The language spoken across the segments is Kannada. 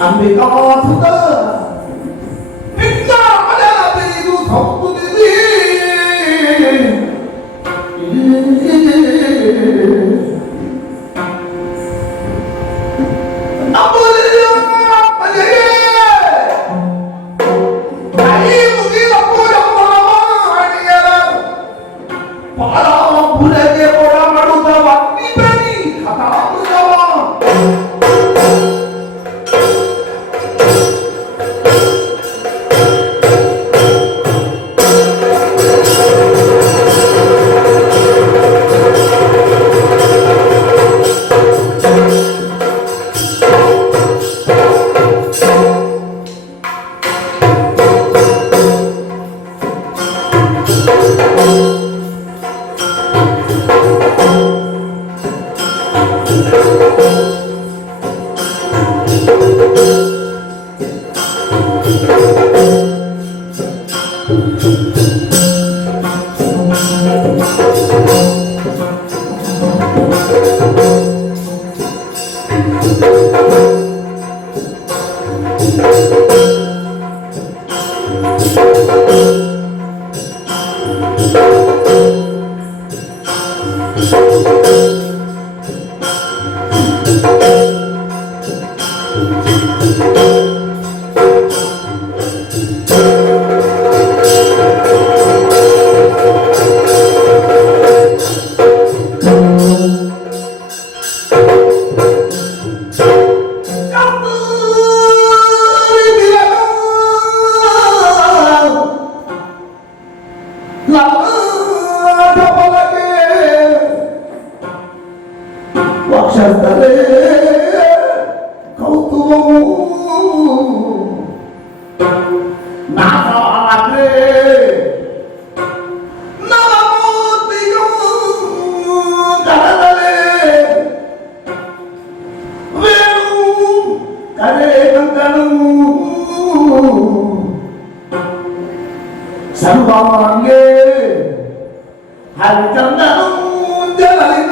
안비가 두다 빛나 아래도 덕분이니 나쁘리야 빨리 나이 무기가 보여 아니야 바람 불에게 보라 마루다 왔니베니 가다 무자와 상방에 할장나는 자라리는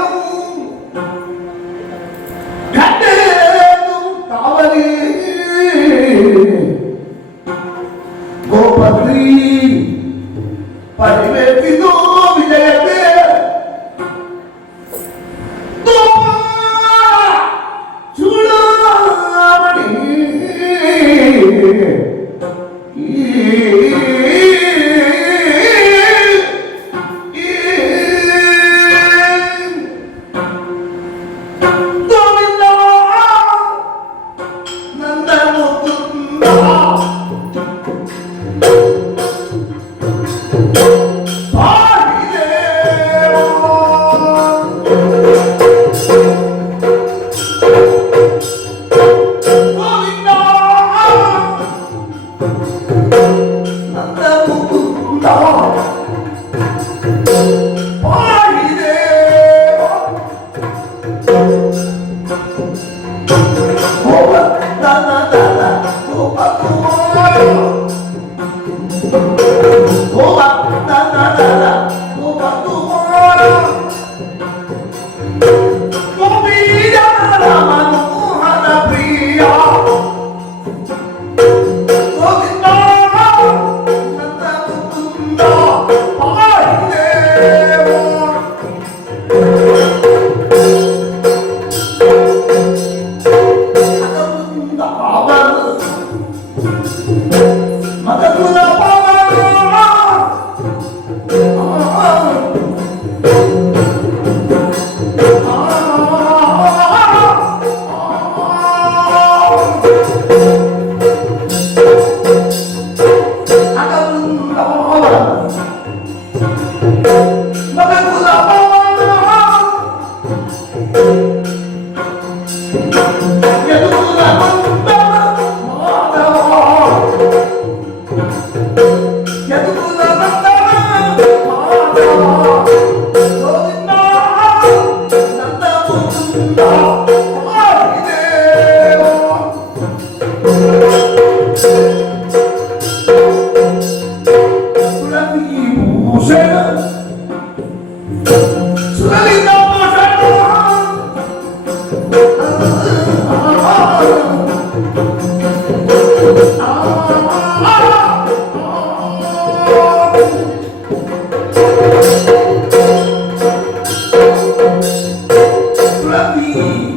ಸುರಲಿತ ಭೂಷಣ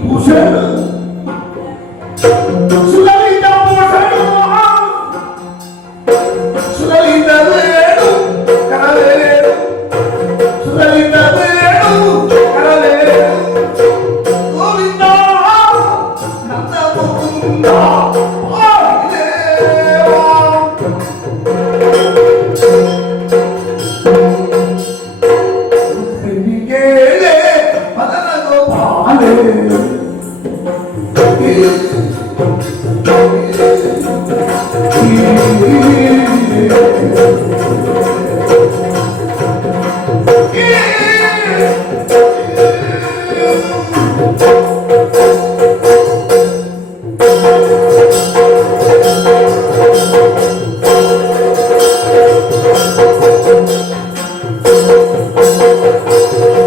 ಭೂಷಣ ಸುಲಲಿತ ಭೂಷಣ ಸುಲಲಿತ ವೇಣು ಕರವೇಣು ಸುಲಲಿತ ವೇಣು ಕರವೇಣು ಗೋವಿಂದ ನನ್ನ ಮುಕುಂದ ಕೇಳೆ ಮದನ ಗೋಪಾಲೆ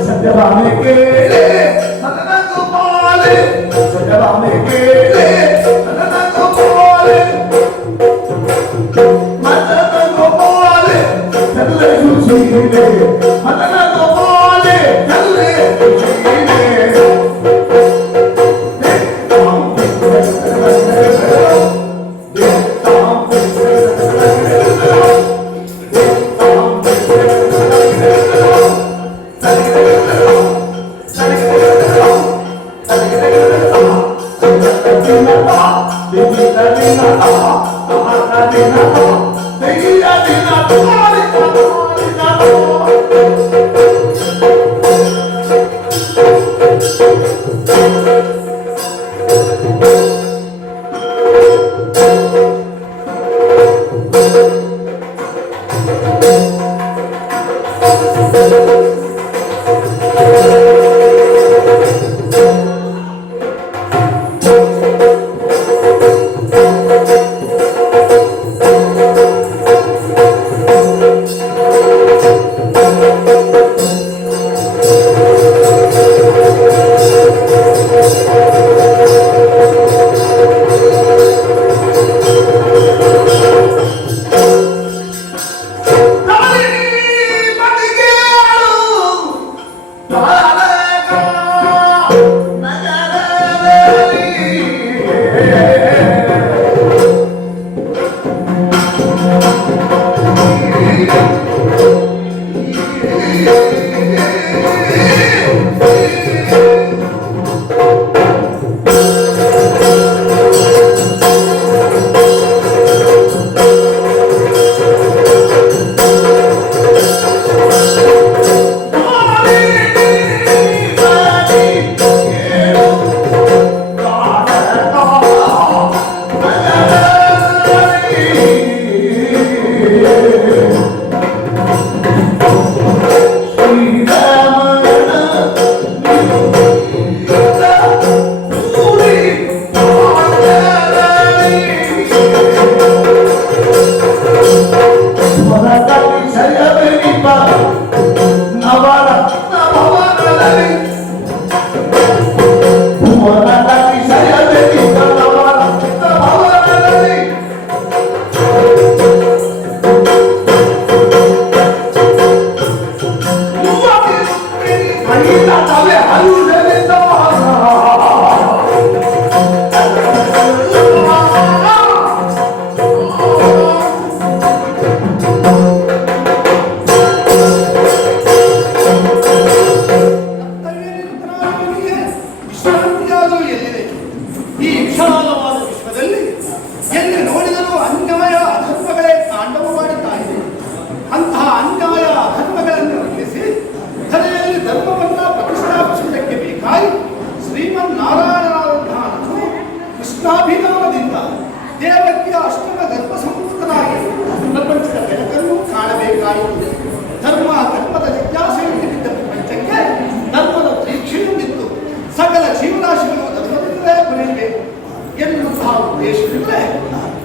ಸತ್ಯಭಾಮೆ ಕೇಳೆ ಮದನ ಗೋಪಾಲೆ ಸತ್ಯಭಾಮೆ ಕೇಳೆ ಮದನ ಗೋಪಾಲೆ ಮದನ ಗೋಪಾಲೆ ಚಲ್ಲೆ ಸುಶೀಲೆ ಮದನ ಗೋಪಾಲೆ ಚಲ್ಲೆ ಸುಶೀಲೆ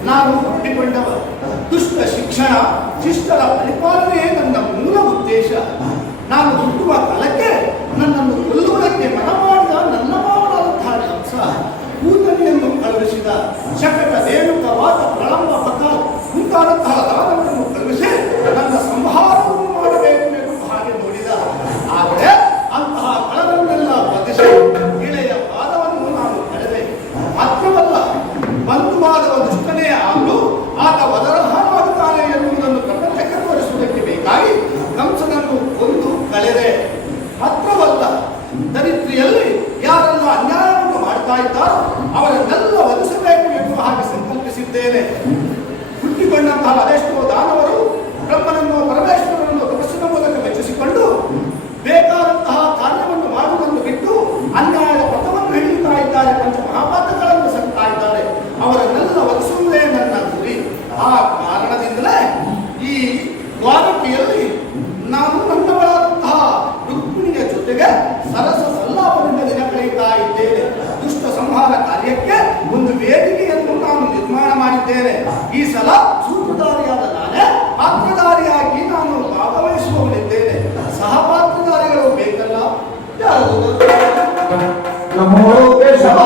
ನಾನು ಹುಟ್ಟಿಕೊಂಡವ. ದುಷ್ಟ ಶಿಕ್ಷಣ ಶಿಷ್ಟರ ಪರಿಪಾಲನೆ ನನ್ನ ಮೂಲ ಉದ್ದೇಶ. ನಾನು ಹುಟ್ಟುವ ಕಾಲಕ್ಕೆ ನನ್ನ ಸರಸ ಸಲ್ಲಾಪದಿಂದ ದಿನ ಕಳೆಯುತ್ತಾ ಇದ್ದೇನೆ. ದುಷ್ಟ ಸಂಹಾರ ಕಾರ್ಯಕ್ಕೆ ಒಂದು ವೇದಿಕೆಯನ್ನು ನಾನು ನಿರ್ಮಾಣ ಮಾಡಿದ್ದೇನೆ. ಈ ಸಲ ಸೂತ್ರಧಾರಿಯಾದ ನಾನೇ ಪಾತ್ರಧಾರಿಯಾಗಿ ನಾನು ಭಾಗವಹಿಸುವವನಿದ್ದೇನೆ. ಸಹ ಪಾತ್ರಧಾರಿಗಳು ಬೇಕಲ್ಲ, ಯಾರು? ನಮೋ ಕೇಶವ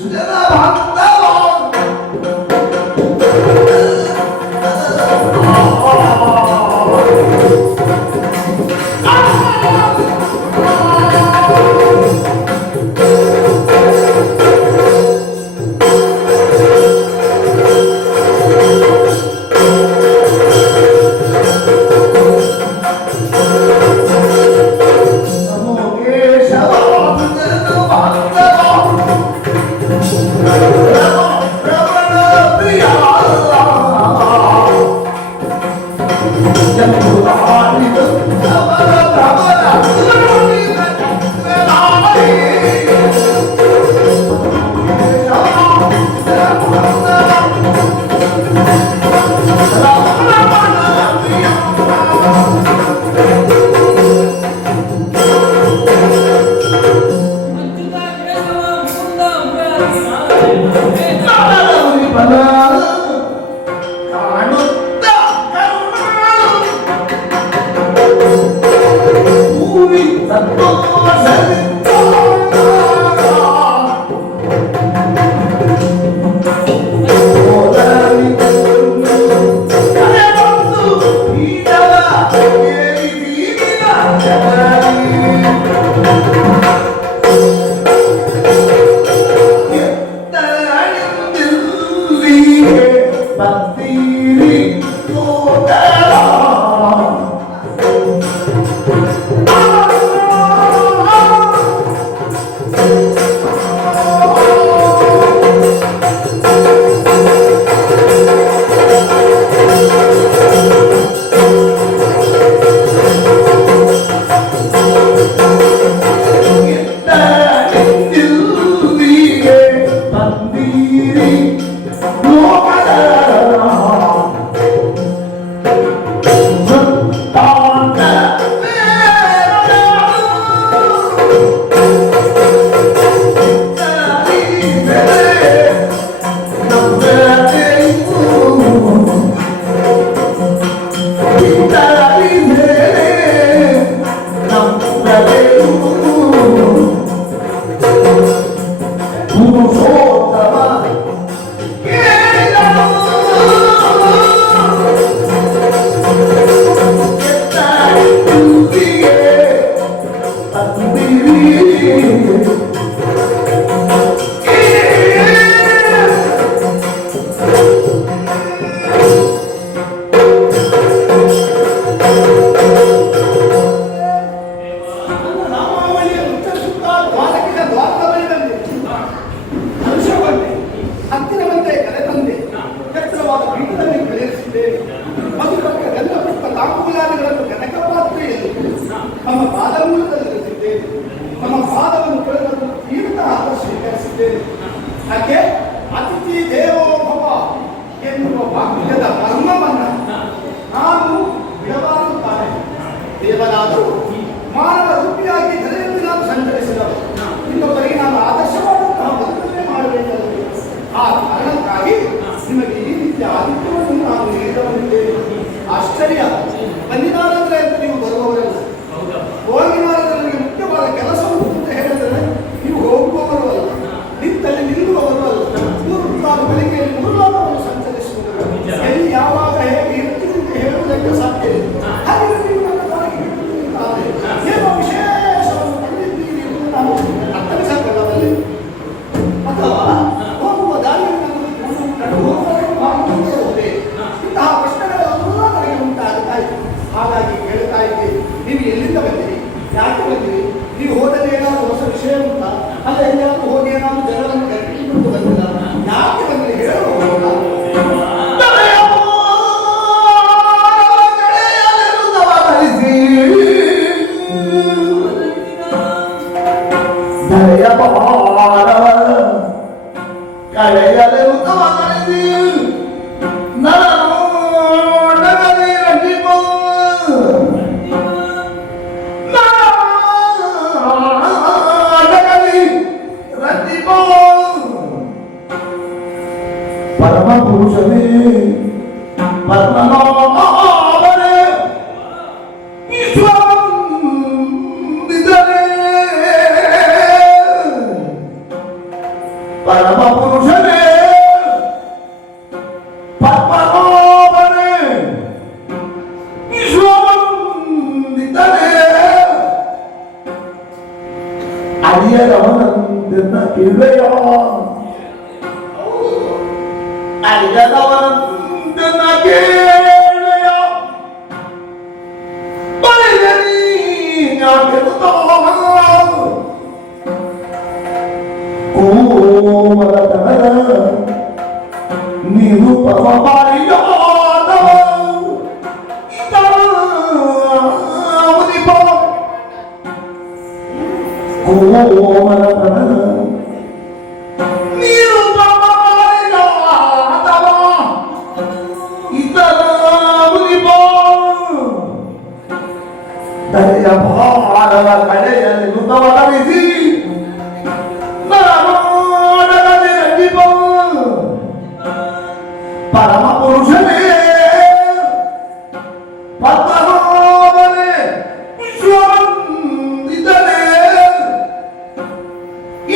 ಸುಜನ ಬಾಂಧವ ಯಾಕೆ ಅತಿಥಿ ದೇವೋ ಭವ ಎನ್ನುವ ವಾಕ್ಯದ ಮರ್ಮವನ್ನ ನಾನು ಬಿಡಬಾರುತ್ತಾರೆ. ದೇವರಾದರೂ ಮಾನವ ರೂಪಿಯಾಗಿ ಜನರಲ್ಲಿ ನಾನು ಸಂಚರಿಸಿದವರು, ಇನ್ನೊಬ್ಬರಿಗೆ ನಾನು ಆದರ್ಶವಾದಂತಹ ಬದುಕನ್ನೇ ಮಾಡಬೇಕಾಗಿದೆ. ಆ ಕಾರಣಕ್ಕಾಗಿ ನಿಮಗೆ ಈ ರೀತಿಯ ಆದಿತ್ಯವನ್ನು ನಾನು ನೀಡಬಲ್ಲಿದ್ದೇನೆ. ಆಶ್ಚರ್ಯ, ಬನ್ನಿನಾರಂದ್ರೆ ಅಂತ ನೀವು ಬರುವವರಲ್ಲ, ಹೋಗಿನಾರಂದ್ರೆ ನನಗೆ ಮುಖ್ಯವಾದ ಕೆಲಸ ಅಂತ ಹೇಳಿದರೆ ನೀವು ಹೋಗುವವರು ಅಲ್ಲ, ನಿಂತಲ್ಲಿ ನಿಲ್ಲುವವರು ಅಲ್ಲ. ನಾನು ಬೆಳಿಗ್ಗೆಯಲ್ಲಿ 3 ಲೋಕವನ್ನು ಸಂಚರಿಸುವುದು, ಎಲ್ಲಿ ಯಾವಾಗ ಹೇಗೆ ಇರ್ತೀನಿ ಅಂತ ಹೇಳುವುದಕ್ಕೆ ಸಾಧ್ಯ ಇಲ್ಲ. ಹಾಗೆ ನೀವು ನನ್ನ ದಾರಿಗೆ ಹಿಡಿದಿದ್ದಾರೆ. ಏನೋ ವಿಶೇಷವನ್ನು ಕಂಡಿದ್ದೀರಿ ಎಂದು ನಾನು ಅರ್ಥವಿಸಬಲ್ಲವಲ್ಲಿ, ಅಥವಾ ಹೋಗುವ ದಾರಿಯಲ್ಲಿ ನಾನು ಹೋಗುವ ಭಾಗವಹಿಸುವುದೇ, ಇಂತಹ ಪ್ರಶ್ನೆಗಳೆಲ್ಲ ನನಗೆ ಉಂಟಾಗ್ತಾ ಇದೆ. ಹಾಗಾಗಿ ಕೇಳ್ತಾ ಇದ್ದೀರಿ, ನೀವು ಎಲ್ಲಿಂದ ಬಂದಿರಿ, ಯಾಕೆ ಬಂದಿರಿ, ನೀವು ಹೋದಲ್ಲಿ ಏನಾದರೂ ಹೊಸ ವಿಷಯ ಉಂಟಾ, ಅಲ್ಲ ಎಲ್ಲಿಯಾದರೂ ಹೋಗಿ ಏನಾದರೂ ಜನರನ್ನು ಕಟ್ಟಿಕೊಂಡು ಬಂದಿಲ್ಲ, ಯಾಕೆ ಬಂದಿರಿ ಹೇಳುವುದಿಲ್ಲ. ಅಡಿಯರವನಂದನ ಕೇಳೆಯ ಅಡಿಯರವನಂದನ ಕೇಳೆಯ ಬಳಿಯನಿ ಕೋಮಲತನದ ನಿರುಪಮ ಬಾರಿಯಾದ ಮುನಿಪ ಕೋಮಲತನದ ನಿರುಪಮ ಬಾರಿಯಾದವ ಇತರ ಮುನಿಪ ದರೆಯ ಭಾರವ ಕಡೆಯಲ್ಲಿ ನುತವರಿಸಿ ಪರಮ ಪುರುಷನೇ ಪದ್ಮನಾಭನೇ ವಿಶ್ವವಂದಿತನೇ ಈ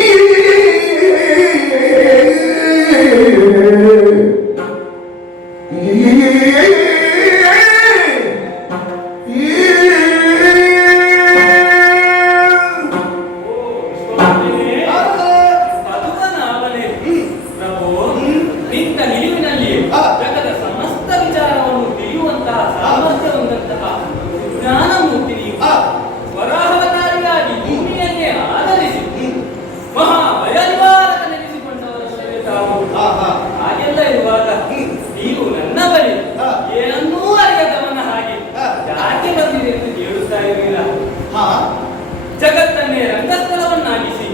ಜಗತ್ತನ್ನೇ ರಂಗಸ್ಥಳವನ್ನಾಗಿಸಿ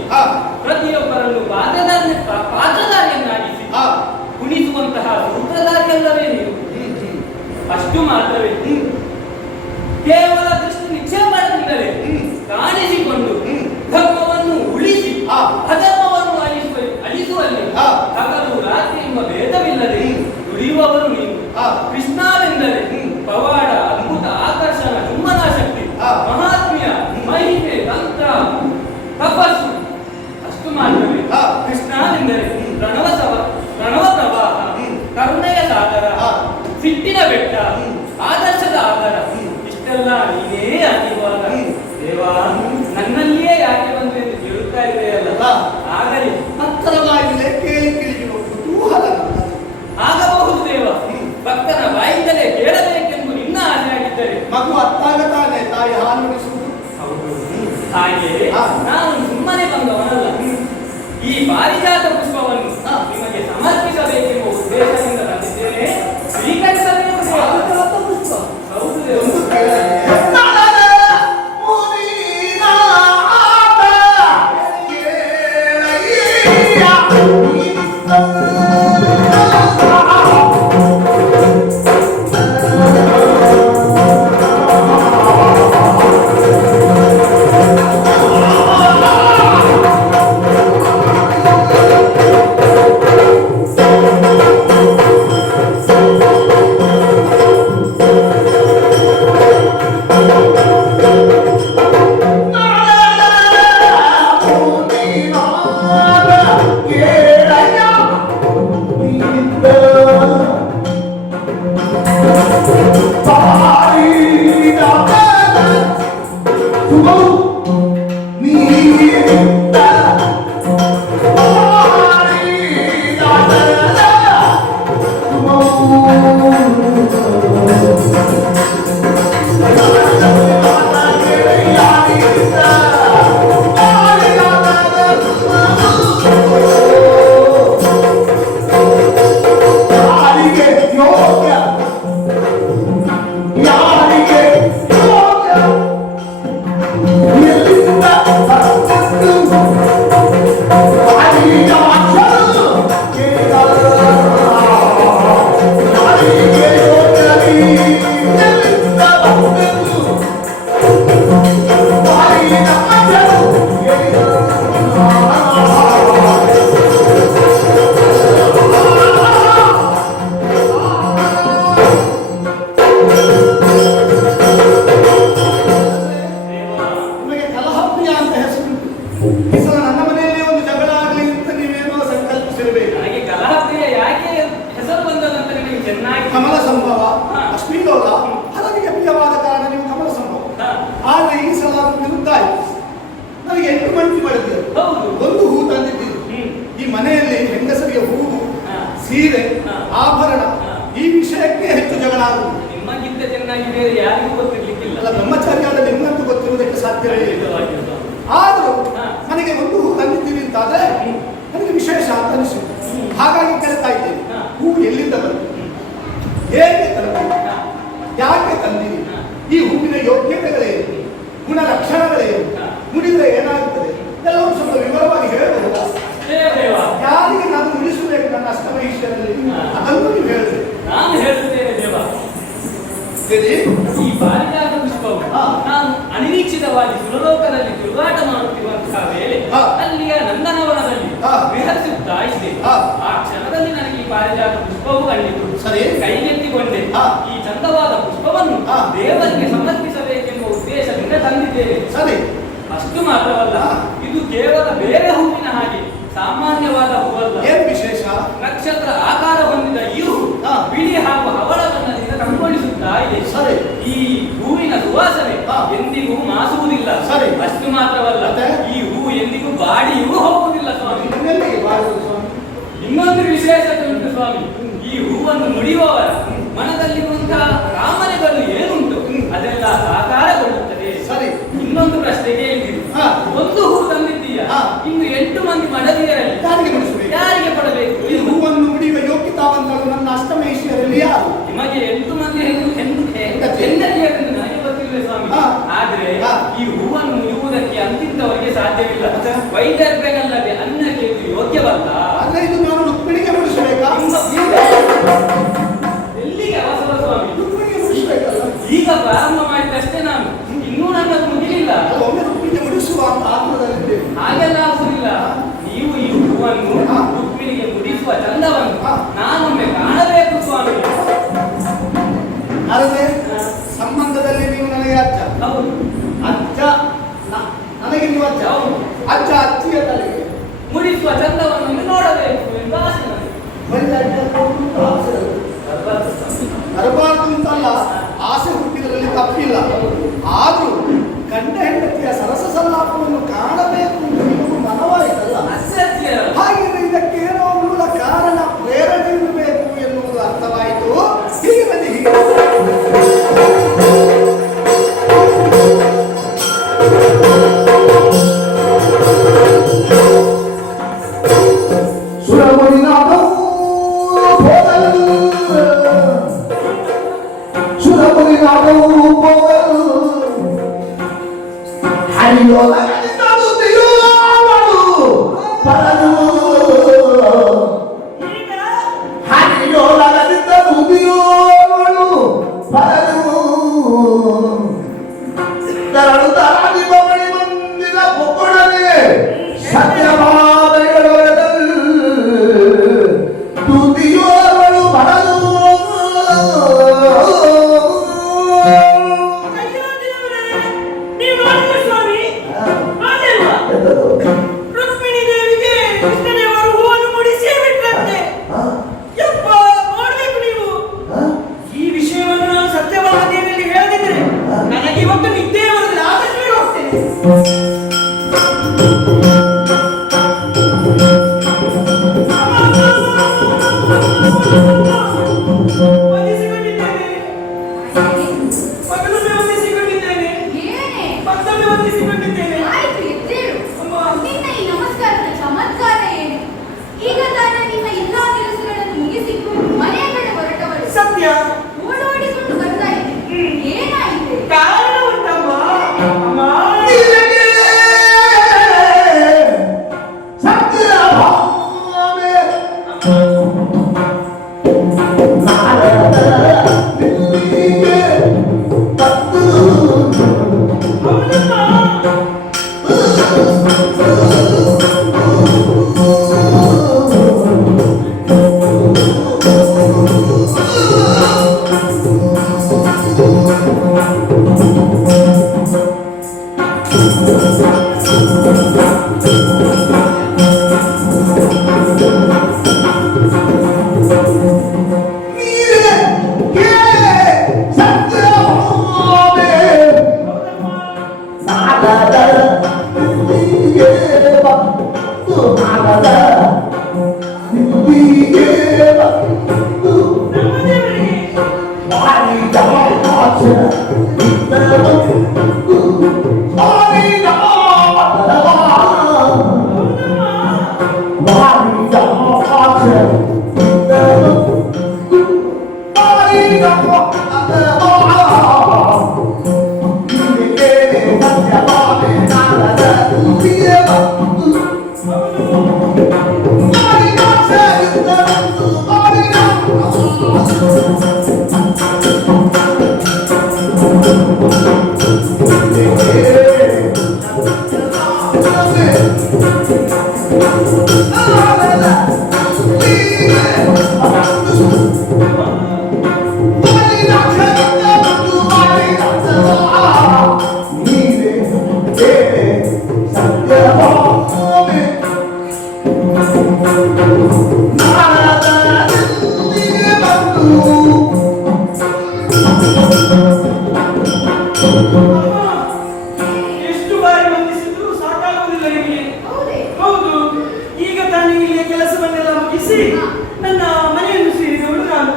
ಪ್ರತಿಯೊಬ್ಬರನ್ನು ಪಾತ್ರಧಾರಿಯನ್ನಾಗಿಸಿ ಕುಣಿಸುವಂತಹ ಸೂತ್ರಧಾರಿಯಲ್ಲವೇ ನೀವು. ಅಷ್ಟು ಮಾತ್ರವೇ ಕೇವಲ ದೃಷ್ಟಿ ನಿಕ್ಷೇಪದಿಂದಲೇ ಕಾಣಿಸಿಕೊಂಡು ಧರ್ಮವನ್ನು ಉಳಿಸಿ ಅಧರ್ಮವನ್ನು ಅಳಿಸುವಲ್ಲಿ ಹಗಲು ರಾತ್ರಿ ಎಂಬ ಭೇದವಿಲ್ಲದೆ ದುಡಿಯುವವರು ನೀವು. ಕೃಷ್ಣವೆಂದರೆ ಪವಾಡ, ಅದ್ಭುತ, ಆಕರ್ಷಣ, ಚುಂಬನಾ ಶಕ್ತಿ, ಮಹಾತ್ಮ್ಯ, ಮಹಿಮೆ, ತಂತ್ರ, ತಪಸ್ಸು. ಅಷ್ಟು ಮಾತ್ರವೇ ಕೃಷ್ಣನೆಂದರೆ ಪ್ರಣವ ಪ್ರವಾಹ, ಕರುಣೆಯ ಸಾಗರ, ಸಿಟ್ಟಿನ ಬೆಟ್ಟ, ಆದರ್ಶದ ಆಧಾರ. ಇಷ್ಟೆಲ್ಲ ನೀನೇ ಆಗಿರುವಾಗ ದೇವಾ ನನ್ನಲ್ಲಿಯೇ ಯಾಕೆ ಬಂದು ಎಂದು ಕೇಳುತ್ತಾ ಇದೆಯಲ್ಲ, ಆಗಲಿ ಹತ್ತಿರವಾಗಿದೆ ಕೇಳಿ ಕೇಳಿರುವ ಕುತೂಹಲ ಆಗಬಹುದು ದೇವ. ಭಕ್ತನ ಬಾಯಿಂದಲೇ ಕೇಳಬೇಕೆಂದು ನಿನ್ನ ಆಸೆ ಆಗಿದ್ದರೆ ಮಗು ಅತ್ತಾಗತಾನೆ ತಾಯಿ ಹಾಲುಣಿಸುವುದು. ಹಾಗೆಯೇ ನಾನು ಸುಮ್ಮನೆ ಬಂದವನಲ್ಲ. ಈ ಪಾರಿಜಾತ ಪುಷ್ಪವನ್ನು ನಿಮಗೆ ಸಮರ್ಪಿಸಬೇಕೆಂಬ ಉದ್ದೇಶದಿಂದ ಬಂದಿದ್ದೇನೆ. ಸ್ವೀಕರಿಸಬೇಕು ಪುಷ್ಪ. ಹೌದು ದೇವ. ನನಗೆ 8 ಮಂದಿ ಮಾಡಿದ್ರು. ಹೌದು. ಒಂದು ಹೂ ತಂದಿದ್ದೀರಿ. ಈ ಮನೆಯಲ್ಲಿ ಹೆಂಗಸರಿಗೆ ಹೂವು, ಸೀರೆ, ಆಭರಣ ಈ ವಿಷಯಕ್ಕೆ ಹೆಚ್ಚು ಜಗಳ ಆಗುವುದು. ನಿಮಗಿಂತ ಚೆನ್ನಾಗಿ ಬೇರೆ ಯಾರಿಗೂ ಗೊತ್ತಿರ್ಲಿಕ್ಕಿಲ್ಲ. ಅಲ್ಲ, ಬ್ರಹ್ಮಚಾರಿಯಾದ ನಿಮ್ಮಂತೂ ಗೊತ್ತಿರುವುದಕ್ಕೆ ಸಾಧ್ಯವೇ ಇಲ್ಲ. ಆದರೂ ನನಗೆ ಒಂದು ಹೂ ತಂದಿದ್ದೀರಿ ಅಂತಾದ್ರೆ ನನಗೆ ವಿಶೇಷ ಅಂತ ಅನಿಸಿತು. ಹಾಗಾಗಿ ಕೇಳ್ತಾ ಇದ್ದೇನೆ, ಹೂ ಎಲ್ಲಿಂದ ಬಂತು, ಹೇಗೆ ತಂದಿರಿ, ಯಾಕೆ ತಂದಿರಿ, ಈ ಹೂವಿನ ಯೋಗ್ಯತೆಗಳೇನು, ಗುಣ ಲಕ್ಷಣಗಳೇನು, ಮುಡಿದ್ರೆ ಏನಾಗುತ್ತದೆ ಎಲ್ಲವೂ ಸ್ವಲ್ಪ ವಿವರವಾಗಿ ಹೇಳಬಹುದಾ? ಯಾರಿಗೆ ನಾನು ಮುಡಿಸಬೇಕು ನನ್ನ ಅಷ್ಟಮಹಿಷ್ಯರಲ್ಲಿ ಅದನ್ನು ನೀವು ಹೇಳಿದ್ರೆ ನಾನು ಹೇಳುತ್ತೇನೆ ದೇವ. ಹೇಳಿ. ಈ ಪಾರಿಜಾತ ಪುಷ್ಪವು ನಾನು ಅನಿರೀಕ್ಷಿತವಾಗಿ ಸುರಲೋಕದಲ್ಲಿ ತಿರುಗಾಟ ಮಾಡುತ್ತಿರುವಂತಹ ವೇಳೆ ಅಲ್ಲಿಯ ನಂದನವನದಲ್ಲಿ ವಿಹರಿಸುತ್ತಾ ಇದ್ದೆ. ಆ ಕ್ಷಣದಲ್ಲಿ ನನಗೆ ಈ ಪಾರಿಜಾತ ಪುಷ್ಪವು ಕಂಡಿತು. ಸರಿ. ಕೈಗೆತ್ತಿಕೊಂಡೆ. ಈ ಚಂದವಾದ ಪುಷ್ಪವನ್ನು ದೇವರಿಗೆ ಸಮರ್ಪಿಸಬೇಕೆಂಬ ಉದ್ದೇಶದಿಂದ ತಂದಿದ್ದೇವೆ. ಸರಿ. ಅಷ್ಟು ಮಾತ್ರವಲ್ಲ, ಇದು ಕೇವಲ ಬೇರೆ ಹೂವಿನ ಹಾಗೆ ಸಾಮಾನ್ಯವಾದ ಹೂವಲ್ಲ. ಏನು ವಿಶೇಷ? ನಕ್ಷತ್ರ ಆಕಾರ ಹೊಂದಿದ ಈ ಹೂ ಬಿಳಿ ಹಾಗೂ ಹವಳ ಬಣ್ಣದಿಂದ ಕಂಗೊಳಿಸುತ್ತಾ ಇದೆ. ಸರಿ. ಈ ಹೂವಿನ ಸುವಾಸನೆ ಎಂದಿಗೂ ಮಾಸುವುದಿಲ್ಲ. ಸರಿ. ಅಷ್ಟು ಮಾತ್ರವಲ್ಲ, ಈ ಹೂ ಎಂದಿಗೂ ಬಾಡಿಯೂ ಹೋಗುವುದಿಲ್ಲ ಸ್ವಾಮಿ. ಇನ್ನೊಂದು ವಿಶೇಷತೆ ಉಂಟು ಸ್ವಾಮಿ. ಈ ಹೂವನ್ನು ಮುಡಿಯುವವರ ಮನದಲ್ಲಿರುವಂತಹ ಕಾಮನೆಗಳು ಏನುಂಟು ಅದೆಲ್ಲ ಸಾಕಾರಗೊಳ್ಳುತ್ತದೆ. ಸರಿ. ಇನ್ನೊಂದು ಪ್ರಶ್ನೆ ಕೇಳಿದ್ದೀರಿ. ಒಂದು ಹೂ ತಂದಿದ್ದೀಯ, ಇನ್ನು 8 ಮಂದಿ ಮಡದಿಯರಲ್ಲಿ ಯಾರಿಗೆ ಮುಡಿಸಬೇಕು, ಯಾರಿಗೆ ಕೊಡಬೇಕು? ಈ ಹೂವನ್ನು ಮುಡಿಯುವ ಯೋಗ್ಯತಾವಂತರು ನನ್ನ ಅಷ್ಟಮೇಶ್ವರಲ್ಲಿ ಯಾರು? ನಿಮಗೆ 8 ಮಂದಿ ಹೆಂಡತಿಯರೆಂದು ನನಗೆ ಗೊತ್ತಿಲ್ಲ ಸ್ವಾಮಿ. ಆದ್ರೆ ಈ ಹೂವನ್ನು ಮುಡಿಯುವುದಕ್ಕೆ ಅಂತಿಂತವರಿಗೆ ಸಾಧ್ಯವಿಲ್ಲ. ವೈದರ್ಭ್ಯಗಲ್ಲದೆ ಅನ್ನಕ್ಕೆ ಇದು ಯೋಗ್ಯವಲ್ಲ. ಅಂದ್ರೆ ಇದು ನಾನು ರುಕ್ಮಿಣಿಗೆ ಮುಡಿಸಬೇಕಾ? ಎಲ್ಲಿಗೆ ಅವಸರ ಸ್ವಾಮಿ? ರುಕ್ಮಿಣಿಗೆ ಮುಡಿಸಬೇಕಲ್ಲ. ಈಗ ಪ್ರಾರಂಭ ಮಾಡಿದಷ್ಟೇ ನಾನು, ಇನ್ನೂ ನನ್ನದು ಮುಗಿಲಿಲ್ಲ. ಒಮ್ಮೆ ರುಕ್ಮಿಣಿಗೆ ಮುಡಿಸುವ ಅಂತ ಆತ್ಮದಲ್ಲಿದ್ದೇನೆ. ಹಾಗೆಲ್ಲ ಆಗುವುದಿಲ್ಲ. ನೀವು ಈ ಹೂವನ್ನು ರುಕ್ಮಿಣಿಗೆ ಮುಡಿಸುವ ಚಂದವನ್ನು ನಾನೊಮ್ಮೆ ಕಾಣಬೇಕು ಸ್ವಾಮಿ. ಅಲ್ಲದೆ ಸಂಬಂಧದಲ್ಲಿ ನೀವು ನನಗೆ ಅಜ್ಜ. ಹೌದು. ಅಜ್ಜ ನನಗೆ ನೀವು ಅಜ್ಜ. ಅಜ್ಜ ಅಜ್ಜಿಯ ತಲೆಗೆ ಮುಡಿಸುವ ಚಂದವನ್ನು ನೋಡಬೇಕು ಎಂದು ಆಸೆ ನನಗೆ. ಬರಬಾರ್ದು ಅಂತಲ್ಲ, ಆಸೆ ಹುಟ್ಟಿದ್ರಲ್ಲಿ ತಪ್ಪಿಲ್ಲ. ಆದ್ರೂ ಗಂಡ ಹೆಂಡತಿಯ ಸರಸ ಸಲ್ಲಾಪವನ್ನು ಕಾಣಬೇಕು ಅಂತ ನಿಮಗೂ ಮನವಾಯಿತಲ್ಲ. ಹಾಗಿದ್ರೆ ಇದಕ್ಕೆ ಏನೋ ಮೂಲ ಕಾರಣ, ಪ್ರೇರಣೆ ಇರಬೇಕು ಎನ್ನುವುದು ಅರ್ಥವಾಯಿತು. ಹೀಗೆ ಬನ್ನಿ, ಹೀಗೆ ಎಷ್ಟು ಬಾರಿ ವಂದಿಸಿದ್ರು ಸಾಕಾಗುವುದಿಲ್ಲ ನಿಮಗೆ. ಹೌದು, ಈಗ ತಾನೇ ಇಲ್ಲಿಯ ಕೆಲಸವನ್ನೆಲ್ಲ ಮುಗಿಸಿ ನನ್ನ ಮನೆಯನ್ನು ಸೇರಿದವಳು ನಾನು.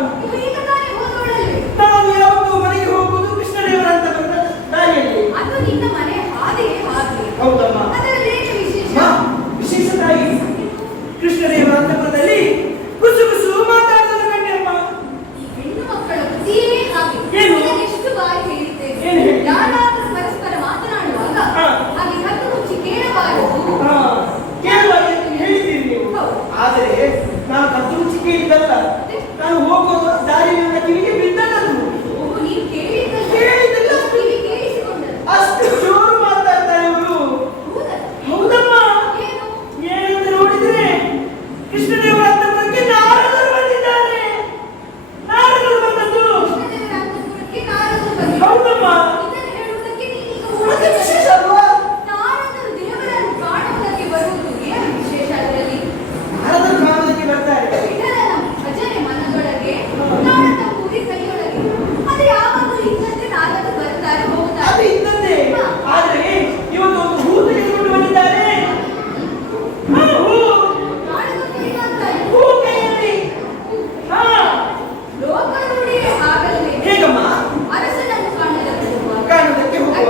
ನಾನು ಯಾವತ್ತೂ ಮನೆಗೆ ಹೋಗುವುದು ಕೃಷ್ಣದೇವರಂತ ಬಂದ ದಾರಿಯಲ್ಲಿ. ಹೌದಮ್ಮ, ವಿಶೇಷತಾಗಿ ಕೃಷ್ಣದೇವರ ಅಂತಪುರದಲ್ಲಿ ಕುಸು ಕುಸು ಮಾತಾಡೋದು ಕಂಡೆಮ್ಮ. ಏನು ಪರಸ್ಪರ ಮಾತನಾಡುವಾಗ ಹೇಳಿದ್ದೀರಿ ನೀವು. ಆದರೆ ನಾನು ಕದ್ದು ಮುಚ್ಚಿ ಕೇಳಿದ್ದಲ್ಲ, ನಾನು ಹೋಗುವ ದಾರಿಯಿಂದ ಕಿವಿಗೆ ಬಿದ್ದದ್ದು. ಅಷ್ಟು ಜೋರು ಮಾತಾಡ್ತಾರೆ ಇವರು. ಹೌದಮ್ಮ, ಏನಂತ ನೋಡಿದ್ರೆ ಕೃಷ್ಣದೇವರ ಅಂತಪುರಕ್ಕೆ ನಾರದರು ಬಂದಿದ್ದಾರೆ. ನಾರದರು ಬಂದದ್ದು. ಹೌದಮ್ಮ, ವಿಶೇಷ ಅಲ್ವಾ? ನಾರದರು ಕಾಣೋದಕ್ಕೆ ಬರ್ತಾರೆ. ಅದು ಇದ್ದದ್ದೇ. ಆದ್ರೆ ಇವತ್ತು ಒಂದು ಹೂ ತೆಗೆದುಕೊಂಡು ಬಂದಿದ್ದಾರೆ. ಹೂ ಕೈಯಲ್ಲಿ. ಹೇಗಮ್ಮ? ಕಾಣೋದಕ್ಕೆ ಹೋಗುವಾಗ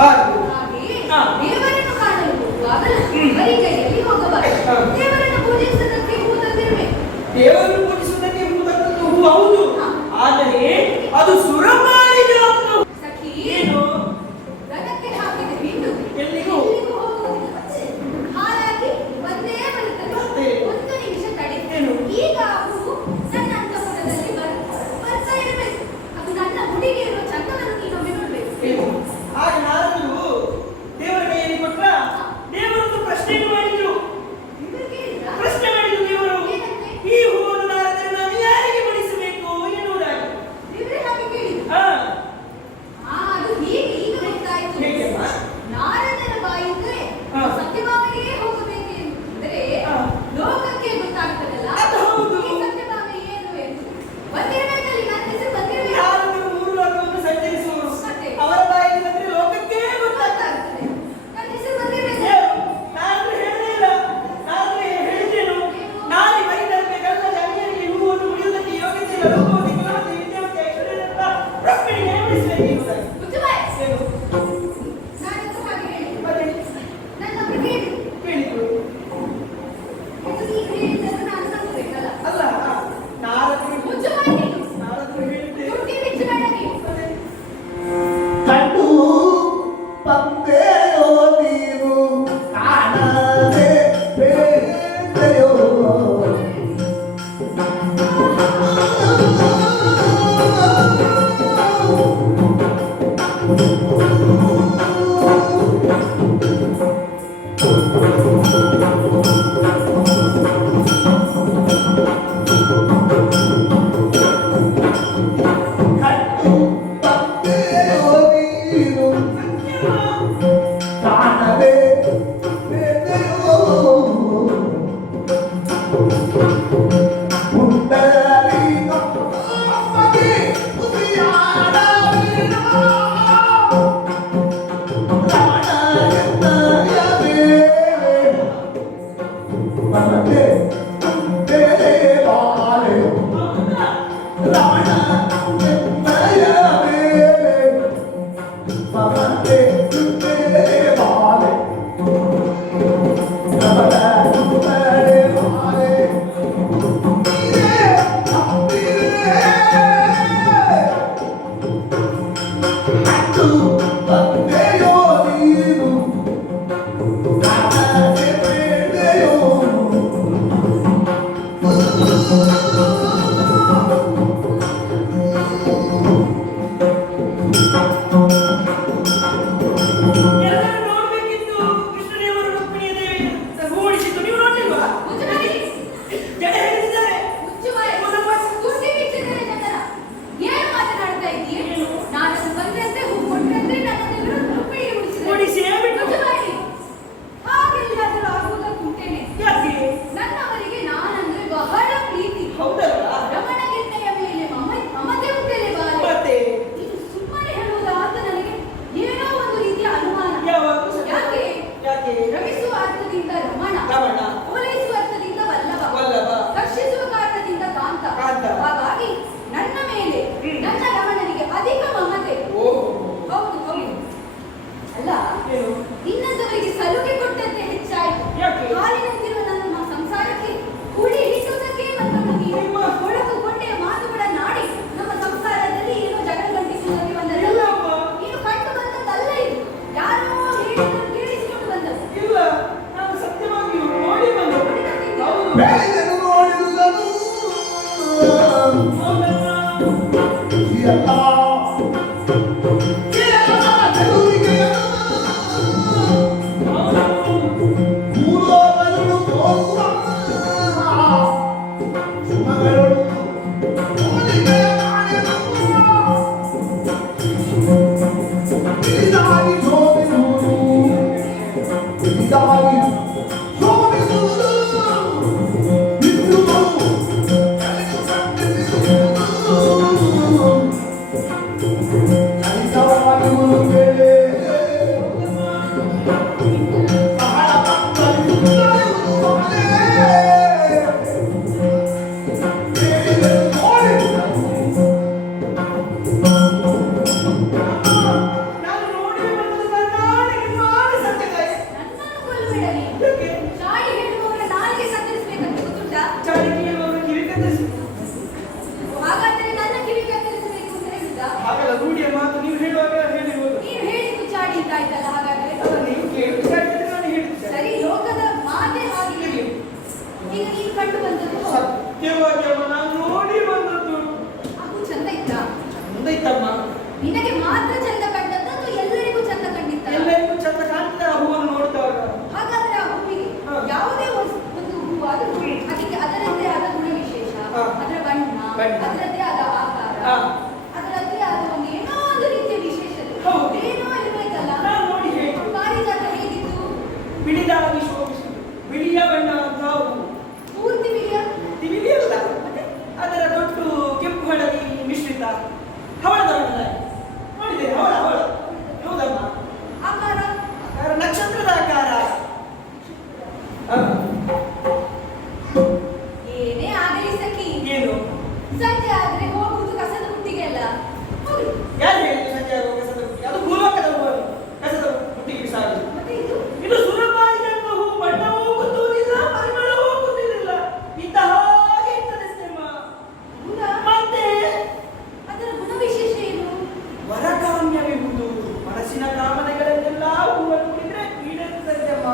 ಬಾರದು. ದೇವರನ್ನು ಪೂಜಿಸುವುದಕ್ಕೆ ಹೂ ಹೌದು, ಆದರೆ ಅದು ಸುರಮಾಲಿಗೆ ಏನು? ಎಲ್ಲಿಗೂ ಈಗ ಅವರು ನನ್ನ ಅಂತಃಪುರದಲ್ಲಿ ಬರ್ತಾ ಇರಬೇಕು. ಅದು ನನ್ನ ಹುಡುಗಿ ಇರುವ ಚಂದವನ್ನು ನೀನೊಮ್ಮೆ ನೋಡ್ಬೇಕು. ಆಗ ನಾರದರು ದೇವರ ಕೈಯಲ್ಲಿ ಕೊಟ್ರ. ದೇವರೊಂದು ಪ್ರಶ್ನೆಯನ್ನು ಮಾಡಿದ್ರು. ಪ್ರಶ್ನೆ ಮಾಡಿದ್ರು ದೇವರು, ಈ ಹೂವನ್ನು ನಾರದರೆ ನಾನು ಯಾರಿಗೆ ಮುಡಿಸಬೇಕು ಎನ್ನುವುದಾಗಿ. ಅದು ಹೀಗೆ ಈಗ ಗೊತ್ತಾಯ್ತು. ನಾರದರ ಬಾಯಿಂದಲೇ ಸತ್ಯಭಾಮೆಗೆ ಹೋಗಬೇಕು ಎಂದರೆ ಲೋಕಕ್ಕೆ ಗೊತ್ತಾಗ್ತದಲ್ಲ. ಈ ಸತ್ಯಭಾಮೆ ಏನು ಎಂದು ಬಂದಿರಬೇಕಲ್ಲಿ. ನನ್ನ ಹೆಸರು ಬಂದಿರಬೇಕು. ಯಾರಾದರೂ ಮೂರು ಲೋಕವನ್ನು ಸಂಚರಿಸುವರು, ಅವರ ಬಾಯಲ್ಲಿ ಬಂದ್ರೆ ಲೋಕಕ್ಕೆ ಗೊತ್ತಾಗ್ತದೆ. ನನ್ನ ಹೆಸರು ಬಂದಿರಬೇಕು. ನಾನು ಹೇಳಲಿಲ್ಲ, ನಾನು ಹೇಳಿದ್ದೇನು? ನಾನು ಬರಿದಲ್ಬೇಕಲ್ಲ ಅನ್ಯರಿಗೆ ಹೂವನ್ನು ಮುಡಿಯುವುದಕ್ಕೆ ಯೋಗ್ಯತೆ ಇಲ್ಲ. ಲೋಕವತಿ ಕುಲವತಿ ವಿದ್ಯಾವತಿ ಐಶ್ವರ್ಯದಂತ ಬ್ರಹ್ಮಣಿಗೆ ನೇಮಿಸಬೇಕು ಎಂಬುದಾಗಿ. ನಾನಂತೂ ಹಾಗೆ ಹೇಳಿ ನನ್ನ ಕೇಳಿದ್ರು. ಇದು ನೀನು ಹೇಳಿದ್ದನ್ನು ನಾನು ನಂಬಬೇಕಲ್ಲ. ಅಲ್ಲ, ನಾರದರು ಹೇಳಿದ್ದೆ. ಕಂಡು ಬಂದೆಯೋ ನೀನು ಕಾಣದೆ ಬೇರೆಯೋ ಎಲ್ಲರೂ ನೋಡ್ಬೇಕಿತ್ತು ಕೃಷ್ಣದೇವರು ರುಕ್ಮಿಣಿಯ ದೇವಿ ಓಡಿಸಿದ್ದು ನೀವು ನೋಡ್ಲಿಲ್ವಾ? ಮುಚ್ಚುಮರೆ. ಜನ ಹೇಳಿದ್ದಾರೆ. ಮುಚ್ಚುಮರೆ. ಗುಂಡಿ ಬಿಚ್ಚಿದ್ದಾರೆ ಜನರ. ಏನು ಮಾತನಾಡ್ತಾ ಇದ್ದೀಯ? ನಾನು ಬಂದಂತೆ ಹೂ ಕೊಟ್ಟಂತೆ ನನ್ನನ್ನೆಲ್ಲರೂ ರುಕ್ಮಿಣಿಗೆ ಮುಡಿಸಿದ್ದಾರೆ. ಓಡಿಸಿ ಬಿಟ್ಟು ಮುಚ್ಚುಮರೆ. ಹಾಗೆಲ್ಲಾದರೂ ಆಗುವುದಕ್ಕುಂಟೇನೆ. ಯಾಕೆ? ನನ್ನವರಿಗೆ ನಾನಂದ್ರೆ ಬಹಳ ಪ್ರೀತಿ. ಹೌದಲ್ವಾ? ರಮಣಗೆನ್ನೆಯ ಮೇಲೆ ಮಮತೆ ಹುಟ್ಟಲೆ ಬಾರೆ. ಮತ್ತೆ ಇದು ಸುಮ್ಮನೆ ಹೇಳುವುದಾ ಅಂತ ನನಗೆ ಏನೋ ಒಂದು ರೀತಿಯ ಅನುಮಾನ. ಯಾವಾಗ? ಯಾಕೆ? ಯಾಕೆ? ರಮಿಸುವ ಅರ್ಥದಿಂದ ರಮಣ, ರಮಣ. ಓಲೈಸುವ ಅರ್ಥದಿಂದ ವಲ್ಲಭ, ವಲ್ಲಭ. ರಕ್ಷಿಸುವ ಕಾರಣದಿಂದ ಕಾಂತ. ಕಾಂತ. ಹಾಗಾಗಿ ನನ್ನ ಮೇಲೆ ನನ್ನ ರಮಣನಿಗೆ ಅಧಿಕ ಮಮತೆ. ಓ ಹೌದು ಹೌದು. ಅಲ್ಲ, ಏನು? ಇನ್ನೊಂದವರಿಗೆ ಸಲುಗೆ ಕೊಟ್ಟಂತೆ ಹೆಚ್ಚಾಯಿತು. ಯಾಕೆ? ಹಾಲಿನಂತಿರುವ ನನ್ನ ಸಂಸಾರಕ್ಕೆ ಹುಳಿ ಹಿಟ್ಟುವುದಕ್ಕೆ ಬಂದವನು ನೀನು. ನಿಮ್ಮ ಕೊಳಕು ಕೊಂಡೆಯ ಮಾತುಗಳನ್ನಾಡಿ ನಮ್ಮ ಸಂಸಾರದಲ್ಲಿ ಏನೋ ಜಗಳ ಗಂಟಿಸುವುದಕ್ಕೆ ಬಂದರೆ ಇಲ್ಲಮ್ಮ. ನೀನು ಕಂಡು ಬಂದದ್ದಲ್ಲ ಇದು. ಯಾರೋ ಹೇಳಿದ್ದನ್ನು ಕೇಳಿಸಿಕೊಂಡು ಬಂದದ್ದು. ಇಲ್ಲ, ನಾನು ಸತ್ಯವಾಗಿಯೂ ನೋಡಿ ಬಂದೆ. ಹೌದು. ಬೆಳೆದನು ನೋಡಿದುದನು ಹೌದಲ್ವಾ? ಎಲ್ಲ ಚದುರಿಕೆಯನ್ನು ಹೌದು. ಭೂಲೋಕವನ್ನು ತೋರುವ ಸುಮಗಳು ಹೋಲಿಕೆಯ ಮಾಡಿದವು. ಇದಾಗಿ ಶೋಭಿಸುವುದು, ಇದಾಗಿ ಶೋಭಿಸುವುದು, ಬಿದ್ದುದು, ಕಲಿತು ಕಂಡಿಸುವುದು. ಲಲಿತವಾಗಿ ಮುಳುಗಡೆ, ಬಹಳ ಪಕ್ಕದಲ್ಲಿರುವುದು ಮನೆ. ಹೇಳಿದರು ನೋಡಿದರು. ನಾನು ನೋಡಿ ಬಂದದ್ದು ಕರ್ನಾಟಕ ಮಾಡಿ ಸತ್ಯತೆ. ನನ್ನನ್ನು ಕೊಲ್ಲಬೇಡ ನೀನು. ಯಾಕೆ? ಚಾಡಿ ಹೇಳುವವರ ನಾಲಿಗೆ ಕತ್ತರಿಸಬೇಕಂತ ಗೊತ್ತುಂಟಾ? ಚಾಡಿಕೆಯವರು ಕಿವಿ ಕತ್ತರಿಸಿ. ಹಾಗಾದರೆ ನನ್ನ ಕಿವಿ ಕತ್ತರಿಸಬೇಕು ಅಂತ ಹೇಳಿದ್ದ? ಹಾಗೆಲ್ಲ ರೂಢಿಯ ಮಾತು ನೀವು ಹೇಳುವಾಗ ಹೇಳಿರುವುದು. ನೀನು ಹೇಳಿದ್ದು ಚಾಡಿ ಅಂತ ಆಯ್ತಲ್ಲ. ಹಾಗಾದ್ರೆ ಅಲ್ಲ, ನೀವು ಕೇಳಿ ಚಾಡಿದ್ರೆ ನಾನು ಹೇಳಿದ್ದೆ. ಸರಿ, ಲೋಕದ ಮಾತೆ ಹಾಗೆ ಹೇಳಿ. ಈಗ ನೀನು ಕಂಡು ಬಂದದ್ದು ಹೌದು. ಸತ್ಯವಾಗಿ ಅಮ್ಮ, ನಾನು ನೋಡಿ ಬಂದದ್ದು. ಅದು ಚಂದ ಇತ್ತ? ಮುಂದೈತಮ್ಮ. ನಿನಗೆ ಮಾತ್ರ ಚಂದ ಕಂಡದ್ದು ಅಥವಾ ಎಲ್ಲರಿಗೂ ಚಂದ ಕಂಡಿತ್ತ? ಎಲ್ಲರಿಗೂ ಚಂದ ಕಾಣ್ತದೆ ಆ ಹೂವನ್ನು ನೋಡಿದಾಗ. ಹಾಗಾದ್ರೆ ಆ ಹೂವಿಗೆ ಹಾ. ಯಾವುದೇ ಒಂದು ಹೂವಾದರೂ ಅದಕ್ಕೆ ಅದರದ್ದೇ ಆದ ಗುಣ ವಿಶೇಷ, ಹಾ. ಅದರ ಬಣ್ಣ, ಬಣ್ಣ. ಅದರದ್ದೇ ಆದ ಆಕಾರ, ಹಾ. ಅದರದ್ದೇ ಆದ ಒಂದು ಏನೋ ಒಂದು ರೀತಿಯ ವಿಶೇಷತೆ ಹೌದು. ಏನೋ ಇರಬೇಕಲ್ಲ. ನಾನು ನೋಡಿ ಹೇಳಿ. ಪಾರಿಜಾತ ಹೇಗಿತ್ತು? ಬಿಳಿದಾಗಿ ಶೋಭಿಸುವುದು, ಬಿಳಿಯ ಬಣ್ಣವಂತಹ ಹೂವು. ಪೂರ್ತಿ ಬಿಳಿಯ? ಬಿಳಿ ಅಲ್ಲ, ಮತ್ತೆ ಅದರ ದೊಡ್ಡ ಕೆಂಪು ಹಳದಿ ಮಿಶ್ರಿತ ಹವಳದ ಬಣ್ಣದ ನೋಡಿದೆ. ಹವಳ ಹವಳ ಹೌದಮ್ಮ. ಆಕಾರ? ಆಕಾರ ನಕ್ಷತ್ರದ ಆಕಾರ. ಹ. ಏನೇ ಆಗಲಿ ಸಖಿ, ಏನು? ಸಂಜೆ ಆದ್ರೆ ಹೋಗುವುದು ಕಸದ ಬುಟ್ಟಿಗೆ ಅಲ್ಲ. ಹೋಗ್ಲಿ. ಯಾರು ಹೇಳಿದ್ರು ಸಂಜೆ ಆಗುವ ಕಸದ ಬುಟ್ಟಿ? ಅದು ಭೂಲೋಕದ ಹೂವನ್ನು ಕಸದ ಬುಟ್ಟಿಗೆ ಬಿಸಾಡುದು. ಮತ್ತೆ ಇದು ಇದು ಸುಲಭವಾದ ಹೂ, ಬಣ್ಣವೂ ಗೊತ್ತುವುದಿಲ್ಲ, ಪರಿಮಳವೂ ಗೊತ್ತಿರಲಿಲ್ಲ. ಇದ್ದ ಹಾಗೆ ಇರ್ತದೆ ಸಿನಿಮ. ಹೌದಾ? ಮತ್ತೆ ಅದರ ಗುಣ ವಿಶೇಷ ಏನು? ವರಕಾಮ್ಯವೆಂಬುದು ಮನಸ್ಸಿನ ಕಾಮನೆಗಳನ್ನೆಲ್ಲ ಹೂವನ್ನು ಕುಡಿದ್ರೆ ಈಡೇರುತ್ತದೆ ಅಮ್ಮ.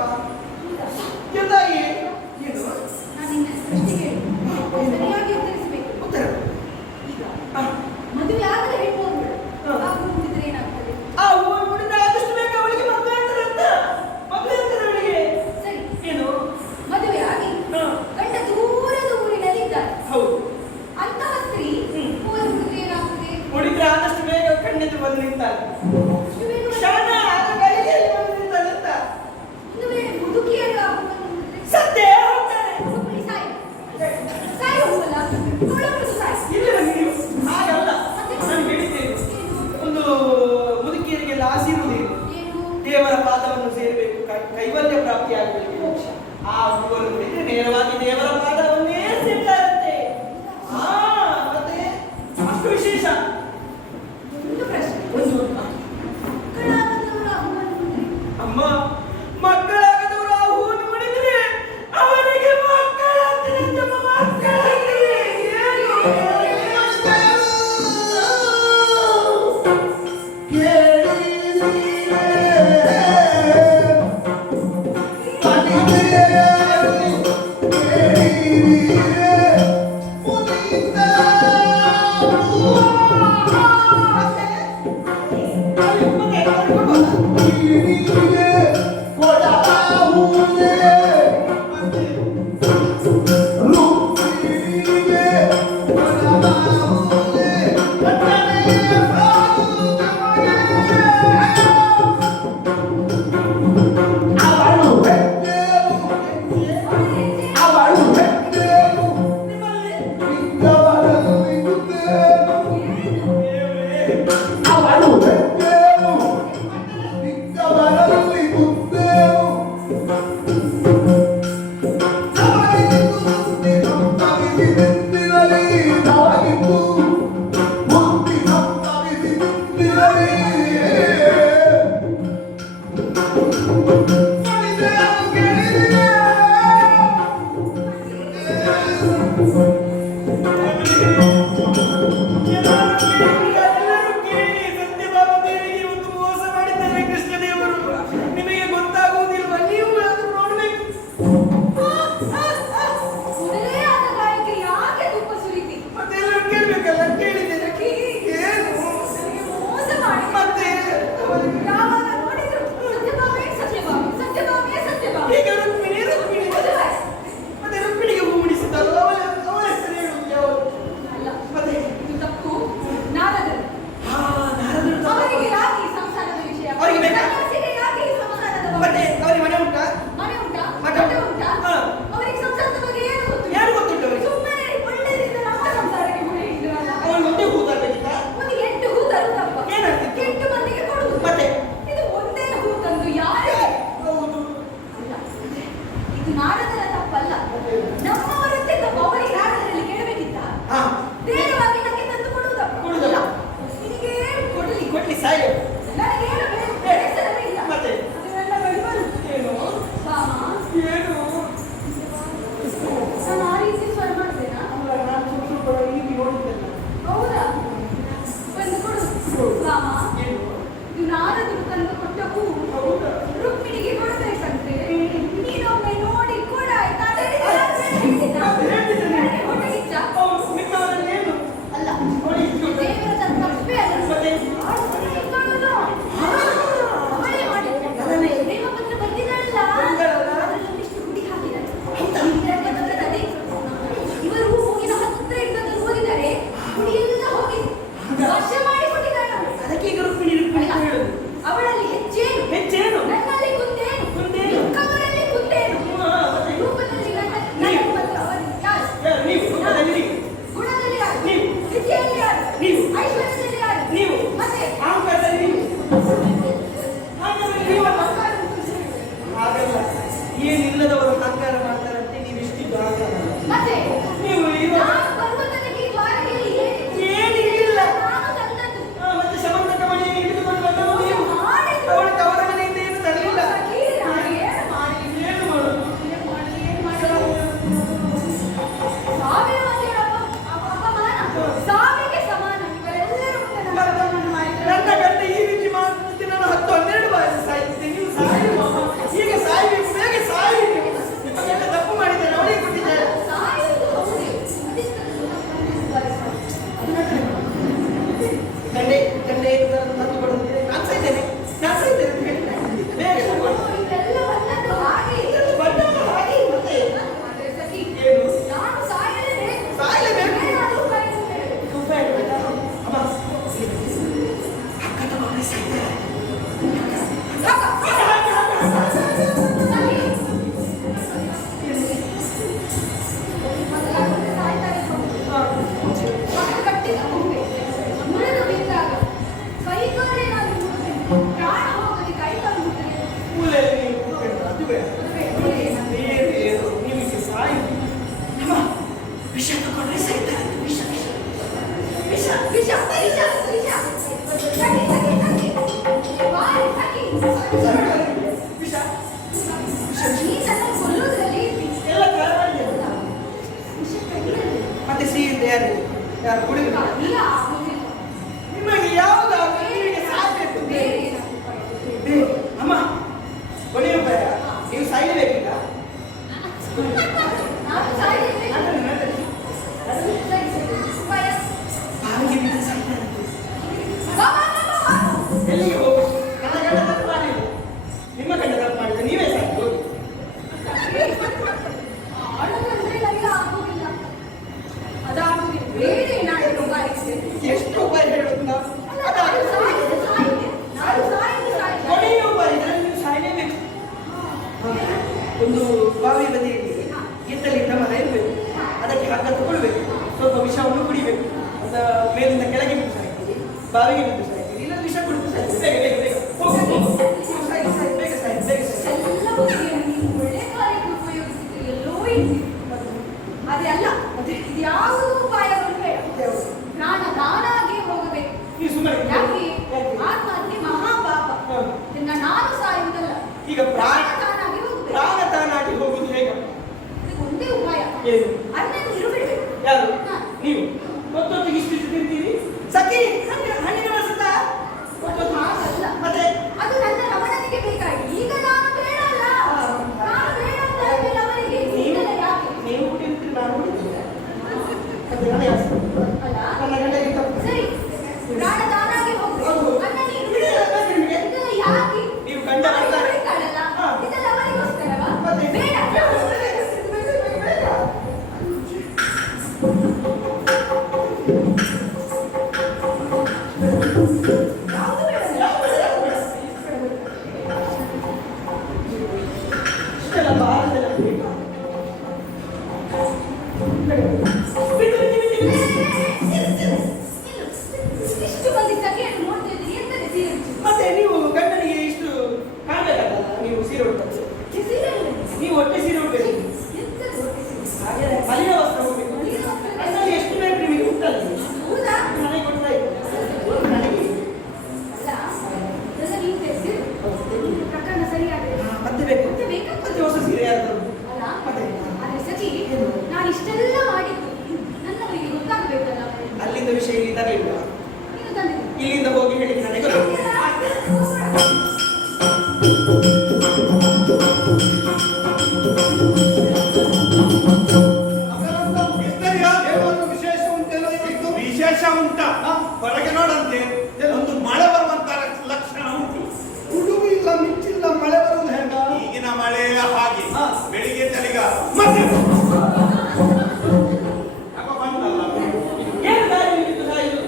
ಜೊತೆಗೆ ಏನು? ನಾನು ನಿನ್ನ ಪ್ರಶ್ನೆಗೆ ಸರಿಯಾಗಿ ಉತ್ತರಿಸಬೇಕು. ಉತ್ತರ. ಈಗ ಹ. ಮದುವೆ ಆಗದ ಹೆಣ್ಣು ಅಂದ್ಬಿಡು. ಹ. ಆ ಕೂತಿದ್ರೆ ಏನಾಗ್ತದೆ? ಆ ಹೂವನ್ನು ಕುಡಿದ್ರೆ ಆದಷ್ಟು ಬೇಗ ಅವಳಿಗೆ ಮದುವೆ ಆಗ್ತದೆ ಅಂತ. ಮದುವೆ ಆಗ್ತದೆ ಅವಳಿಗೆ. ಸರಿ, ಏನು? ಮದುವೆ ಆಗಿ ಹ. ಗಂಡ ದೂರದ ಊರಿನಲ್ಲಿ ಇದ್ದಾನೆ. ಹೌದು. ಅಂತಹ ಸ್ತ್ರೀ ಹ್ಮ್. ಹೂವನ್ನು ಕುಡಿದ್ರೆ ಏನಾಗ್ತದೆ? ಕುಡಿದ್ರೆ ಆದಷ್ಟು ಬೇಗ ಕಣ್ಣೆದ್ದು ಬಂದು ನಿಂತಾಳೆ. ಅಷ್ಟು ಬೇಗ ಕ್ಷಣ ಆಗ ಗಳಿಗೆಯಲ್ಲಿ ಬಂದು ನಿಂತಾಳೆ ಅಂತ. ಒಂದು ವೇಳೆ ಮುದುಕಿಯರು ಆ ಹೂವನ್ನು ಕುಡಿದ್ರೆ ಸತ್ಯ ಹೋಗ್ತಾನೆ. ಹುಡುಗಿ ಸಾಯಿ ಸಾಯಿ ಹೋಗಲ್ಲ. ಅವಳೊಬ್ಬಳು ಸಾಯಿ. ಇಲ್ಲ ನೀವು ಹಾಗಲ್ಲ. ನಾನು ಹೇಳಿದ್ದೇನೆ, ಒಂದು ಮುದುಕಿಯರಿಗೆಲ್ಲ ಆಸಿರುವುದೇನು? ಏನು? ದೇವರ ಪಾದವನ್ನು ಸೇರಬೇಕು, ಕೈವಲ್ಯ ಪ್ರಾಪ್ತಿಯಾಗಬೇಕು. ಆ ಹೂವನ್ನು ಕುಡಿದ್ರೆ ನೇರವಾಗಿ ದೇವರ ಪಾದವನ್ನೇ ಸೇರ್ತಾರಂತೆ. ಮತ್ತೆ ಅಷ್ಟು ವಿಶೇಷ. ಒಂದು ಪ್ರಶ್ನೆ. ಒಂದು ಮಕ್ಕಳಾಗದವರ ಅಮ್ಮನನ್ನು ಅಮ್ಮ, ಮಕ್ಕಳಾಗದವರು ಆ ಹೂವನ್ನು ಮುಡಿದ್ರೆ ಅವರಿಗೆ ಮಕ್ಕಳಾಗ್ತದೆ ತಮ್ಮ ಮಕ್ಕಳಾಗ್ತದೆ. ಮೊದಲೇ ಆದ ಗಾಯಕ್ಕೆ ಯಾಕೆ ತುಪ್ಪ ಸುರಿತಿ? ನನಗೆ ಮೋಸ ಮಾಡಿ ಯಾವಾಗ ನೋಡಿದ್ರು ಸತ್ಯಭಾಮೆ ಸತ್ಯಭಾಮೆ ಸತ್ಯಭಾಮೆ ಸತ್ಯಭಾಮೆ. ಅಲ್ಲ, ಇದು ತಪ್ಪು. ನಾರದರು ಅವರಿಗೆ ಯಾಕೆ ಈ ಸಂಸಾರದ ವಿಷಯ? ಅವರಿಗೆ ಬೇಕಾ? ಸನ್ಯಾಸಿಗೆ ಯಾಕೆ ಈ ಸಂಸಾರದ ಬಗ್ಗೆ? ಮನೆ ಉಂಟಾ? ಮನೆ ಉಂಟಾ? ಮಠ ಮಠ ಉಂಟಾ? ಹಾ. ಅವರಿಗೆ ಸಂಸಾರದ ಬಗ್ಗೆ ಏನು ಗೊತ್ತು? ಏನು ಗೊತ್ತುಂಟು ಅವರಿಗೆ? ಸುಮ್ಮನೆ ಒಳ್ಳೆಯದಿಂದ ನಮ್ಮ ಸಂಸಾರಕ್ಕೆ ಮುಡಿ ಇಟ್ಟಿರಲ್ಲ. ಅವರಿಗೆ ಒಂದೇ ಹೂ ತರಬೇಕಿತ್ತ? ಒಂದು 8 ಹೂ ತರುತ್ತಪ್ಪ. ಏನಾಗ್ತದೆ? ಕೆಟ್ಟು ಮಂದಿಗೆ ಕೊಡುವುದು. ಮತ್ತೆ? ಇದು ಒಂದೇ ಹೂ ತಂದು ಯಾರಿಗೆ? ಹೌದು. ಅಲ್ಲ, ಇದು ನಾರದರ ತಪ್ಪಲ್ಲ. ನಮ್ಮವರದ್ದೇ ತಪ್ಪು. ಅವರಿಗೆ ನಾರದರಲ್ಲಿ ಕೇಳಬೇಕಿತ್ತ? ಹಾ. ನೇರವಾಗಿ ನನಗೆ ತಂದು ಕೊಡುವುದಪ್ಪ. ಕೊಡುವುದಲ್ಲ. ನಿನಗೆ ಕೊಡಲಿ. ಕೊಡ್ಲಿ ಸಾಯ. ನನಗೇನು ಬೇಸರವೇ ಇಲ್ಲ. ಮತ್ತೆ? ಅದನ್ನೆಲ್ಲ ಬಡಿಬರು. ಏನು? ಬಾಮ, ಏನು? ನಾನು ಆ ರೀತಿ ಸ್ವರ ಮಾಡ್ತೇನಾ? ಅಲ್ಲ, ನಾನು ಸ್ವಲ್ಪ ಹೀಗೆ ನೋಡಿದ್ದೆಲ್ಲ. ಹೌದಾ? ಒಂದು ಕೊಡು. ಬಾಮ, ಏನು? ಇದು ನಾರದರು ತಂದು ಕೊಟ್ಟ ಹೂ. ಹೌದಾ? ರುಕ್ಮಿಣಿಗೆ ಕೊಡಬೇಕಂತೆ. ನೀನೊಮ್ಮೆ ನೋಡಿ ಕೊಡ ಆಯ್ತಾ? ಅದರಲ್ಲಿ ನಾನು ಹೇಳ್ತಿದ್ದ? ನನಗೆ ಹೊಟ್ಟೆ ಕಿಚ್ಚ? ಹೌದು, ನಿನ್ನವರಲ್ಲಿ ಏನು? ಅಲ್ಲ, ನೋಡಿ, ಇದು ದೇವರ ತಪ್ಪೇ ಅಲ್ಲ. ಮತ್ತೆ? ಅವಳೇ ಮಾಡಿದ್ದು. ಪ್ರೇಮ ಪತ್ರ ಬರ್ದಿದ್ದಾಳಲ್ಲ, ಬರ್ದಿದ್ದಾಳಲ್ಲ? ಅದರಲ್ಲೊಂದಿಷ್ಟು ಹುಡಿ ಹಾಕಿದ್ದಾಳೆ. ಇದಕ್ಕೆ ಬರ್ತದೆ. ಇವರು ಹೂವಿನ ಹತ್ರ ಇದ್ದದ್ದು ಓದಿದರೆ ಹುಡಿಯೆಲ್ಲ ಹೋಗಿದೆ. ವರ್ಷ ಮಾಡಿಕೊಟ್ಟಿದ್ದಾಳೆ ಅವಳು. ಅದಕ್ಕೆ ಈಗ ರುಕ್ಮಿಣಿ ರುಕ್ಮಿಣಿ ಅಂತ ಹೇಳುದು. ಅವಳಲ್ಲಿ ಹೆಚ್ಚೇನು? ಹೆಚ್ಚೇನು? ನನ್ನಲ್ಲಿ ಕುಂದೇನು? ಕುಂದೇನು? ಕವರಲ್ಲಿ ಕುಂದೇನು? ಹಾ, ಮತ್ತೆ? ರೂಪದಲ್ಲಿ ನನ್ನ ನೀವು. ಮತ್ತು ಅವರು ಯಾರು? ಯಾರು? ನೀವು. ರೂಪದಲ್ಲಿ ನೀವು. ಗುಣದಲ್ಲಿ ಯಾರು? ನೀವು. ವಿದ್ಯೆಯಲ್ಲಿ ಯಾರು? ನೀವು. ಐಶ್ವರ್ಯದಲ್ಲಿ ಯಾರು? ನೀವು. ಮತ್ತೆ ಅಹಂಕಾರದಲ್ಲಿ ನೀವು. ಹಾಗಾದ್ರೆ ನೀವಲ್ಲ. ಹಾಗಲ್ಲ, ಏನಿಲ್ಲದವರು ಅಹಂಕಾರ ಮಾಡ್ತಾರಂತೆ, ನೀವು ಇಷ್ಟಿದ್ದು ಅಹಂಕಾರ. ಮತ್ತೆ ನೀವು ಇರುವ ನಾನು ಪರ್ವತದಲ್ಲಿ ದ್ವಾರಕೆಯಲ್ಲಿ ಏನಿತ್ತು? ಏನಿಲ್ಲ. ನಾನು ತಂದ ವಿಷ ವಿಷ ವಿಷ ಸಖಿ ಸಖಿ ಸಖಿ ಬಾಯ್ ಸಖಿ ವಿಷ ನೀ ನನ್ನ ಕೊಲ್ಲೋದ್ರಲ್ಲಿ ಎಲ್ಲ ಕಾರಣ ವಿಷ ಕೈಯಲ್ಲಿ ಮತ್ತೆ ಸಿಹಿಯಿಂದ ಯಾರು ಕುಡಿದ್ರು ಇಲ್ಲ ಆಗುದಿಲ್ಲ ನಿಮಗೆ ಯಾವುದಾದ್ರೂ ನಿಮಗೆ ಸಾಧ್ಯತೆ ಬೇರೆ ಏನಾದ್ರು ಬೇರೆ ಅಮ್ಮ ಕೊನೆಯ ಭಯ ನೀವು ಸಾಯಬೇಕೀಗ ನಾನು ಸಾಯಿದೆ ನನ್ನನ್ನು ನಡೆಸಿ ಸರಿ ಸರಿ ಉಪಾಯ ಬಾವಿಗೆ ಬಿದ್ದು ಸಾಯ್ತಾನಂತೆ. ಬಾ ಬಾ ಬಾ ಬಾ ಎಲ್ಲಿಗೆ ಹೋಗು ನನ್ನ ಗಂಡ ತಪ್ಪು ಮಾಡಿಲ್ಲ ನಿಮ್ಮ ಗಂಡ ತಪ್ಪು ಮಾಡಿದ ನೀವೇ ಸಾಕು ಹೋಗಿ ಆಡುವಂದ್ರೆ ನನಗೆ ಆಗುವುದಿಲ್ಲ ಅದಾಗುವುದಿಲ್ಲ ಬೇರೆ ಏನಾದರೂ ಉಪಾಯಿಸಿದೆ ಎಷ್ಟು ಉಪಾಯ ಹೇಳೋದು ನಾವು ಅಲ್ಲ ನಾನು ಸಾಯಿದೆ ಸಾಯಿದೆ ನಾನು ಸಾಯಿದೆ ಸಾಯಿದೆ ಕೊನೆಯ ಉಪಾಯ ಇದ್ರೆ ನೀವು ಸಾಯಲೇಬೇಕು ಒಂದು ಬಾವಿ ಬದಿಯಲ್ಲಿ ಗಿತ್ತಲಿಂದ ಮರ ಇರಬೇಕು ಅದಕ್ಕೆ ಹಗ್ಗ ತಗೊಳ್ಬೇಕು ಸ್ವಲ್ಪ ವಿಷವನ್ನು ಕುಡಿಬೇಕು ಒಂದು ಮೇಲಿಂದ ಕೆಳಗೆ ಬಿದ್ದು ಸಾಯ್ತೀರಿ ಬಾವಿಗೆ ಬಿದ್ದು ಸಾಯ್ತೀರಿ ಇಲ್ಲ ವಿಷ ಕುಡಿದು ಸಾಯ್ತೀರಿ ಬೇಗ ಬೇಗ ಬೇಗ ಹೋಗು ಹೋಗು ನೀವು ಸಾಯಿ ಸಾಯಿ ಬೇಗ ಸಾಯಿ ಬೇಗ ಸಾಯಿ ಎಲ್ಲ ಬಗೆಯನ್ನು ನೀವು ಒಳ್ಳೆ ಕಾರ್ಯಕ್ಕೆ ಉಪಯೋಗಿಸಿದ್ರೆ ಎಲ್ಲೋ ಇತ್ತು ಅದೇ ಅಲ್ಲ ಇದು ಯಾವುದೂ ಉಪಾಯಗಳು ಬೇಡ ಪ್ರಾಣ ತಾನಾಗೆ ಹೋಗಬೇಕು ನೀವು ಸುಮ್ಮನೆ ಯಾಕೆ ಆತ್ಮಹತ್ಯೆ ಮಹಾಪಾಪ ಇದನ್ನ ನಾನು ಸಾಯುವುದಲ್ಲ ಈಗ ಪ್ರಾಣ ತಾನಾಗಿ ಹೋಗಬೇಕು ಪ್ರಾಣ ತಾನಾಗಿ ಹೋಗುದು ಹೇಗೆ ಇದಕ್ಕೆ ಒಂದೇ ಉಪಾಯ ಏನು ಅನ್ನನ್ನು ಇರುಬಿಡ್ಬೇಕು ಯಾರು ಹಾ. ನೀವು ಗೊತ್ತೊತ್ತಿಗೆ ಇಷ್ಟು ತಿಂತೀರಿ ಸಖಿ ಹಣ್ಣಿನ ರಸದ ಗೊತ್ತೊತ್ತು ಹಾಗಲ್ಲ ಮತ್ತೆ ಅದು ನನ್ನ ರಮಣನಿಗೆ ಬೇಕಾಗಿ ಈಗ ನಾನು ಬೇಡ ಅಲ್ಲ ನಾನು ಬೇಡ ಅಂತ ಹೇಳಿಲ್ಲ ಅವರಿಗೆ ಈಗಲೇ ಯಾಕೆ ನೀವು ಕುಡಿಯುತ್ತೀರಿ ನಾನು ಕುಡಿಯುತ್ತಿಲ್ಲ ಅದು ನನ್ನ ಆಸೆ. ಅಲ್ಲ ನನ್ನ ಗಂಡಗೆ ತಪ್ಪು. ಸರಿ ಪ್ರಾಣ ತಾನಾಗಿ ಹೋಗ್ಬೇಕು ಹೌದು. ಅನ್ನನ್ನು ಇದೆಲ್ಲ ಇರುಬಿಡ್ಬೇಕು ನಿಮಗೆ? ಇದೆಲ್ಲ ಯಾಕೆ ನೀವು ಗಂಡ ಬರ್ತಾರೆ. ಕಾಣಲ್ಲ ಹಾ. ಇದೆಲ್ಲ ಅವರಿಗೋಸ್ಕರವಾ ಮತ್ತೆ? ಬೇಡ ಯಾವುದು ಬೇಡ ಇಷ್ಟೆಲ್ಲ ಭಾರತದಲ್ಲಿ ಬೇಕಾ? ಇಷ್ಟು ಮಂದಿ ಸಖಿಯನ್ನು ನೋಡ್ತಾ ಇದ್ದೀರಿ ಎಂತದೆ ಸೀರೆ ಮತ್ತೆ ನೀವು ಗಂಡನಿಗೆ ಇಷ್ಟು ಕಾಣಬೇಕಲ್ಲ ನೀವು ಸೀರೆ ಉಡ್ತದ್ದು ಸೀರೆ ನೀವು ಹೊಟ್ಟೆ ಸೀರೆ ಉಡ್ಬೇಕು ಎಂತದು ಹೊಟ್ಟೆ ಸೀರೆ? ಹಾಗೆ ಮಲಿನ ವಸ್ತ್ರ ಹೋಗ್ಬೇಕು ಅದರಲ್ಲಿ ಎಷ್ಟು ಬೇಕು ನಿಮಗೆ ಉಂಟಲ್ಲ ಹೌದಾ ನನಗೆ ಗೊತ್ತಾಯ್ತು ನನಗೆ ಅಲ್ಲ ಇದೆಲ್ಲ ನೀವು ತೆಗೆದಿರು ನಿಮ್ಗೆ ಪ್ರಕರಣ ಸರಿಯಾಗಿದೆ ಮತ್ತೆ ಬೇಕು ಮತ್ತೆ ಬೇಕಂತ ಮತ್ತೆ ಹೊಸ ಸೀರೆ ಯಾರು ಅಲ್ಲ ಮತ್ತೆ? ಆದ್ರೆ ಸಖಿ ನಾನು ಇಷ್ಟೆಲ್ಲ ಮಾಡಿದ್ದು ನನ್ನವರಿಗೆ ಗೊತ್ತಾಗಬೇಕಲ್ಲ ಅಲ್ಲಿಂದ ವಿಷಯ ಇಲ್ಲಿ ತರಲಿಲ್ಲ ನೀನು ತಂದಿದ್ದು ಇಲ್ಲಿಂದ ಹೋಗಿ ಹೇಳಿ ನನಗೆ ಗೊತ್ತು. ವಿಶೇಷ ಉಂಟೆಲ್ಲ ಇವತ್ತು ವಿಶೇಷ ಉಂಟ ಹೊರಗೆ ನೋಡಂತೆ ಒಂದು ಮಳೆ ಬರುವಂತ ಲಕ್ಷಣ ಉಂಟು ಗುಡುಗು ಇಲ್ಲ ಮಿಂಚಿಲ್ಲ ಮಳೆ ಬರುವುದು ಹೇಗ ಈಗಿನ ಮಳೆಯ ಹಾಗೆ ಹಾ. ಬೆಳಿಗ್ಗೆ ಚಳಿಗಾಲ ಮತ್ತೆ ಅಪ್ಪ ಬಂತಲ್ಲ ಏನು ದಾರಿ ಹಿಡಿದು ಸಾಯುದು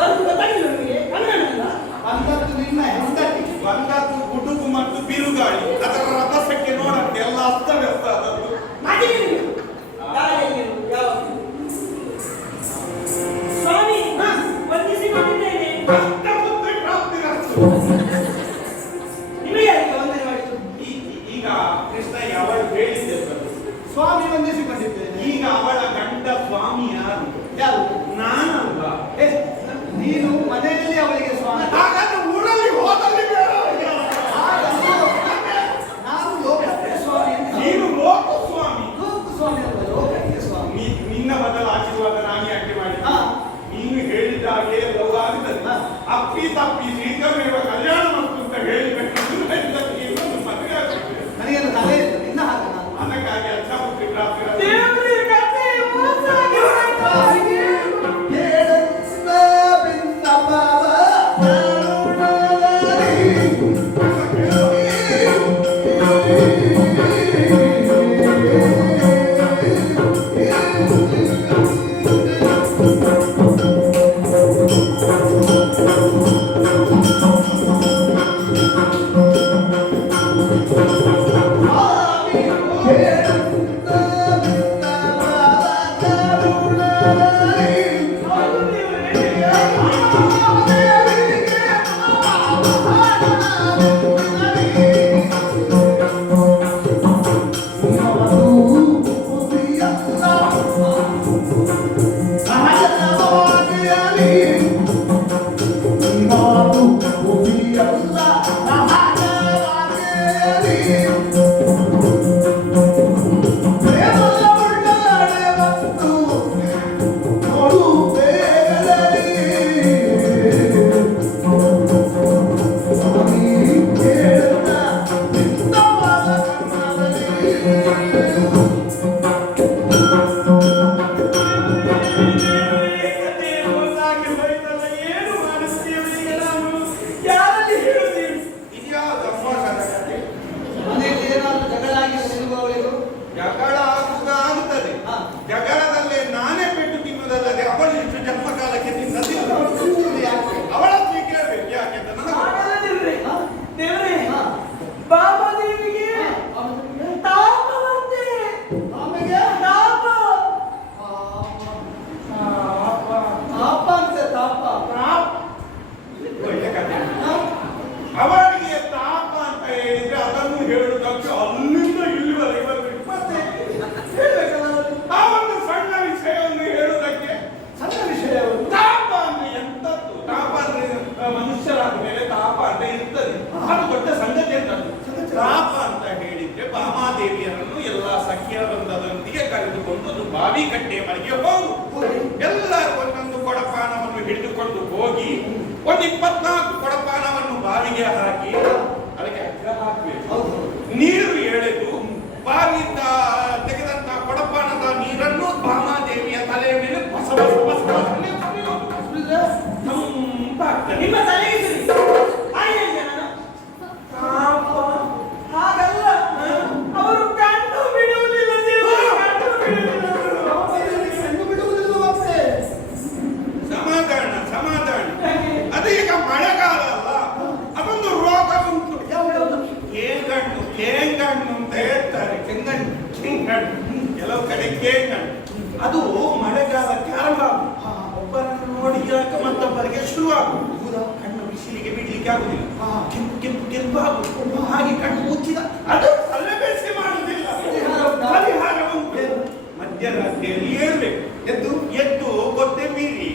ಅದು ಗೊತ್ತಾಗಿಲ್ಲ ನಿಮಗೆ ಕನ್ನಡ ಇಲ್ಲ ಅಂತದ್ದು ನಿನ್ನ ಹೆಂಡತಿ ಬಂದದ್ದು ಗುಡುಗು ಮತ್ತು ಬಿರುಗಾಳಿ ಅದರ ರಭಸಕ್ಕೆ ನೋಡಂತೆ ಎಲ್ಲ ಅಸ್ತವ್ಯಸ್ತ ಆದದ್ದು ಮಾತಿಗೆ ನೀವು ದಾರಿಯಲ್ಲಿ ಯಾವ ಸ್ವಾಮಿ ವಂದಿಸಿಕೊಂಡಿದ್ದೇನೆ ಕಷ್ಟ ಮುದ್ದೆ ಪ್ರಾಪ್ತಿರಸ್ತು. ನಿಮಗೆ ಯಾರಿಗೆ ವಂದನೆ ಮಾಡಿತು ಈಗ ಕೃಷ್ಣ ಅವಳು ಹೇಳಿದ್ದೆ ಅದು. ಸ್ವಾಮಿ ವಂದಿಸಿಕೊಂಡಿದ್ದೇನೆ ಈಗ ಅವಳ ಗಂಡ ಸ್ವಾಮಿ ಯಾರು ಯಾರು ನಾನಲ್ಲ ಏ, ನೀನು ಮನೆಯಲ್ಲಿ ಅವಳಿಗೆ ಸ್ವಾಮಿ ಹಾಗಾದ್ರೆ ಊರಲ್ಲಿ ಹೋದಲ್ಲಿ ಬೇಡ ನಾನು ಲೋಕಕ್ಕೆ ಸ್ವಾಮಿ ಅಂತ ನೀನು ಲೋಕ ಸ್ವಾಮಿ ಲೋಕ ಸ್ವಾಮಿ ಅಲ್ಲ ಲೋಕಕ್ಕೆ ಸ್ವಾಮಿ ನಿನ್ನ ಬದಲ ಆಶೀರ್ವಾದ ನಾನು ಯಾಕೆ ಮಾಡಿ ಹಾ. ನೀನು ಹೇಳಿದ ಹಾಗೆ ಎಲ್ಲವೂ ಆಗುತ್ತದೆ ಹಾ. ಅಪ್ಪಿ ತಪ್ಪಿ ಶೀಘ್ರಮೇವ ಕಲ್ಯಾಣ ಮತ್ತು ಅಂತ ಹೇಳಿಬಿಟ್ಟು ಇನ್ನೊಂದು ಮದುವೆ ಆಗುತ್ತೆ ನನಗೇನು ತಲೆ ಇಲ್ಲ ನಿನ್ನ ಹಾಗೆ ನಾನು ಅದಕ್ಕಾಗಿ ಅಚ್ಚಾಪುತ್ರಿ ಪ್ರಾಪ್ತಿ ಸಹಜವಾಗಿ ಹೋಯ್ತಲ್ಲ, ಏನು ಮಾಡಿಸ್ತೀವಿ ಈಗ ನಾವು? ಯಾರಲ್ಲಿ ಹೇಳುತ್ತೀವಿ? ಇದ್ಯಾವುದಮ್ಮ ಕಥೆ? ಮನೆಯಲ್ಲಿ ಏನಾದ್ರು ಜಗಳ ಆಗಿದೆ ನಿಲುವವರೆಗೂ? ಜಗಳ ಆಗುತ್ತದೆ. ಹಾ. ಜಗಳದಲ್ಲೇ ನಾನೇ ಪೆಟ್ಟು ತಿನ್ನುವುದಲ್ಲದೆ ಅವಳು ಇಷ್ಟು ಜನ್ಮಕಾಲಕ್ಕೆ ತಿನ್ನದಿಲ್ಲ. ಯಾಕೆ? ಅವಳ ಕೇಳಬೇಕು ಯಾಕೆ ಅಂತ ನನಗೆ ಹಾ? ದೇವರೇ ಹಾ. ಬಾಬಾದೇವಿಗೆ ಆಮೇಲೆ? ತಾಪ ಬಂದೆ. ಆಮೇಲೆ? ತಾಪ. ತಾಪ ಅಂತೆ, ತಾಪ. ಒಳ್ಳೆ ಕಥೆ. ಹಾ? ಅವಳಿಗೆ ತಾಪ ಅಂತ ಹೇಳಿದ್ರೆ ಅದನ್ನು ಹೇಳುವುದಕ್ಕೆ ಅಲ್ಲಿಂದ ಇಲ್ಲಿವರೆಗೆ ಬರಬೇಕು. ಮತ್ತೆ ಹೇಳ್ಬೇಕಲ್ಲ ಅದು? ಆ ಒಂದು ಸಣ್ಣ ವಿಷಯವನ್ನು ಹೇಳುವುದಕ್ಕೆ ಸಣ್ಣ ವಿಷಯ ಯಾವುದು? ತಾಪ ಅಂದ್ರೆ ಎಂತದ್ದು? ತಾಪ ಅಂದ್ರೆ ಮನುಷ್ಯರಾದ ಮೇಲೆ ತಾಪ ಅಂತ ಇರ್ತದೆ. ಅದು ದೊಡ್ಡ ಸಂಗತಿ ಅಂತದ್ದು. ತಾಪ ಅಂತ ಹೇಳಿದ್ರೆ ಭಾಮಾದೇವಿಯರನ್ನು ಎಲ್ಲ ಸಖಿಯ ವೃಂದದೊಂದಿಗೆ ಕರೆದುಕೊಂಡು ಒಂದು ಬಾವಿ ಕಟ್ಟೆಯ ಮನೆಗೆ ಹೋಗು. ಎಲ್ಲರೂ ಒಂದೊಂದು ಕೊಡಪಾನವನ್ನು ಹಿಡಿದುಕೊಂಡು ಹೋಗಿ ಒಂದು 24 ಕೊಡಪಾನವನ್ನು ಬಾವಿಗೆ ಹಾಕಿ ಅದಕ್ಕೆ ಅಗ್ರ ಹಾಕಬೇಕು. ಹೌದು. ನೀರು ಎಳೆದು ಬಾವಿಯಿಂದ ತೆಗೆದಂತ ಕೊಡಪಾನದ ನೀರನ್ನು ಭಾಮಾದೇವಿಯ ತಲೆಯ ಮೇಲೆ ಬಸ ಬಸ ಬಸ ಬಸ ಸುರಿದ್ರೆ? ತಂಪಾಗ್ತದೆ. ನಿಮ್ಮ ತಲೆಗೆ ಸರಿ. ಆಯ್ತು ನಾನು. ತಾಪ. ಹಾಗಲ್ಲ. ಅವರು ಕಣ್ಣು ಬಿಡುವುದಿಲ್ಲ ದೇವರೇ, ಕಣ್ಣು ಬಿಡುವುದಿಲ್ಲ. ಅವರಲ್ಲಿ ಕಣ್ಣು ಬಿಡುವುದಿಲ್ಲವಂತೆ. ಸಮಾಧಾನ ಸಮಾಧಾನ. ಅದೀಗ ಮಳೆಗಾಲ ಅಲ್ಲ, ಅದೊಂದು ರೋಗ ಉಂಟು. ಯಾವುದು? ಕೇಂಗಣ್ಣು ಕೇಂಗಣ್ಣು ಅಂತ ಹೇಳ್ತಾರೆ. ಕೆಂಗಣ್ಣು. ಕೆಂಗಣ್ಣು, ಕೆಲವು ಕಡೆ ಕೇಂಗಣ್ಣು. ಅದು ಮಳೆಗಾಲಕ್ಕೆ ಆರಂಭ ಆಗುದು. ಒಬ್ಬರನ್ನು ನೋಡಿ ಯಾಕೆ ಮತ್ತೊಬ್ಬರಿಗೆ ಶುರುವಾಗುದು. ಕಣ್ಣು ಬಿಸಿಲಿಗೆ ಬಿಡ್ಲಿಕ್ಕೆ ಆಗುದಿಲ್ಲ. ಕೆಂಪು ಕೆಂಪು ಕೆಂಪು ಆಗುದು. ಹಾಗೆ ಕಣ್ಣು ಮುಚ್ಚಿದ ಅದು ಸಲ್ಲಬೇಸಿ ಮಾಡುವುದಿಲ್ಲ. ಪರಿಹಾರ ಉಂಟು. ಮಧ್ಯರಾತ್ರಿಯಲ್ಲಿ ಏಳ್ಬೇಕು. ಎದ್ದು ಎದ್ದು ಗೊತ್ತೆ ಮೀರಿ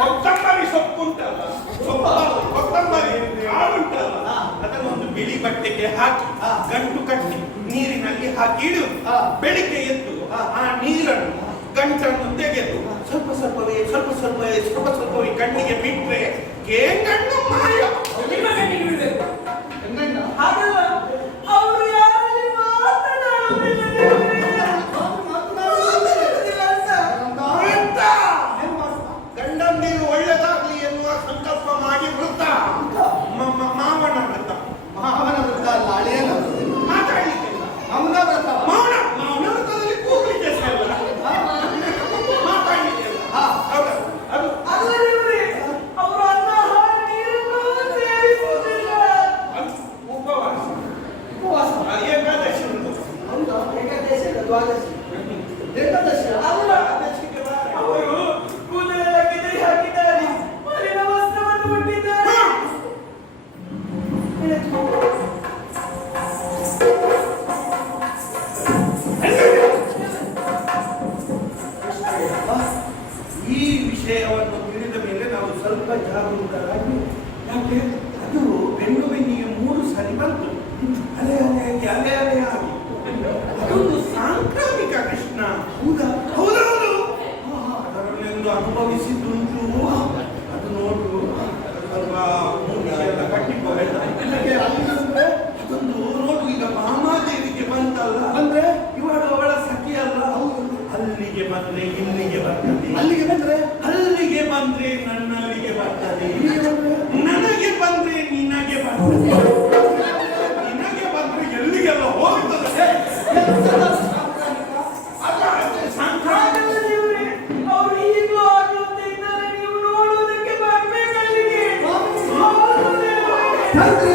ಕೊತ್ತಂಬರಿ ಸೊಪ್ಪು ಉಂಟಲ್ಲ, ಕೊತ್ತಂಬರಿ ಆಳುಂಟಲ್ಲ, ಅದನ್ನೊಂದು ಬಿಳಿ ಬಟ್ಟೆಗೆ ಹಾಕಿ ಗಂಟು ಕಟ್ಟಿ ನೀರಿನಲ್ಲಿ ಹಾಕಿ ಇಡು. ಬೆಳಿಗ್ಗೆ ಎದ್ದು ಆ ನೀರನ್ನು ಗಂಟನ್ನು ತೆಗೆದು ಸ್ವಲ್ಪ ಸ್ವಲ್ಪವೇ ಕಣ್ಣಿಗೆ ಬಿಟ್ರೆ ಕೇಂಗಣ್ಣು ಮಾಯ. ನಿಮ್ಮ ಕಣ್ಣಿಗೆ ಬಿಡಬೇಕು. ಕೆಂಗಣ್ಣ? ಹಾಗಲ್ಲ. ಅವರು ಯಾರಲ್ಲಿ ಮಾತನಾಡುವುದಿಲ್ಲ ದೇವರೇ. ಮಾತನಾಡುವುದಿಲ್ಲ ಅಂತ. ವೃತ್ತ. ಏನ್ ಮಾಡ್ತಾ? ಗಂಡಂದಿರು ಒಳ್ಳೆದಾಗಲಿ ಎನ್ನುವ ಸಂಕಲ್ಪ ಮಾಡಿ ವೃತ್ತ. ಮಾವನ ವೃತ್ತ. ಮಾವನ ವೃತ್ತ ಅಲ್ಲ, ಅಳಿಯನ ವೃತ್ತ. ಮಾತಾಡ್ಲಿಕ್ಕಿಲ್ಲ. ಅವನ ವ್ರತ. ಮಾವನ ವೃತ್ತದಲ್ಲಿ ಕೂಗ್ಲಿಕ್ಕೆ ಸಲ್ಲ, ಮಾತಾಡ್ಲಿಕ್ಕೆ ಇಲ್ಲ. ಹೌದಾ? ಅದು ಅಲ್ಲ ದೇವರೇ, ಅವರು ಅನ್ನ ಆಹಾರ ನೀರನ್ನು ಸೇವಿಸುವುದಿಲ್ಲ. ಅದು ಉಪವಾಸ. ಉಪವಾಸ. ಏಕಾದಶಿ ಉಂಟು. ಹೌದಾ? ಏಕಾದಶಿ ಅಲ್ಲ, ದ್ವಾದಶಿ. ಏಕಾದಶಿ ಅಲ್ಲ, ಅಲ್ಲ. ಏಕಾದಶಿಗೆ ಬಾರ. ಅವರು ಕೂದಲೆಲ್ಲ ಗೆದರಿ ಹಾಕಿದ್ದಾರೆ, ಮಲಿನ ವಸ್ತ್ರವನ್ನು ಬಿಟ್ಟಿದ್ದಾರೆ. ಈ ವಿಷಯವನ್ನು ತಿಳಿದ ಮೇಲೆ ನಾವು ಸ್ವಲ್ಪ ಜಾಗರೂಕರಾಗಿ, ಯಾಕೆ ಅದು ಬೆನ್ನು ಬೆನ್ನಿಗೆ 3 ಸರಿ ಬಂತು. ಅಲೆ ಅಲೆಯಾಗಿ ಅದೊಂದು ಸಾಂಕ್ರಾಮಿಕ ಕೃಷ್ಣ. ಹೌದೌದು. ಅದರಲ್ಲೆಂದು ಅನುಭವಿಸಿದ್ದುಂಟು. ಅದು ನೋಡು, ಸ್ವಲ್ಪ ಮೂಗಿಗೆಲ್ಲ ಕಟ್ಟಿಕೊಳ್ಳ. ಅದೊಂದು ನೋಡು, ಈಗ ಭಾಮಾದೇವಿಗೆ ಬಂತಲ್ಲ ಅಂದ್ರೆ ಇವಳು ಅವಳ ಸಖಿ ಅಲ್ಲ. ಅಲ್ಲಿಗೆ ಬಂದ್ರೆ ಇಲ್ಲಿಗೆ ಬರ್ತದೆ, ಅಲ್ಲಿಗೆ ಬಂದ್ರೆ ಅಲ್ಲಿಗೆ ಬಂದ್ರೆ ನನ್ನಲ್ಲಿಗೆ ಬರ್ತದೆ, ನನಗೆ ಬಂದ್ರೆ ನಿನಗೆ ಬರ್ತದೆ, ನಿನಗೆ ಬಂದ್ರೆ ಎಲ್ಲಿಗೆಲ್ಲ ಹೋಗ್ತದೆ. ಹಾಗಲ್ಲ ದೇವರೇ, ಅವರು ಈಗಲೂ ಆಡುವಂತೆ ಇದ್ದಾರೆ, ನೀವು ನೋಡುವುದಕ್ಕೆ ಬರ್ಬೇಕಲ್ಲಿಗೆ. ಹೌದು ದೇವರೇ. Thank you.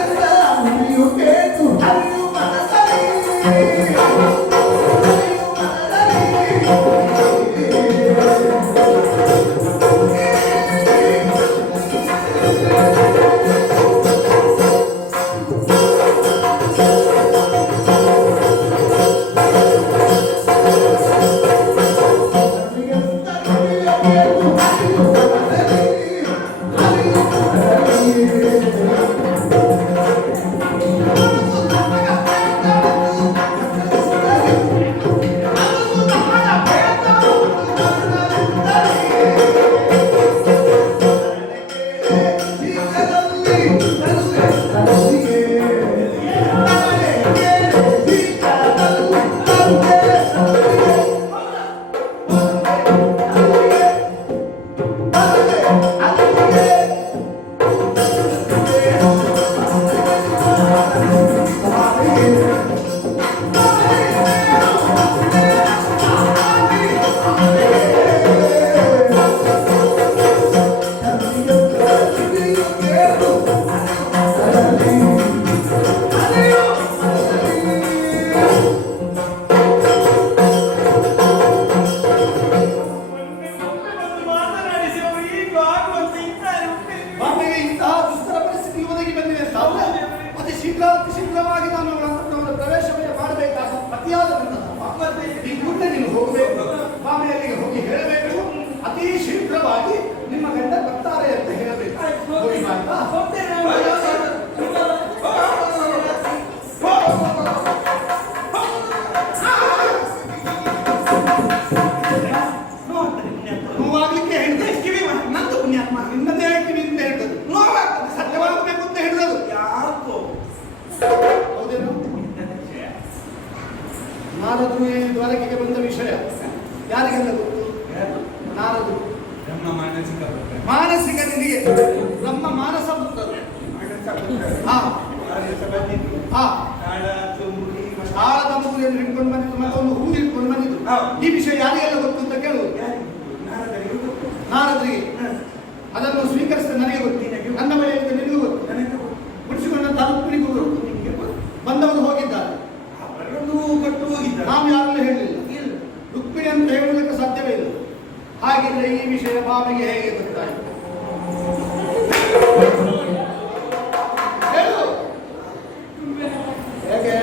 ಬಾಂಬೆಗೆ ಇಂತಹ ದುಸ್ತರ ಪರಿಸ್ಥಿತಿ ಒದಗಿ ಬಂದಿದೆ ಅಂತ ಆದ್ರೆ ಅತಿ ಶೀಘ್ರವಾಗಿ ನಾನು ಅವಳ ಅಂತರವನ್ನು ಪ್ರವೇಶವೇ ಮಾಡಬೇಕಾದ ಪತಿಯಾದ ಈ ಕೂಡಲೇ ನೀನು ಹೋಗಬೇಕು. ಬಾಂಬೆಯಲ್ಲಿಗೆ ಹೋಗಿ ಹೇಳಬೇಕು, ಅತಿ ಶೀಘ್ರವಾಗಿ ನಿಮ್ಮ ಗಂಡ ಬರ್ತಾರೆ ಅಂತ ಹೇಳಬೇಕು. ಹೋಗಿ ಆಯ್ತಾ? ನೋವಾಗ್ಲಿಕ್ಕೆ ಹೇಳಿದೆ ಕಿವಿ ನಂದು ಪುಣ್ಯಾತ್ಮ ನಿನ್ನದೇ ಕಿವಿ ಅಂತ ಹೇಳಿದ್ರು. ನೋವಾಗ್ತದೆ, ಸತ್ಯವಾಗಬೇಕು ಅಂತ ಹೇಳಿದ್ರು. ಯಾಕೋ ಹೌದೇನು? ನಾರದರು ಈ ದ್ವಾರಕೆಗೆ ಬಂದ ವಿಷಯ ಯಾರಿಗೆಲ್ಲ ಗೊತ್ತು? ನಾರದರು ನಮ್ಮ ಮಾನಸಿಕ ನಿಧಿಗೆ ನಮ್ಮ ಮಾನಸ ಪುತ್ರರು. ಆಳದ ಮುಗುರಿಯನ್ನು ಹಿಡ್ಕೊಂಡು ಬಂದಿದ್ದು ಮತ್ತೆ ಒಂದು ಹೂ ಹಿಡ್ಕೊಂಡು ಬಂದಿದ್ದು. ಈ ವಿಷಯ ಯಾರಿಗೆಲ್ಲ ಗೊತ್ತು ಅಂತ ಕೇಳುವುದು ನಾರದರಿಗೆ. ಅದನ್ನು ಸ್ವೀಕರಿಸಿದ ನನಗೆ ಗೊತ್ತು, ನನ್ನ ಬಳಿಯಿಂದ ನಿನಗೂ ಗೊತ್ತು, ಮುಡಿಸಿಕೊಂಡಂತ ರುಕ್ಮಿಣಿಗೂ ಗೊತ್ತು. ಬಂದವರು ಹೋಗಿದ್ದಾರೆ, ನಾವು ಯಾರಲ್ಲೂ ಹೇಳಲಿಲ್ಲ. ರುಕ್ಮಿಣಿ ಅಂತ ಹೇಳುವುದಕ್ಕೆ ಸಾಧ್ಯವೇ ಇಲ್ಲ. ಹಾಗಿದ್ರೆ ಈ ವಿಷಯ ಬಾಬೆಗೆ ಹೇಗೆ ಗೊತ್ತಾಯಿತು? ಹೇಳು ಹೇಗೆ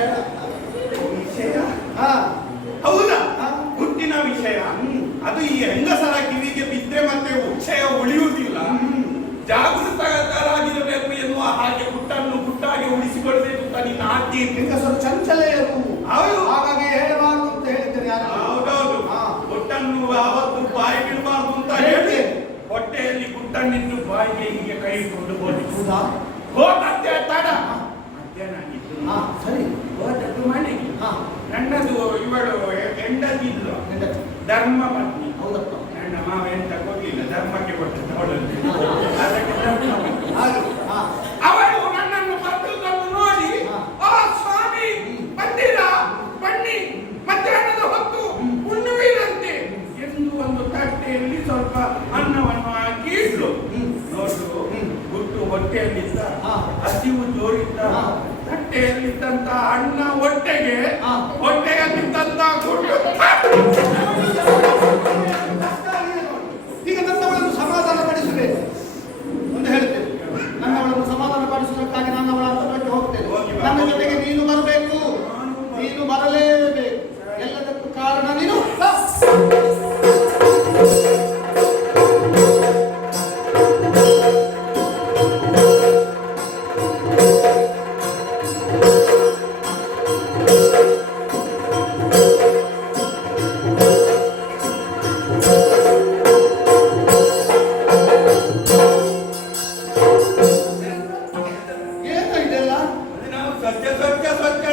ವಿಷಯ? ಹಾ ಹೌದಾ? ಹುಟ್ಟಿನ ವಿಷಯ ಅದು ಈ ಹೆಂಗಸರ ಕಿವಿಗೆ ಬಿದ್ದರೆ ಮತ್ತೆ ವಿಷಯ ಉಳಿಯುವುದಿಲ್ಲ. ಜಾಗೃತರಾಗಿರಬೇಕು ಎನ್ನುವ ಹಾಗೆ ಹುಟ್ಟನ್ನು ಹುಟ್ಟಾಗಿ ಉಳಿಸಿಕೊಳ್ಬೇಕು ಅಂತ ನಿನ್ನ ಆಜ್ಞೆ. ಹೆಂಗಸರು ಚಂಚಲೆಯರು, ಹೌದು. ಹಾಗಾಗಿ ಹೇಳಬಾರದು ಅಂತ ಹೇಳಿದ್ದೇನೆ. ಹೌದೌದು, ಹುಟ್ಟನ್ನು ಆವತ್ತು ಬಾಯಿ ಬಿಡಬಾರ್ದು ಅಂತ ಹೇಳಿ ಹೊಟ್ಟೆಯಲ್ಲಿ ಹುಟ್ಟನ್ನಿಟ್ಟು ಬಾಯಿಗೆ ಹೀಗೆ ಕೈ ಇಟ್ಕೊಂಡು ಹೌದಾ? ಹೋದದ್ದೇ ತಡ ಮಧ್ಯಾಹ್ನ ಆಗಿತ್ತು. ಸರಿ. ಹೋದದ್ದು ಮನೆಗೆ. ನನ್ನದು ಇವಳು ಹೆಂಡತಿದ್ಲು, ಹೆಂಡತಿ ಧರ್ಮ ಪತ್ನಿ. ಹೌದಪ್ಪ. ನನ್ನ ಮಾವ ಎಂತ ಕೊಡ್ಲಿಲ್ಲ, ಧರ್ಮಕ್ಕೆ ಕೊಟ್ಟದ್ದು ಅವಳಲ್ಲಿ. ಅವಳು ನನ್ನನ್ನು ಬಂದದ್ದನ್ನು ನೋಡಿ, ಆ ಸ್ವಾಮಿ ಬಂದಿರಾ, ಬನ್ನಿ ಮಧ್ಯಾಹ್ನದ ಹೊತ್ತು ಉಣ್ಣುವಿರಂತೆ ಎಂದು ಒಂದು ತಟ್ಟೆಯಲ್ಲಿ ಸ್ವಲ್ಪ ಅನ್ನವನ್ನು ಹಾಕಿ ಇಟ್ಲು. ನೋಡು, ಗುಟ್ಟು ಹೊಟ್ಟೆಯಲ್ಲಿದ್ದ, ಹಸಿವು ಜೋರಿದ್ದ, ತಟ್ಟೆಯಲ್ಲಿದ್ದಂತ ಅನ್ನ ಹೊಟ್ಟೆಗೆ, ಹೊಟ್ಟೆಯಲ್ಲಿದ್ದಂತ ಗುಟ್ಟು. ಈಗ ನನ್ನವಳನ್ನು ಸಮಾಧಾನ ಪಡಿಸಬೇಕು ಅಂತ ಹೇಳ್ತೇನೆ. ನನ್ನವಳನ್ನು ಸಮಾಧಾನ ಪಡಿಸುವುದಕ್ಕಾಗಿ ನಾನು ಅವಳ ಅಂತರಕ್ಕೆ ಹೋಗ್ತೇನೆ. ನನ್ನ ಜೊತೆಗೆ ನೀನು ಬರಬೇಕು, ನೀನು ಬರಲೇಬೇಕು. ಎಲ್ಲದಕ್ಕೂ ಕಾರಣ ನೀನು. ಏನು ಇದೆಲ್ಲ? ನಾವು ಸ್ವಚ್ಛ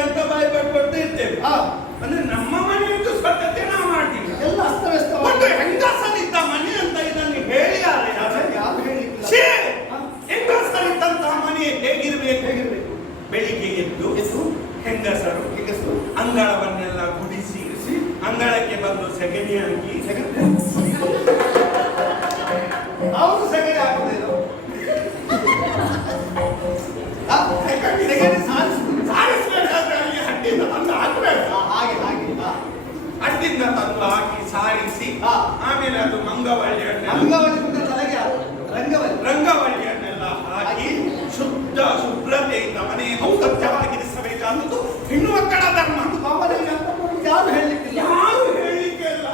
ಅಂತ ಬಾಯಿ ಪಡ್ಕೊಳ್ತಾ ಇರ್ತೇವೆ. ಅಂದ್ರೆ ನಮ್ಮ ಮನೆಯಂತೂ ಸ್ವಚ್ಛತೆ ನಾವು ಮಾಡ್ತೀವಿ. ಎಲ್ಲ ಅಸ್ತವ್ಯಸ್ತ. ಒಂದು ಹೆಂಗಸರಿದ್ದ ಮನೆ ಅಂತ ಇದನ್ನು ಹೇಳಿ ಯಾರು ಹೇಳಿಲ್ಲ. ಹೆಂಗಸರಿದ್ದಂತ ಮನೆ ಹೇಗಿರ್ಬೇಕು? ಬೆಳಿಗ್ಗೆ ಎದ್ದು ಹೆಂಗಸರು ಅಂಗಳವನ್ನೆಲ್ಲ ಗುಡಿಸಿ ಅಂಗಳಕ್ಕೆ ಬಂದು ಸೆಗಣಿ ಹಾಕಿ ಅವರು ಸೆಗಣಿ ಹಾಕುವುದೇನು? ಸಾರಿಸಬೇಕಾದ್ರೆ ಅಲ್ಲಿ ಹಟ್ಟಿಂದ ತಂದು ಹಾಕಬೇಕು. ಹಾಗೆ ಹಟ್ಟಿಂದ ತಂದು ಹಾಕಿ ಸಾರಿಸಿ ಆಮೇಲೆ ಅದು ರಂಗವಳ್ಳಿಯನ್ನೆಲ್ಲ ಹಾಕಿ ಶುಭ್ರತೆಯಿಂದ ಮನೆಯನ್ನು ಸ್ವಚ್ಛವಾಗಿರಿಸಬೇಕಾದದ್ದು ಹೆಣ್ಣು ಮಕ್ಕಳ ಧರ್ಮ. ಯಾರು ಹೇಳಲಿಕ್ಕಿಲ್ಲ. ಯಾರು ಹೇಳಲಿಕ್ಕೆ ಇಲ್ಲ.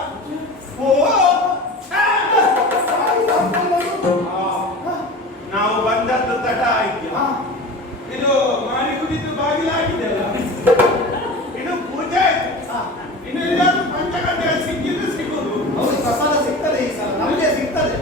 ನಾವು ಬಂದದ್ದು ತಡ ಆಯ್ತು. ಇದು ಮಾಡಿ ಕುಡಿದು ಬಾಗಿಲಾಗಿದೆಲ್ಲ, ಇನ್ನು ಪೂಜೆ ಆಯ್ತು. ಇನ್ನು ಎಲ್ಲಾದ್ರೂ ಪಂಚಗಂಟೆ ಸಿಕ್ಕಿದ್ರೆ ಸಿಗುದು. ಪ್ರಸಾದ ಸಿಗ್ತದೆ, ಈ ಸಲ ನಮಗೆ ಸಿಗ್ತದೆ.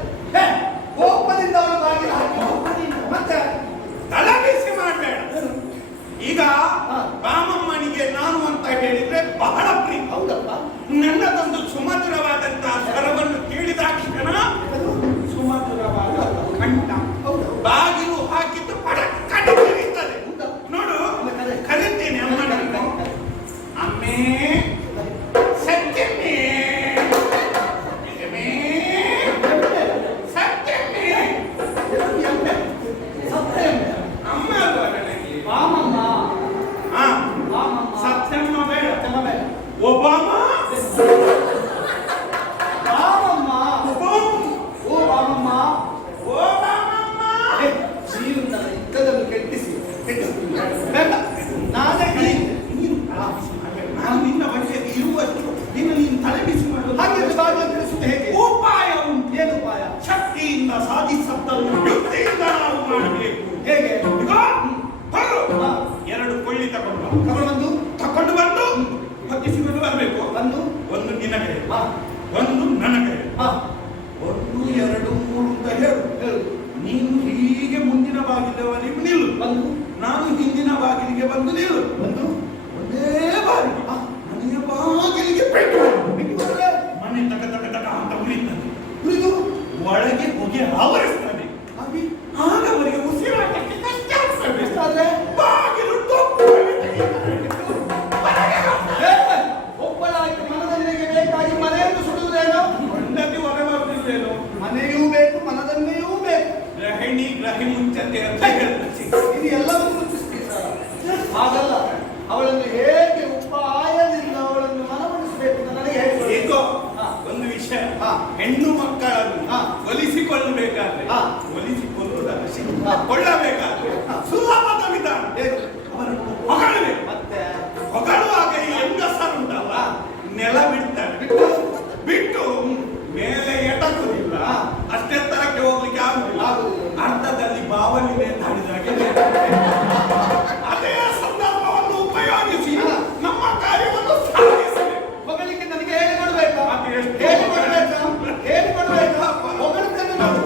ಸಾಧಿಸದ್ದನ್ನು ಯುಕ್ತಿಯಿಂದ ನಾವು ಮಾಡಬೇಕು. ಹೇಗೆ? ಈಗ ಹೊರಡು. ಹಾ. 2 ಕೊಳ್ಳಿ ತಗೊಂಡು ಬಂದು ಹೊತ್ತಿಸಿಕೊಂಡು ಬರಬೇಕು. ಒಂದು ನಿನ್ನ ಕೈ, ಹಾ. ಒಂದು ನನ್ನ ಕೈ. ಹಾ. 1 2 3 ಅಂತ ಹೇಳು. ನೀನು ಹೀಗೆ ಮುಂದಿನ ಬಾಗಿಲಲ್ಲಿ ನಿಲ್ಲು, ನಾನು ಹಿಂದಿನ ಬಾಗಿಲಿಗೆ ಬಂದು ನಿಲ್ಲು. ಒಂದೇ ಬಾರಿ ಮನೆಯ ಬಾಗಿಲಿಗೆ ಪೆಟ್ಟು ಮನೆ ತಕ ತಕ ತಕ ಅಂತ ಉರಿದು ಒಳಗೆ ಹೊಗೆ ಆವರಿಸ್ತಾನೆ. ಆಗ ಅವರಿಗೆ ಉಸಿರಾಟಕ್ಕೆ ಕಷ್ಟ ಆಗ್ತದೆ. ಬಾಗಿಲು ಒಬ್ಬಳಾಗಿ ಮನದಲ್ಲಿಗೆ ಬೇಕಾಗಿ ಮನೆಯನ್ನು ಸುಡುವುದೇನೋ, ಒಂದಕ್ಕೆ ಹೊರಬರುವುದಿಲ್ವೇನೋ. ಮನೆಯೂ ಬೇಕು ಮನದನ್ನೆಯೂ ಬೇಕು. ಗ್ರಹಿ ಮುಂಚತೆ ಅಂತ ಹೇಳ್ತಾರೆ. ಇದು ಎಲ್ಲವನ್ನೂ ಮುಚ್ಚಿಸ್ತೀವಿ ಸರ್. ಹಾಗಲ್ಲ, ಅವಳನ್ನು ಹೇಗೆ ಉಪಾಯದಿಂದ ಅವಳನ್ನು ಮನವೊಲಿಸಬೇಕು ಅಂತ ನನಗೆ ಹೇಳಿ. ಹೇಗೋ ಒಂದು ವಿಷಯ, ಹೆಣ್ಣು ಮಕ್ಕಳನ್ನು ಒಲಿಸಿಕೊಳ್ಳಬೇಕಾದ್ರೆ, ಒಲಿಸಿಕೊಳ್ಳಬೇಕಾದ್ರೆ ಸುಲಭದ ವಿಧಾನ ಅವರನ್ನು ಹೊಗಳಬೇಕು. ಮತ್ತೆ ಹೊಗಳುವಾಗ ಈ ಹೆಂಗಸರುಂಟಲ್ಲ, ನೆಲ ಬಿಟ್ಟು ಮೇಲೆ ಎಟಕುವುದಿಲ್ಲ, ಅಷ್ಟೆತ್ತರಕ್ಕೆ ಹೋಗ್ಲಿಕ್ಕೆ ಆಗುದಿಲ್ಲ. ಅರ್ಥದಲ್ಲಿ ಬಾವಲಿದೆ ಅಂತ ಹೇಳಿದಾಗೆ ಅದೇ ಸಂದರ್ಭವನ್ನು ಉಪಯೋಗಿಸಿ ನಮ್ಮ ಕಾರ್ಯವನ್ನು ಸಾಧಿಸಬೇಕು. ಹೊಗಳಿಕೆ ನನಗೆ ಹೇಳಿಕೊಡ್ಬೇಕಾ? ಹೇಳಿಕೊಡ್ಬೇಕಾ? ಹೊಗಳುತ್ತೇನೆ ನಾನು.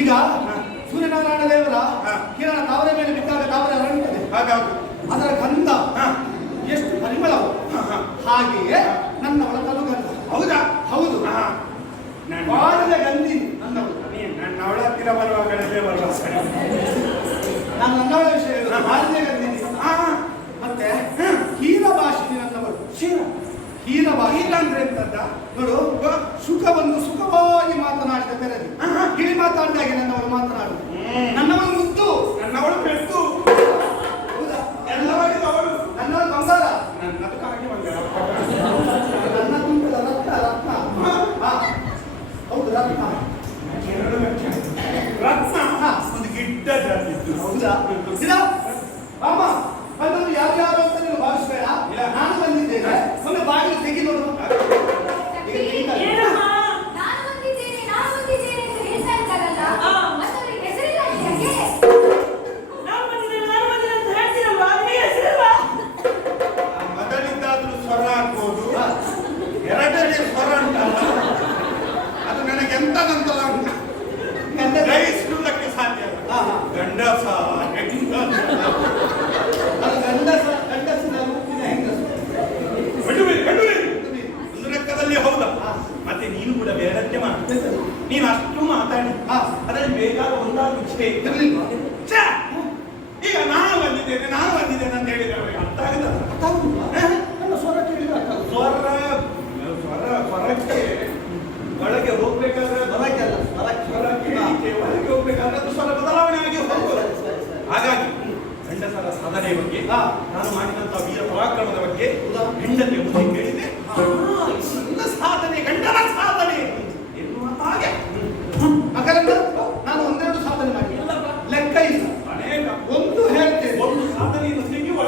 ಈಗ ಸೂರ್ಯನಾರಾಯಣ ದೇವರ ಕಿರಣ ತಾವರೆ ಮೇಲೆ ಬಿದ್ದಾಗ ತಾವರೆ ಅರಳುತ್ತದೆ. ಅದರ ಗಂಧ ಎಷ್ಟು ಪರಿಮಳವು, ಹಾಗೆಯೇ ನನ್ನ ಒಳಕಲು ಗಂಧ. ಹೌದಾ? ಹೌದು. ಬಾಳಿದ ಗಂಧಿ ನನ್ನವಳು. ನನ್ನ ಅವಳ ಹತ್ತಿರ ಬರುವಾಗಲೇ ಬರುವ ಸರಿ. ನಾನು ನನ್ನವಳ ವಿಷಯ ಬಾಳಿದ ಗಂಧಿ. ಮತ್ತೆ ಹೀರ ಭಾಷಿನಿ ನನ್ನವಳು. ಹೀರ ಭಾಷಿ ಅಂದ್ರೆ ಎಂತದ್ದ ನೋಡು, ಸುಖವನ್ನು ಸುಖವಾಗಿ ಮಾತನಾಡಿದ ತೆರದಿ ಗಿಳಿ ಮಾತಾಡಿದಾಗೆ ನನ್ನವಳು ಮಾತನಾಡು. ನನ್ನವಳು ಮುದ್ದು, ನನ್ನವಳು ಬೆಟ್ಟು, ಎಲ್ಲವರಿಗೂ ಅವಳು. ನನ್ನವಳು ಬಂಗಾರ, ನನ್ನದು ಕಾಗಿ ಬಂಗಾರ. ನನ್ನ ತುಂಬಿದ ರತ್ನ. ಹೌದು, ರತ್ನ. ರತ್ನ ಒಂದು ಗಿಡ್ಡ ಜಾತಿದ್ದು. ಹೌದಾ? ಅಮ್ಮ ಬಂದವರು ಯಾರ್ಯಾರು ಅಂತ ನೀವು ಭಾವಿಸಬೇಡ. ನಾನು ಬಂದಿದ್ದೇನೆ. ಒಮ್ಮೆ ಬಾಗಿಲು ತೆಗಿ ನೋಡು. ನಾನು ಬಂದಿದ್ದೇನೆ ಅಂತ ಹೇಳ್ತಾ ಇದ್ದಾರಲ್ಲ, ಮತ್ತೆ ಅವರಿಗೆ ಹೆಸರಿಲ್ಲ ಯಾಕೆ? ನಾನು ಬಂದಿದ್ದೇನೆ ಅಂತ ಹೇಳ್ತೀರಲ್ವಾ? ನಿಮಗೆ ಹೆಸರಿಲ್ವಾ? ಮೊದಲಿದ್ದಾದ್ರೂ ಸ್ವರ ಸಾಧನೆ ಬಗ್ಗೆ, ಹಾ. ನಾನು ಮಾಡಿದಂತ ವೀರ ಪರಾಕ್ರಮದ ಬಗ್ಗೆ ಹೆಂಡತಿಯ ಮುಂದೆ ಕೇಳಿದೆ. ನನ್ನ ಸಾಧನೆ ಗಂಡನ ಸಾಧನೆ ಎನ್ನುವ ಹಾಗೆ. ಹಾಗಾದ್ರೆ ನಾನು ಒಂದೆರಡು ಸಾಧನೆ ಮಾಡಿ ಲೆಕ್ಕ ಇಲ್ಲ, ಅನೇಕ ಒಂದು ಹೇಳ್ತೇನೆ. ಒಂದು ಸಾಧನೆಯನ್ನು ತೆಗೆಯುವ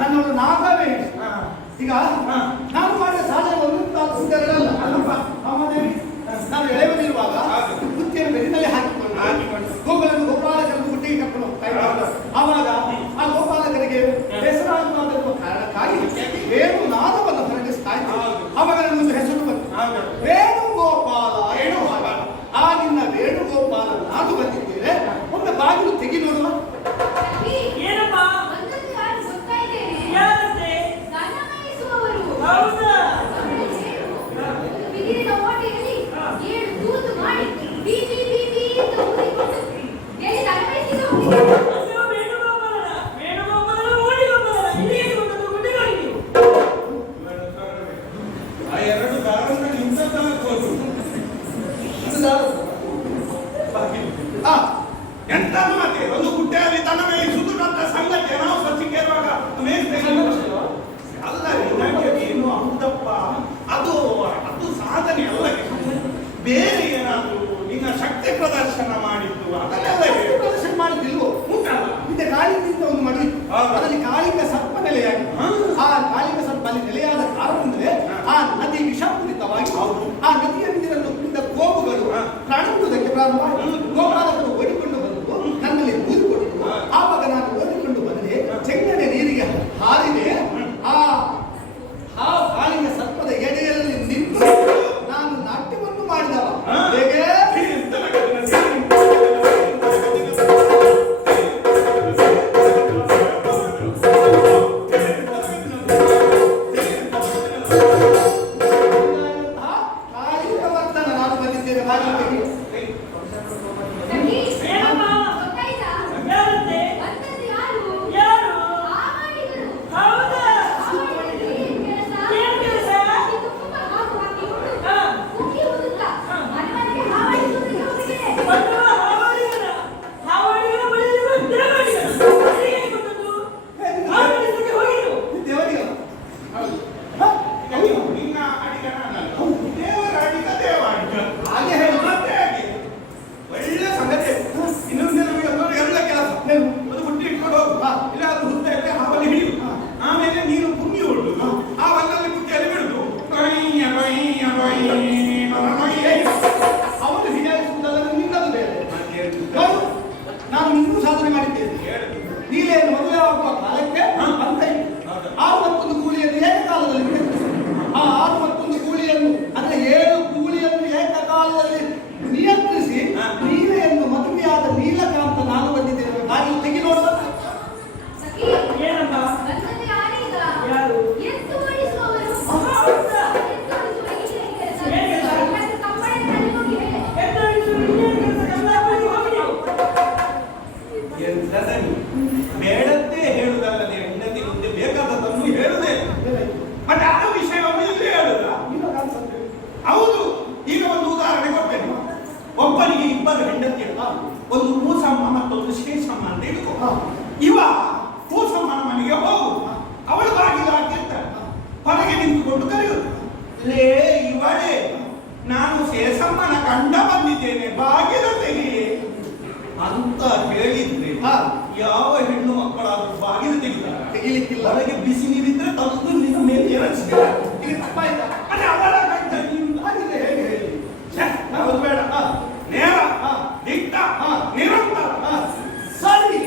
ನನ್ನೊಂದು ನಾಗವೇ ಈಗ ನಾನು ಮಾಡಿದ ಸಾಧನೆ ಒಂದೆರಡಲ್ಲ ಅಲ್ಲಪ್ಪ ಅಮ್ಮದೇವಿ. ನಾನು ಎಳೆಯಲಿರುವಾಗ ಬುತ್ತಿಯನ್ನು ಬೆನ್ನಿನಲ್ಲಿ ಹಾಕಿಕೊಂಡು ಗೋಗಳನ್ನು ಗೋಪಾಲಕರನ್ನು ಗುಡ್ಡಿಗೆ ಕರ್ಕೊಂಡು ಹೋಗ್ತಾ ಇದ್ದ. ಆವಾಗ ಆ ಗೋಪಾಲಕರಿಗೆ ಹೆಸರಾಗುವ ಕಾರಣಕ್ಕಾಗಿ ವೇಣು ನಾದವನ್ನು ಹೊರಡಿಸ್ತಾ ಇದ್ದೆ. ಆವಾಗ ನನ್ನೊಂದು ಹೆಸರು ಬಂತು, ವೇಣುಗೋಪಾಲ. ಆ ನಿನ್ನ ವೇಣುಗೋಪಾಲ ನಾದು ಬಂದಿದ್ದೇನೆ. ಒಮ್ಮೆ ಬಾಗಿಲು ತೆಗಿ ನೋಡುವ. ಏನಪ್ಪಾ ಒಂದೊಂದು ಯಾರು ಗೊತ್ತಾ ಇದ್ದೇನೆ? ಯಾರಂತೆ? ದನಮೈಸುವವರು. ಹೌದಾ? ಬಿದಿರಿನ ಓಟೆಯಲ್ಲಿ 7 ತೂತು ಮಾಡಿ ಬೀಬಿ ಬೀಬಿ ಅಂತ ಊದಿಕೊಂಡು ಎಲ್ಲಿ ದನಮೈಸಿದ ಹುಡುಗಿ. ಅಯ್ಯೋ ವೇಣುಗೋಪಾಲ ಓಡಿಗೋಪಾಲ ಇಲ್ಲಿ ಬಂದು ಗುಡ್ಡಿಗೋಡಿ ನೀವು. ಆ ಎರಡು ದಾರನ್ನ ನಿಂತ ಹಾಕೋದು ಎಂತ ಮಾತೆ. ಒಂದು ಗುಡ್ಡೆಯಲ್ಲಿ ದನ ಮೇಯಿಸುವುದು ನನ್ನ ಸಂಗತಿ. ನಾವು ಸ್ವಚ್ಛಕ್ಕಿರುವಾಗ ಅಲ್ಲ ನಿನಗೆ ಏನು ಹೌದಪ್ಪ, ಅದು ಸಾಧನೆ ಅಲ್ಲ. ಬೇರೆ ಏನಾದ್ರು ನಿನ್ನ ಶಕ್ತಿ ಪ್ರದರ್ಶನ ಮಾಡಿದ್ದು ಅದನ್ನೆಲ್ಲ ಪ್ರದರ್ಶನ ಮಾಡಿದ್ದಿಲ್ವೋ? ಹಿಂದೆ ಕಾಳಿಂಗದಿಂದ ಒಂದು ಮಡಿ, ಅದರಲ್ಲಿ ಕಾಳಿಂಗ ಸರ್ಪ ನೆಲೆಯಾಗಿ ಆ ಕಾಳಿಂಗ ಸರ್ಪ ಅಲ್ಲಿ ನೆಲೆಯಾದ ಕಾರಣವೆಂದರೆ ಆ ನದಿ ವಿಷಪೂರಿತವಾಗಿ ಆ ನದಿಯ ನೀರನ್ನು ಕುಡಿದ ಗೋವುಗಳು ಪ್ರಾಣಿಸುವುದಕ್ಕೆ ಪ್ರಾರಂಭ. ಗೋಪಾಲಕರು ಓಡಿಕೊಂಡು ಬಂದು ನನ್ನಲ್ಲಿ ಊರಿಕೊಂಡಿದ್ದು. ಆವಾಗ ನಾನು ಓದಿಕೊಂಡು ಬಂದೆ, ಚೆಂಗನೆ ನೀರಿಗೆ ಹಾರಿದೆ. ಆ ಕಾಳಿಂಗ ಸರ್ಪದ ಎಡೆಯಲ್ಲಿ ನಿಂತು ನಾನು ನಾಟ್ಯವನ್ನು ಮಾಡಿದವ. ಹೇಗೆ ಲೇ ಇವಳೇ, ನಾನು ಶೇಷಮ್ಮನ ಕಂಡ ಬಂದಿದ್ದೇನೆ, ಬಾಗಿಲ ತೆಗೆಯೇ ಅಂತ ಹೇಳಿದ್ರೆ ಯಾವ ಹೆಣ್ಣು ಮಕ್ಕಳಾದ್ರೂ ಬಾಗಿಲು ತೆಗಿಲಿಕ್ಕಿಲ್ಲ. ಒಳಗೆ ಬಿಸಿ ನೀರಿದ್ರೆ ತಂದು ನಿನ್ನ ಮೇಲೆ ಎರಗಿಸ್ತಾರೆ. ಇದು ತಪ್ಪಾಯ್ತಾ? ಅದೇ ಅವಳ ಗಂಡ ನಿಂದು ಆಗಿದೆ ಹೇಗೆ ಹೇಳಿ? ಛೆ, ಅದು ಬೇಡ. ನೇರ, ದಿಟ್ಟ, ನಿರಂತರ. ಸರಿ.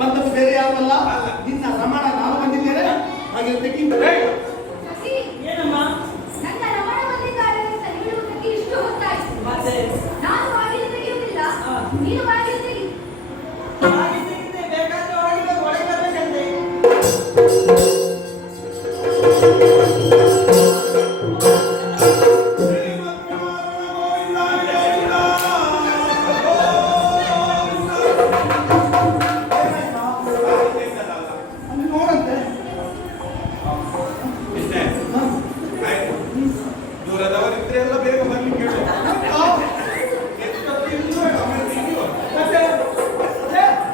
ಬಂದದ್ದು ಬೇರೆ ಯಾವಲ್ಲ, ನಿನ್ನ ರಮಣ ನಾನು ಬಂದಿದ್ದೇನೆ. ಹಾಗೆ ತೆಗಿಂದರೆ ಸಖಿ, ಏನಮ್ಮ? ನನ್ನ ರಮಣ ಬಂದಿದ್ದಾರೆ ಅಂತ ಹೇಳುವುದಕ್ಕೆ ಇಷ್ಟು ಹೊತ್ತಾಯ್ತು. ಮತ್ತೆ ನಾನು ಬಾಗಿಲು ತೆಗೆಯುವುದಿಲ್ಲ, ನೀನು ಬಾಗಿಲು ತೆಗಿ. ಬೇಕಾದ್ರೆ ಒಳಗೆ ಬರ್ಬೇಕಂತೆ. ದೂರದವರಿದ್ರೆ ಎಲ್ಲ ಬೇಗ ಬರ್ಲಿಕ್ಕೆ ಹೇಳು.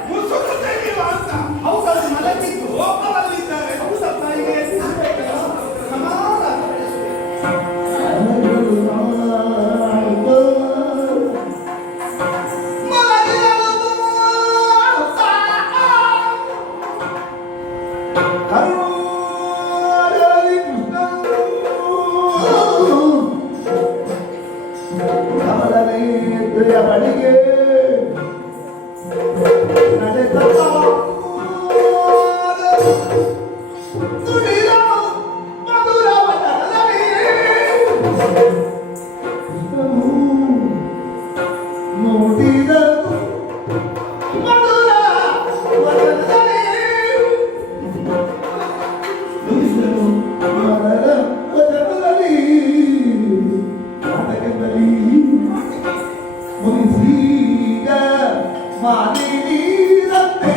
ಮುಸುಕು ತೆಗೆಯುವ ಅಂತ ಹೌದು ಮಲಗಿದ್ದು ಒಬ್ಬರಲ್ಲಿದ್ದಾರೆ. ತಾಯಿಗೆ ಸಮಾನ ಬಳಿಗೆ ನಡೆದ ನೋಡಿದನು ಮಧುರ ವದನದಲ್ಲಿ ನಾಟಕದಲ್ಲಿ ಮುನಿಸೀಗ ಮಾಲಿನೀರಂತೆ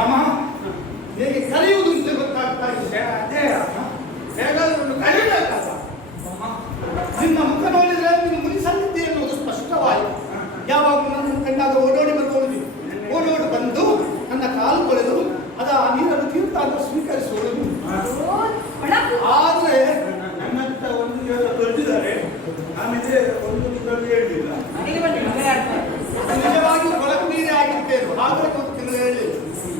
ಅಮ್ಮ ಹೇಗೆ ಕರೆಯುವುದು ಅಂತ ಗೊತ್ತಾಗ್ತಾ ಇದೆ. ಅದೇ ಹೇಗಾದ್ರೂ ಒಂದು ಕರೆಯಬೇಕಲ್ಲ. ನಿನ್ನ ಮುಖ ನೋಡಿದ್ರೆ ನಿನ್ನ ಮುನಿ ಸನ್ನಿಧಿ ಎನ್ನುವುದು ಸ್ಪಷ್ಟವಾಯಿತು. ಯಾವಾಗ ನನ್ನನ್ನು ಕಂಡಾಗ ಓಡೋಡಿ ಬರುವುದು, ಓಡೋಡಿ ಬಂದು ನನ್ನ ಕಾಲು ತೊಳೆದು ಅದ ಆ ನೀರನ್ನು ತೀರ್ಥ ಅಂತ ಸ್ವೀಕರಿಸುವುದು. ಆದ್ರೆ ನನ್ನಂತ ಒಂದು ದಿವಸ ತೊಳೆದಿದ್ದಾರೆ, ಆಮೇಲೆ ಒಂದು ದಿವಸ ಹೇಳಲಿಲ್ಲ. ನಿಜವಾಗಿ ಕೊಳಕು ನೀರೇ ಆಗಿರ್ತೇನೆ, ಆದರೆ ಒಂದು ತಿಂಗಳು ಹೇಳಲಿಲ್ಲ.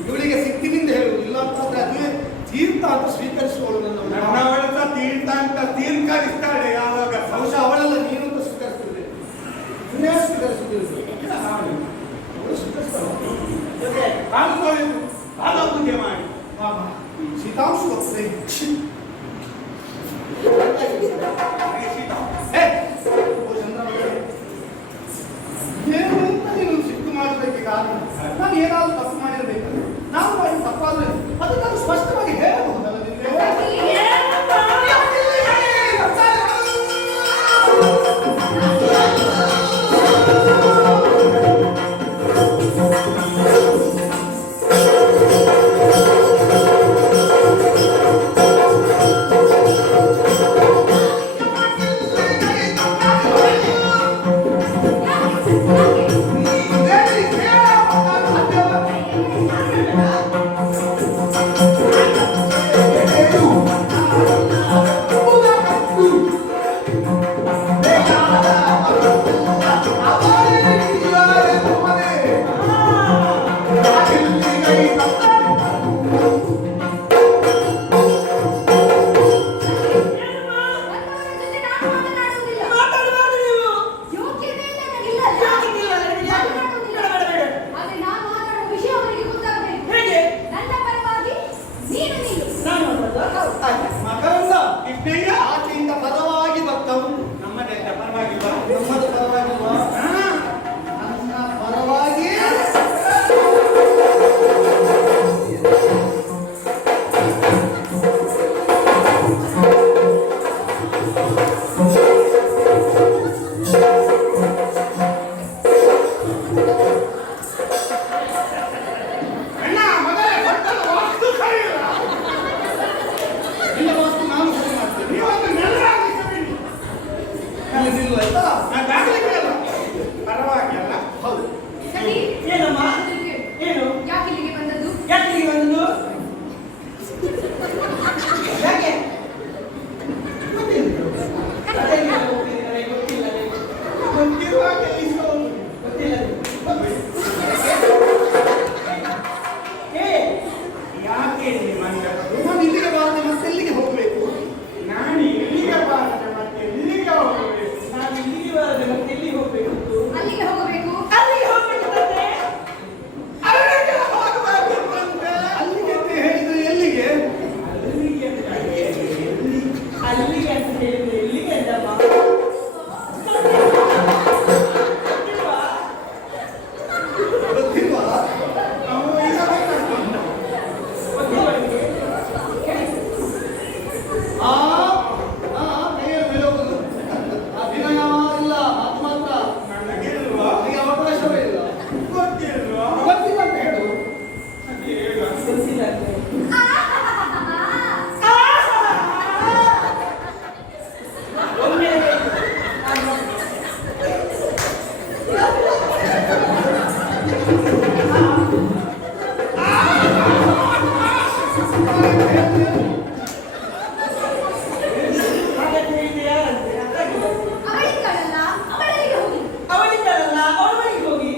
ಇವಳಿಗೆ ಸಿಕ್ಕಿನಿಂದ ಹೇಳುವುದು ಇಲ್ಲ ಅಂತಂದ್ರೆ ಅದುವೇ ತೀರ್ಥ ಅಂತ ಸ್ವೀಕರಿಸುವಳು. ನನ್ನವಳ ತೀರ್ಥ ಅಂತ ತೀರ್ಕರಿಸ್ತಾಳೆ ಯಾವಾಗ. ಬಹುಶಃ ಅವಳೆಲ್ಲ ನೀನು ಅಂತ ಸ್ವೀಕರಿಸ್ತಿದ್ದೆ, ನೀನೇ ಸ್ವೀಕರಿಸುತ್ತಿದ್ದೆ. ಅವಳು ಸ್ವೀಕರಿಸ್ತಾಳೆ. ಕಾಲು ತೊಳೆದು ಪಾದ ಪೂಜೆ ಮಾಡಿ ಶೀತಾಂಶು ಹೋಗ್ತದೆ. ಏನು ಅಂತ ನೀನು ಸಿಟ್ಟು ಮಾಡಬೇಕೀಗ? ನಾನು ಏನಾದರೂ ತಪ್ಪು ಮಾಡಿರಬೇಕು. ನಾನು ಮಾಡಿ ತಪ್ಪಾದ್ರೆ ಅದು ನಾನು ಸ್ಪಷ್ಟವಾಗಿ ಹೇಳಬಹುದಲ್ಲ ನಿಮಗೆ? Thank you. ಹಾಗಾದ್ರೆ ಇದು ಯಾರಂತೆ? ಅದಾಗಿದೆ. ಅವಳಿದ್ದಾಳಲ್ಲ, ಅವಳಲ್ಲಿಗೆ ಹೋಗಿ. ಅವಳಿದ್ದಾಳಲ್ಲ, ಅವಳ ಮನೆಗೆ ಹೋಗಿ.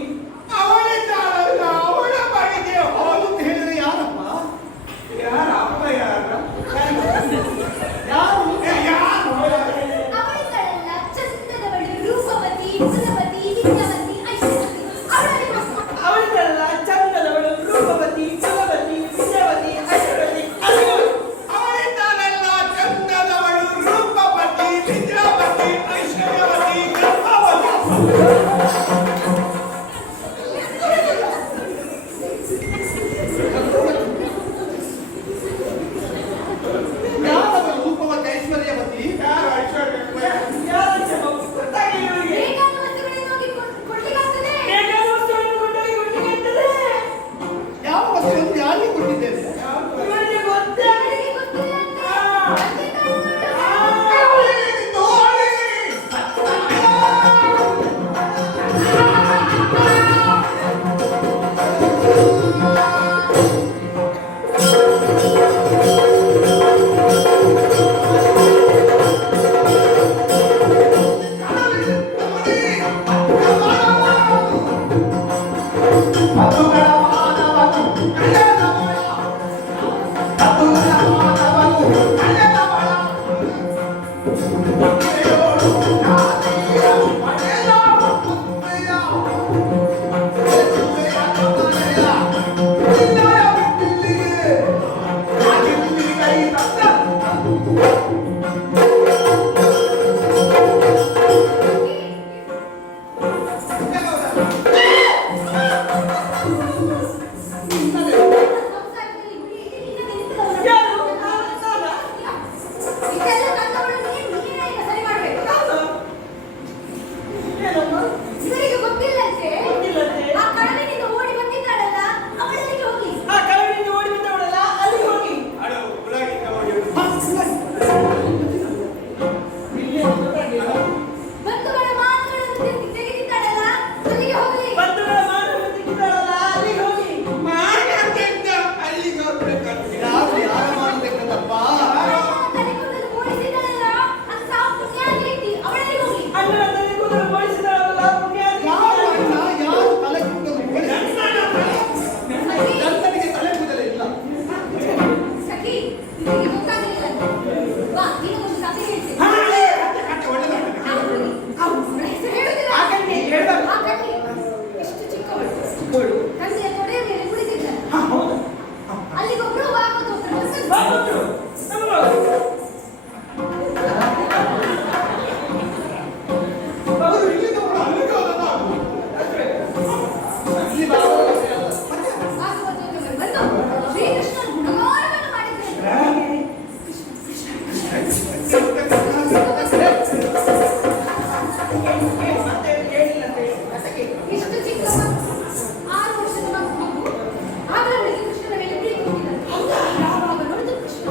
ಅವಳಿದ್ದಾಳಲ್ಲ, ಅವಳ ಮನೆಗೆ ಹೋಗು ಅಂತ ಹೇಳಿದ್ರೆ ಯಾರಪ್ಪ? ಯಾರ ಅಪ್ಪ ಯಾರ ಯಾರು? ಯಾರು? ಅವಳಿದ್ದಾಳಲ್ಲ, ಚಂದದವಳು, ರೂಪವತಿ, ಗುಣವತಿ, ವಿದ್ಯಾವತಿ, ಐಶ್ವರ್ಯವತಿ. ಅವಳಲ್ಲಿ ಹೋಗು. ಅವಳಿದ್ದಾಳಲ್ಲ, ಚಂದದವಳು, ರೂಪವತಿ, ಕುಲವತಿ, ವಿದ್ಯಾವತಿ, ಐಶ್ವರ್ಯವತಿ. ಅಲ್ಲಿಗೆ ಹೋಗಿ. ಅವಳಿದ್ದಾಳಲ್ಲ, ಚಂದದವಳು, ರೂಪವತಿ, ವಿದ್ಯಾವತಿ, ಐಶ್ವರ್ಯವತಿ, ಗರ್ಭವತಿ. ಯಾರವ ರೂಪವತಿ, ಐಶ್ವರ್ಯವತಿ? ಯಾರು ಐಶ್ವರ್ಯ ಯಾರಂತ ಗೊತ್ತಾಗಿಲ್ಲ ಇವರಿಗೆ. ಬೇಕಾದ ವಸ್ತುಗಳನ್ನು ಹೋಗಿ ಕೊಡ್ಲಿಕ್ಕಾಗ್ತದೆ. ಬೇಕಾದ ವಸ್ತುಗಳನ್ನು ಕೊಂಡೋಗಿ ಕೊಡ್ಲಿಕ್ಕಾಗ್ತದೆ. ಯಾವ ವಸ್ತುವನ್ನು ಯಾರಿಗೆ ಕೊಟ್ಟಿದ್ದೇನೆ? ಇವರಿಗೆ ಗೊತ್ತೇ ಅವಳಿಗೆ ಗೊತ್ತಿಲ್ಲ ಅಂತೆ. ಗೊತ್ತಿಲ್ಲ. ಸಂಸಾರದಲ್ಲಿ ಗುರಿ ಇದೆ, ನಿನ್ನ ನೆನಪಿದವನು. ಯಾರು? ನಾನಾ? ಇದೆಲ್ಲ ನನ್ನವಳು, ನೀನೇ ಈಗ ಸರಿ ಮಾಡ್ಬೇಕು. ಏನಮ್ಮ? ಇವರಿಗೆ ಗೊತ್ತಿಲ್ಲಂತೆ. ಗೊತ್ತಿಲ್ಲಂತೆ. ಆ ಕಡಲಿನಿಂದ ಓಡಿ ಬಂದಿದ್ದಾಳಲ್ಲ, ಅವಳಲ್ಲಿಗೆ ಹೋಗಿ. ಆ ಕಳವಿನಿಂದ ಓಡಿ ಬಂದವಳಲ್ಲ, ಅಲ್ಲಿಗೆ ಹೋಗಿ. ಅಡು ಉಳಾಗಿಂದ ಹೋಗಿ ಇಲ್ಲಿ ಏನು ಗೊತ್ತಾಗಿಲ್ಲ. ಬಂಧುಗಳ ಮಾತುಗಳನ್ನು ತೆಗೆದಿದ್ದಾಳಲ್ಲ, ಅಲ್ಲಿಗೆ ಹೋಗಲಿ. ಬಂಧುಗಳ ಮಾನವರು ತೆಗಿತಾಳಲ್ಲ, ಅಲ್ಲಿಗೆ ಹೋಗಿ. ಮಾನದಿಂದ ಅಲ್ಲಿಗೆ ಹೋಗ್ಬೇಕಂತ ಯಾರು ಯಾರ ಮಾಡಬೇಕಂತಪ್ಪ? ತಲೆಕೂದಲು ಬೋಳಿಸಿದ್ದಾಳಲ್ಲ, ಅಂತ ಪುಣ್ಯಾತ್ಗಿತ್ತಿ, ಅವಳಲ್ಲಿಗೆ ಹೋಗಿ. ಅಣ್ಣನ ತಲೆ ಕೂದಲು ಬೋಳಿಸಿದಾಳಲ್ಲ, ಪುಣ್ಯಾತ್ಮ. ಯಾರು ಅಣ್ಣ? ಯಾರು ತಲೆ ಕೂದಲು ಬೋಳಿಸಿದ? ಸಖಿ, ಗಂಡನಿಗೆ ತಲೆ ಕೂದಲೇ ಇಲ್ಲ. ಸಖಿ, ನಿನಗೆ ಗೊತ್ತಾಗಲಿಲ್ಲ ಅಂತ. ಬಾ, ನೀನು ಒಂದು ಕಥೆ ಹೇಳ್ತೀನಿ. ಕಟ್ಟೆ ಒಳ್ಳೆದಾಗ್ತದೆ ಅವಳ ಹೆಸರು ಹೇಳುದಿಲ್ಲ. ಆ ಕಣ್ಣಿ, ಹೇಳ್ಬಾರ್ದು. ಆ ಕಣ್ಣಿ, ಎಷ್ಟು ಚಿಕ್ಕವಳು. ಚಿಕ್ಕವಳು. ತಂದೆಯ ತೊಡೆಯ ಮೇಲೆ ಕುಳಿತಿದ್ದಾಳೆ. ಹಾ, ಹೌದು. ಅಲ್ಲಿಗೊಬ್ರು ವಾಗ್ವಾದೋತ್ತರ ಬಂದದ್ದು. ಬಾಬುದ್ರು, ನಮ್ಮ ಮಗಳು. ಅವರು ಇಲ್ಲಿದ್ದವರು ಅಲ್ಲಿಗೆ ಹೋದದ್ದು. ಇಲ್ಲಿ ಬಾಬಾರವರೇ ಅಲ್ಲ. ವಾಗ್ವಾದೋತ್ತರರು ಬಂದು ಶ್ರೀಕೃಷ್ಣನ ಗುಣಗಾನವನ್ನು ಮಾಡಿದ್ದಾರೆ. ಮತ್ತೆ ಹೇಳಿಲ್ಲ ಅಂತ ಹೇಳಿ. ಅದಕ್ಕೆ ಇಷ್ಟು ಚಿಕ್ಕ ಮಗು, 6 ವರ್ಷದ ಮಗು, ಆಗಲೇ ಅವಳಿಗೆ ಕೃಷ್ಣನ ಮೇಲೆ ಪ್ರೀತಿ ಹುಟ್ಟಿದೆ. ಯಾವಾಗ ನೋಡಿದ್ರು ಕೃಷ್ಣ.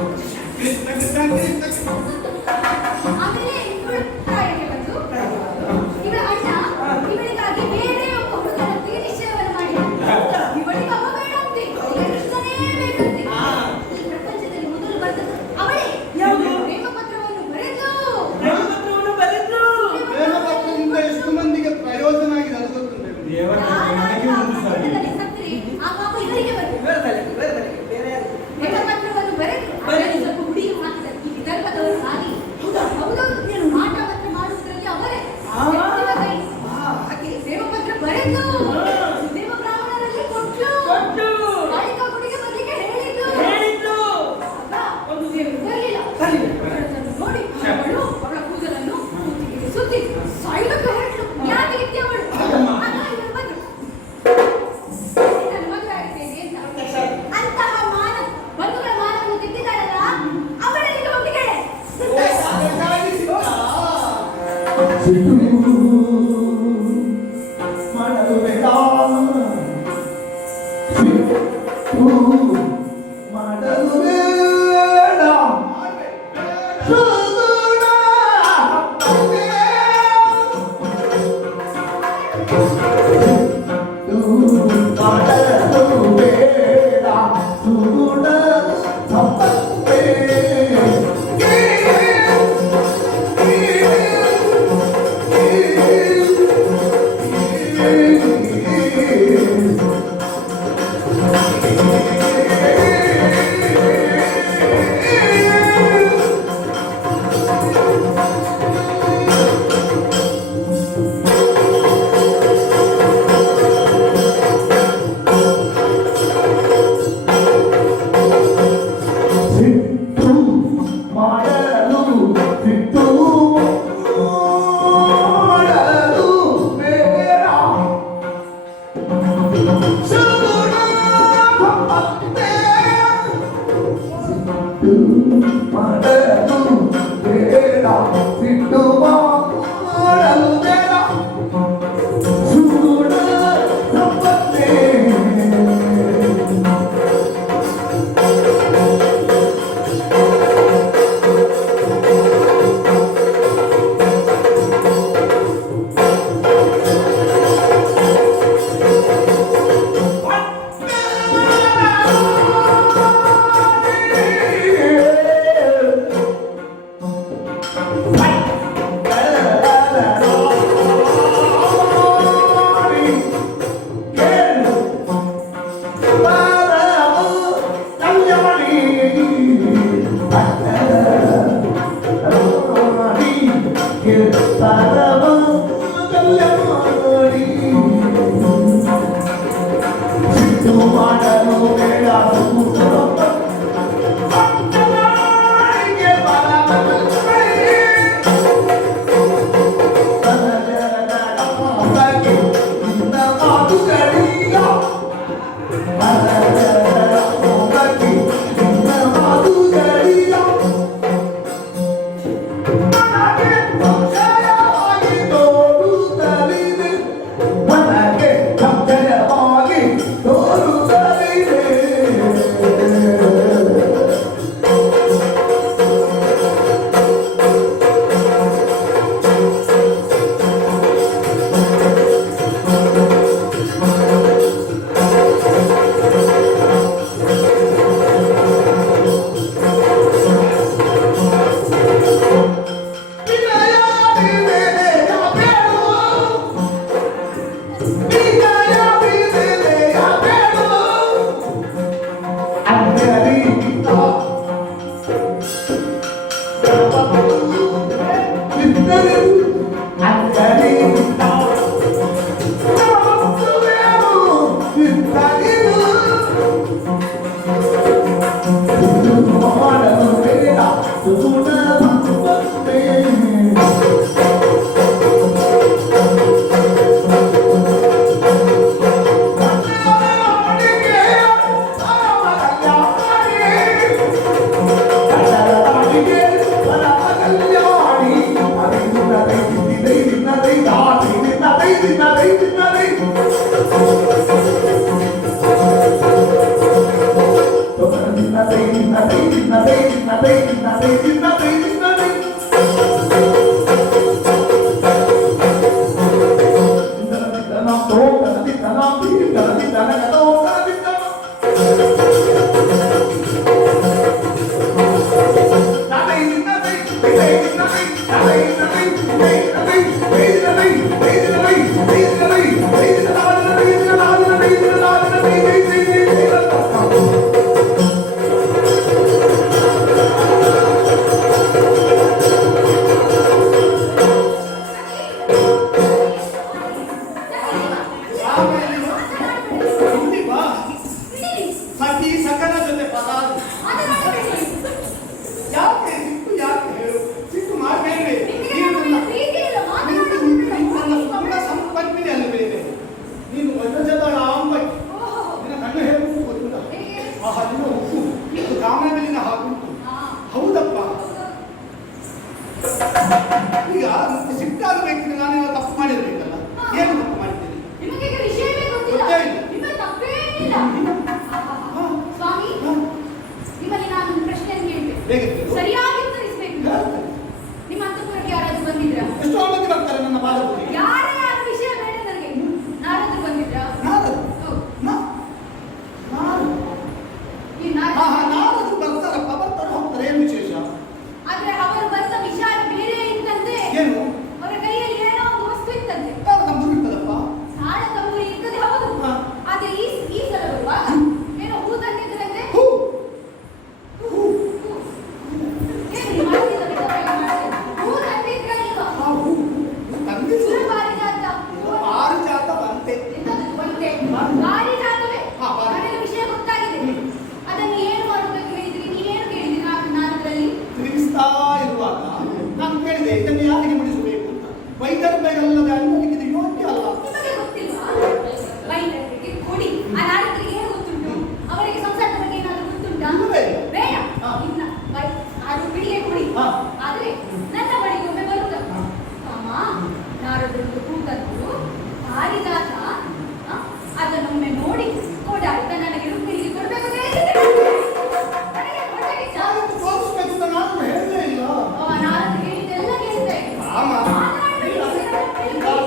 ಆಮೇಲೆ ಇವಳು ಪ್ರಾಯಕ್ಕೆ ಬಂದು ಇವಳ ಅಣ್ಣ ಇವಳಿಗಾಗಿ ಬೇರೆ ಒಬ್ಬ ಹುಡುಗನೊಂದಿಗೆ ನಿಶ್ಚಯವನ್ನು ಮಾಡಿದ. ಇವಳಿಗೆ ಅವ ಬೇಡ ಅಂತೆ, ಅವಳಿಗೆ ಕೃಷ್ಣನೇ ಬೇಕಂತೆ. ಈ ಪ್ರಪಂಚದಲ್ಲಿ ಮೊದಲು ಬಂದದ್ದು ಅವಳೇ. ಯಾವುದು? ಪ್ರೇಮ ಪತ್ರವನ್ನು ಬರೆದು ಪ್ರೇಮಪತ್ರವನ್ನು ಬರೆದ್ರು. ಪ್ರೇಮಪತ್ರದಿಂದ ಎಷ್ಟು ಮಂದಿಗೆ ಪ್ರಯೋಜನ ಆಗಿದೆ ಅದು ಗೊತ್ತುಂಟು. ಪತ್ರದಲ್ಲಿ ಸತ್ತರೆ ಆ ಪಾಪ ಇವರಿಗೆ ಬಂತು. ಇವರದಲ್ಲಿ ಬೇರೆ ಯಾರು? ಪ್ರೇಮಪತ್ರವನ್ನು ಬರೆದು ಅದರಲ್ಲಿ ಸ್ವಲ್ಪ ಹುಡಿಯು ಹಾಕಿದ ಈ ವಿದರ್ಭದವರು ಹಾಗೆ. ಹೌದೌದು, ನೀನು ಮಾಟ ಮಾತ್ರ ಮಾಡುವುದರಲ್ಲಿ ಅವರೇ ಎತ್ತಿದ ಕೈ. ಹಾಗೆ ಪ್ರೇಮಪತ್ರ ಬರೆದು ದೇವ ಬ್ರಾಹ್ಮಣರಲ್ಲಿ ಕೊಟ್ಟು ಕಾಳಿಕಾ ಗುಡಿಗೆ ಬರ್ಲಿಕ್ಕೆ ಹೇಳಿದ್ದು. ಆಗ ಒಂದು ದೇವರು ಬರಲಿಲ್ಲ. ಅವಳನ್ನು ನೋಡಿ ಅವಳು ಅವಳ ಕೂದಲನ್ನು ಕುತ್ತಿಗೆಗೆ ಸುತ್ತಿ ಸಾಯುವುದಕ್ಕೆ ಹೊರಟಳು. ಯಾಕೆ ಇದ್ದೆ ಅವಳು? ಆಗ ಇವರು ಬಂದ್ರು. ನಾನು ಮದುವೆ ಆಗಿದ್ದೇನೆ ಅಂತ. ಅಂತಹ ಮಾನ ಬಂಧುಗಳ ಮಾನವನ್ನು ತೆಗೆದಿದ್ದಾಳಲ್ಲ, ಅವಳಲ್ಲಿಗೆ ಹೋಗಿ ಕೇಳೆ. ಸಿಟ್ಟು ಮಾಡಲು ಬೇಡ. ಸಿಟ್ಟು ಮಾಡಲು ಬೇಡ. ಸುಗುಣ ಹಬ್ಬವೇ. ಸಿಟ್ಟು ಈಗ ಸಿಟ್ಟಾಗಬೇಕಿದ್ರೆ ನಾನೇನೋ ತಪ್ಪು ಮಾಡಿರ್ಬೇಕಲ್ಲ. ಏನು ತಪ್ಪು ಮಾಡಿದ್ದೇನೆ? ನಿಮಗೆ ಈಗ ವಿಷಯವೇ ಗೊತ್ತಿಲ್ಲ. ಗೊತ್ತೇ ಇಲ್ಲ. ನಿಮ್ಮ ತಪ್ಪೇನಿಲ್ಲ. ಸ್ವಾಮಿ, ನಿಮ್ಮಲ್ಲಿ ನಾನು ಒಂದು ಪ್ರಶ್ನೆಯನ್ನು ಕೇಳ್ತೇನೆ. ಹೇಗೆ ಕೇಳು? ಸರಿಯಾಗಿ ಉತ್ತರಿಸಬೇಕು. ನಿಮ್ಮ ಅಂತಃಪುರಕ್ಕೆ ಯಾರಾದ್ರೂ ಬಂದಿದ್ರಾ? ಎಷ್ಟೋ ಮಂದಿ ಬರ್ತಾರೆ ನನ್ನ ಬಾಲಕರಿಗೆ. ಯಾರ ವಿಷಯ ಬೇಡ ನನಗೆ. ನಾರಾದ್ರೂ ಬಂದಿದ್ರಾ? ನಾರದು ಹೌದು. ಈ ನಾರದು ಬರ್ತಾರಪ್ಪ, ಬರ್ತಾರೆ ಹೋಗ್ತಾರೆ. ಏನು ವಿಶೇಷ? ಆದ್ರೆ ಅವರು ಬಂದ ವಿಚಾರ ಬೇರೆ ಇತ್ತಂತೆ. ಏನು? ಅವರ ಕೈಯಲ್ಲಿ ಏನೋ ಒಂದು ವಸ್ತು ಇತ್ತಂತೆ. ನಮ್ದು ಇರ್ತದಪ್ಪ. ನಾಳೆ ತಮ್ಮೂರಿ ಇರ್ತದೆ, ಹೌದು. ಆದ್ರೆ ಈ ಸಲ ಬರುವಾಗ ಏನೋ ಹೂ ತಂದಿದ್ರಂತೆ. ಹೂ ಏನು ನೀವು ಮಾಡ್ತಿಲ್ಲ ಬೇಕಾದ್ರೆ ಹೂ ತಂದಿದ್ರ ಇಲ್ವಾ? ತಂದಿದ್ದು ಪಾರಿಜಾತ. ಪಾರಿಜಾತ ಬಂತೆ. ಎಂತದು ಬಂತೆ? ಪಾರಿಜಾತವೇ. ನನಗೆ ವಿಷಯ ಗೊತ್ತಾಗಿದೆ. ಅದನ್ನು ಏನು ಮಾಡಬೇಕು ಹೇಳಿದ್ರಿ? ನೀವೇನು ಕೇಳಿದ್ರಿ? ನಾನದ್ರಲ್ಲಿ ತಿರುಗಿಸ್ತಾ ಇರುವಾಗ ನಾನು ಕೇಳಿದೆ, ಇದನ್ನು ಯಾರಿಗೆ ಬಿಡಿಸಬೇಕು ಅಂತ. ವೈದ್ಯರ ಕೈಗಲ್ಲದೆ ಅನುಮತಿಗೆ ಇದು ಯೋಗ್ಯ ಅಲ್ಲ. ನಿಮಗೆ ಗೊತ್ತಿಲ್ವಾ? ವೈದ್ಯರಿಗೆ ಕೊಡಿ. ಆ ನಾರದರಿಗೆ ಏನು ಗೊತ್ತುಂಟು? ಅವರಿಗೆ ಸಂಸಾರದ ಬಗ್ಗೆ ಏನಾದರೂ ಗೊತ್ತುಂಟಾ? ಇಲ್ಲವೇ? ಬೇಡ. ಹಾ. ಇನ್ನ ಅದು ಬಿಡಿಗೆ ಕೊಡಿ. ಹಾ. ಆದ್ರೆ ನನ್ನ ಬಳಿಗೆ ಒಮ್ಮೆ ಬರುತ್ತ. ಅಮ್ಮ, ನಾರದರೊಂದು ಕೂತದ್ದು ಪಾರಿಜಾತ, ಅದನ್ನೊಮ್ಮೆ ನೋಡಿ ಕೊಡಾಯ್ತ ನನಗೆ ರುಕ್ಮಿಣಿಗೆ ಕೊಡಬೇಕು ಅಂತ ಹೇಳಿದ್ದೆ. ನನಗೆ ಕೊಡಲಿಲ್ಲ. ಯಾವತ್ತು ತೋರಿಸ್ಬೇಕು ಅಂತ ನಾನು ಹೇಳಲೇ ಇಲ್ಲ. ನಾರದ್ರು ಹೇಳಿದ್ದೆಲ್ಲ ಕೇಳ್ತಾ ಇದ್ದೆ. ಆಮ. ಮಾತನಾಡುವ ವಿಷಯ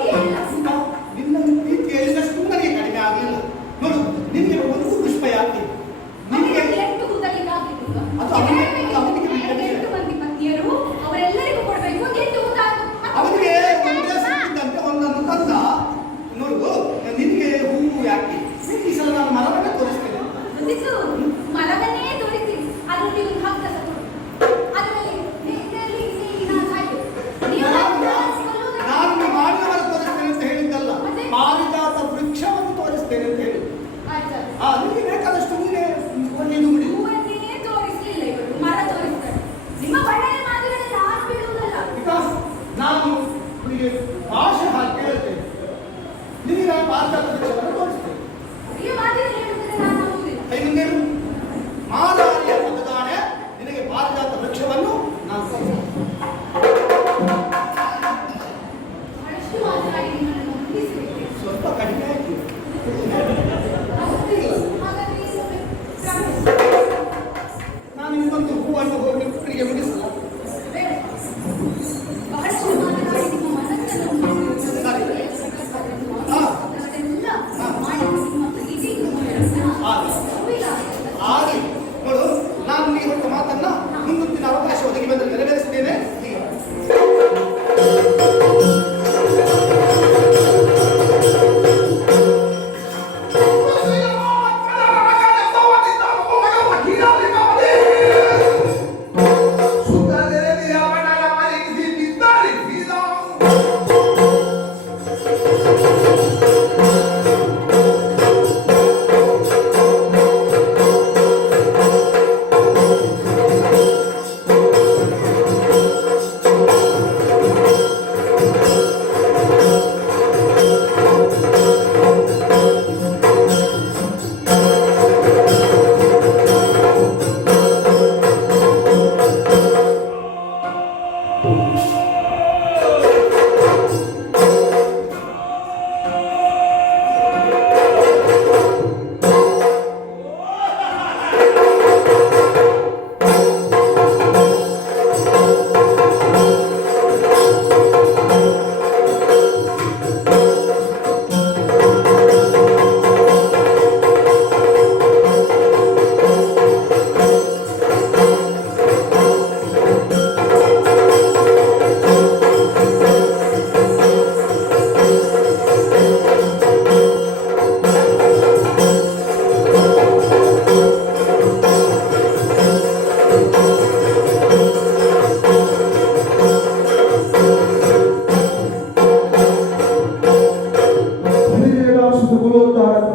ಭಾರತ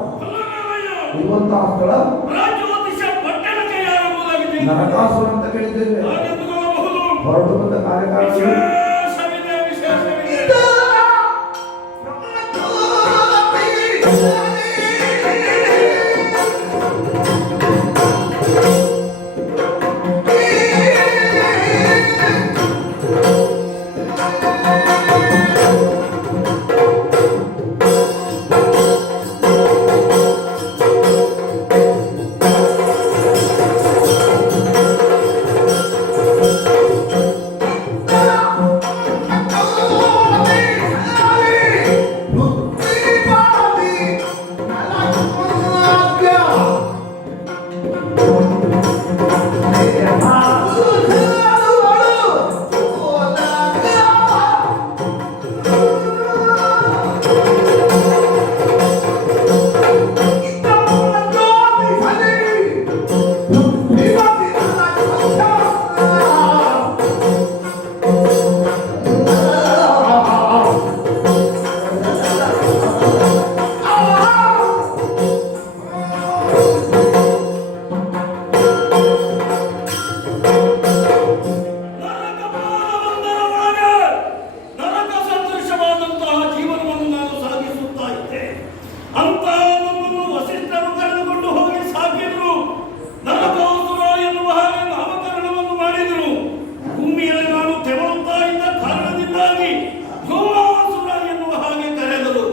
ಇರುವಂತಹ ಸ್ಥಳ ರಾಜ್ಯೋತಿಷ ಪಟ್ಟಣಕ್ಕೆ ಯಾರ ಮೂಲವಿದೆ ನರಕಾಸುರ ಅಂತ ಕೇಳಿದ್ದೇವೆ. ಹಾಗೆಂದುಕೊಳ್ಳಬಹುದು. ಹೊರಟು ಬಂದ ಕಾರ್ಯಕಾರಿಗಳು ವಿಶೇಷವಿದೆ, ವಿಶೇಷವಿದೆ. ನರಕ ಸದೃಶವಾದಂತಹ ಜೀವನವನ್ನು ನಾನು ಸಾಗಿಸುತ್ತಾ ಇದ್ದೆ. ಅಂತಹ ನನ್ನನ್ನು ವಸಿಷ್ಠರು ಕರೆದುಕೊಂಡು ಹೋಗಿ ಸಾಕಿದ್ರು. ನರಕಾಸುರ ಎನ್ನುವ ಹಾಗೆ ನಾಮಕರಣವನ್ನು ಮಾಡಿದರು. ಭೂಮಿಯಲ್ಲಿ ನಾನು ತೆವಳುತ್ತಾ ಇದ್ದ ಕಾರಣದಿಂದಾಗಿ ಧೂಮಾಸುರ ಎನ್ನುವ ಹಾಗೆ ಕರೆದರು.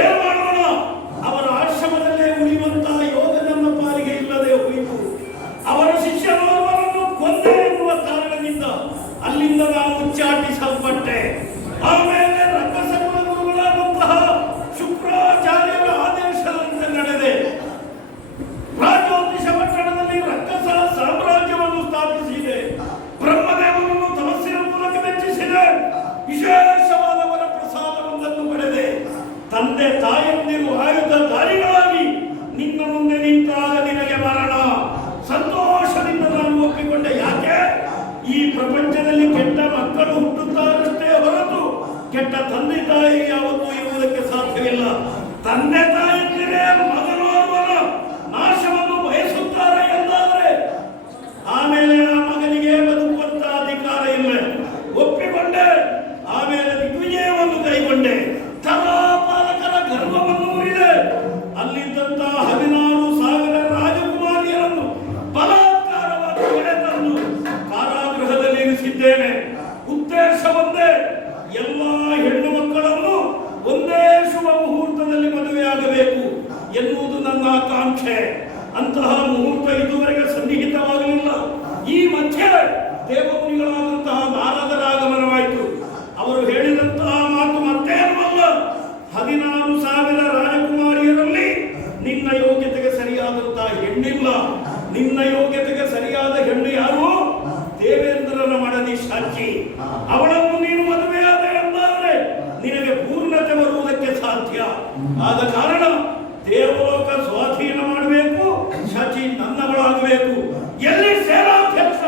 ಏನು ಮಾಡೋಣ, ಅವರ ಆಶ್ರಮದಲ್ಲೇ ಉಳಿಯುವಂತಹ ಯೋಗ ನನ್ನ ಪಾಲಿಗೆ ಇಲ್ಲದೆ ಹೋಯಿತು. ಅವರ ಶಿಷ್ಯನೋರ್ವರನ್ನು ಕೊಂದೆ ಎನ್ನುವ ಕಾರಣದಿಂದ ಅಲ್ಲಿಂದ ನಾನು ಉಚ್ಚಾಟಿಸಲ್ಪಟ್ಟೆ. ಆಮೇಲೆ ರಕ್ಕಸಗಳ ಗುರುಗಳಾದಂತಹ ಶುಕ್ರಾಚಾರ್ಯರ ಆದೇಶದಂತೆ ನಡೆದೆ. ರಾಜ್ಯೋತಿಷ ಪಟ್ಟಣದಲ್ಲಿ ರಕ್ಕಸ ಸಾಮ್ರಾಜ್ಯವನ್ನು ಸ್ಥಾಪಿಸಿದೆ. ಬ್ರಹ್ಮದೇವನನ್ನು ತಪಸ್ಸಿನ ಮೂಲಕ ಮೆಚ್ಚಿಸಿದೆ. ವಿಶೇಷವಾದವರ ಪ್ರಸಾದವೊಂದನ್ನು ಪಡೆದೆ. ತಂದೆ ತಾಯಂದಿರು ಆಯುಧಧಾರಿಗಳಾಗಿ ನಿನ್ನ ಮುಂದೆ ನಿಂತಾಗ ನಿನಗೆ ಮರಣ. ಸಂತೋಷದಿಂದ ನಾನು ಒಪ್ಪಿಕೊಂಡೆ. ಯಾಕೆ? ಈ ಪ್ರಪಂಚದಲ್ಲಿ ಕೆಟ್ಟ ಮಕ್ಕಳು ಹುಟ್ಟುತ್ತಾರಷ್ಟೇ ಹೊರತು ಕೆಟ್ಟ ತಂದೆ ತಾಯಿ ಯಾವತ್ತೂ ಇರುವುದಕ್ಕೆ ಸಾಧ್ಯವಿಲ್ಲ. ತಂದೆ ತಾಯಂದಿರೇ ಮಗನೋರ್ವನ ನಾಶವನ್ನು ಬಯಸುತ್ತಾರೆ ಎಂದಾದರೆ ಆಮೇಲೆ ಆ ಮಗನಿಗೆ ಬದುಕುವಂತ ಅಧಿಕಾರ ಇಲ್ಲ. ಒಪ್ಪಿಕೊಂಡೆ. ಆಮೇಲೆ ದಿಗ್ವಿಜಯವನ್ನು ಕೈಗೊಂಡೆ. ಕಲಾಪಾಲಕರ ಗರ್ವವನ್ನು ಮುರಿದೆ. ಅಲ್ಲಿದ್ದಂತಹ 16,000 ರಾಜಕುಮಾರಿಯರನ್ನು ಬಲಾತ್ಕಾರವಾಗಿ ಹೊಡೆತಂದು ಕಾರಾಗೃಹದಲ್ಲಿ ಇರಿಸಿದ್ದೇನೆ. ಉದ್ದೇಶ ಒಂದೇ, ಎಲ್ಲ ಹೆಣ್ಣು ಮಕ್ಕಳನ್ನು ಒಂದೇ ಶುಭ ಮುಹೂರ್ತದಲ್ಲಿ ಮದುವೆಯಾಗಬೇಕು ಎನ್ನುವುದು ನನ್ನ ಆಕಾಂಕ್ಷೆ. ಅಂತಹ ಮುಹೂರ್ತ ಇದುವರೆಗೆ ಸನ್ನಿಹಿತವಾಗಲಿಲ್ಲ. ಈ ಮಧ್ಯೆ ದೇವಮುನಿಗಳಾದಂತಹ ನಾರದರ ಆಗಮನವಾಯಿತು. ಅವರು ಹೇಳಿದಂತಹ ಮಾತು ಮತ್ತೇನಲ್ಲ, 16,000 ರಾಜಕುಮಾರಿಯರಲ್ಲಿ ನಿನ್ನ ಯೋಗ್ಯತೆಗೆ ಸರಿಯಾದಂತಹ ಹೆಣ್ಣಿಲ್ಲ. ನಿನ್ನ ಯೋಗ್ಯತೆಗೆ ಸರಿಯಾದ ಹೆಣ್ಣು ಯಾರು? ದೇವೇಂದ್ರನ ಮಡದಿ ಶಾಚಿ. ಅವಳನ್ನು ನೀನು ಮದುವೆಯಾದ ಎಂದಾದರೆ ನಿನಗೆ ಪೂರ್ಣತೆ ಬರುವುದಕ್ಕೆ ಸಾಧ್ಯ. ಆದ ಕಾರಣ ದೇವಲೋಕ ಸ್ವಾಧೀನ ಮಾಡಬೇಕು. ಶಾಚಿ ನನ್ನವಳಾಗಬೇಕು. ಎಲ್ಲಿ ಸೇನಾಧ್ಯಕ್ಷ?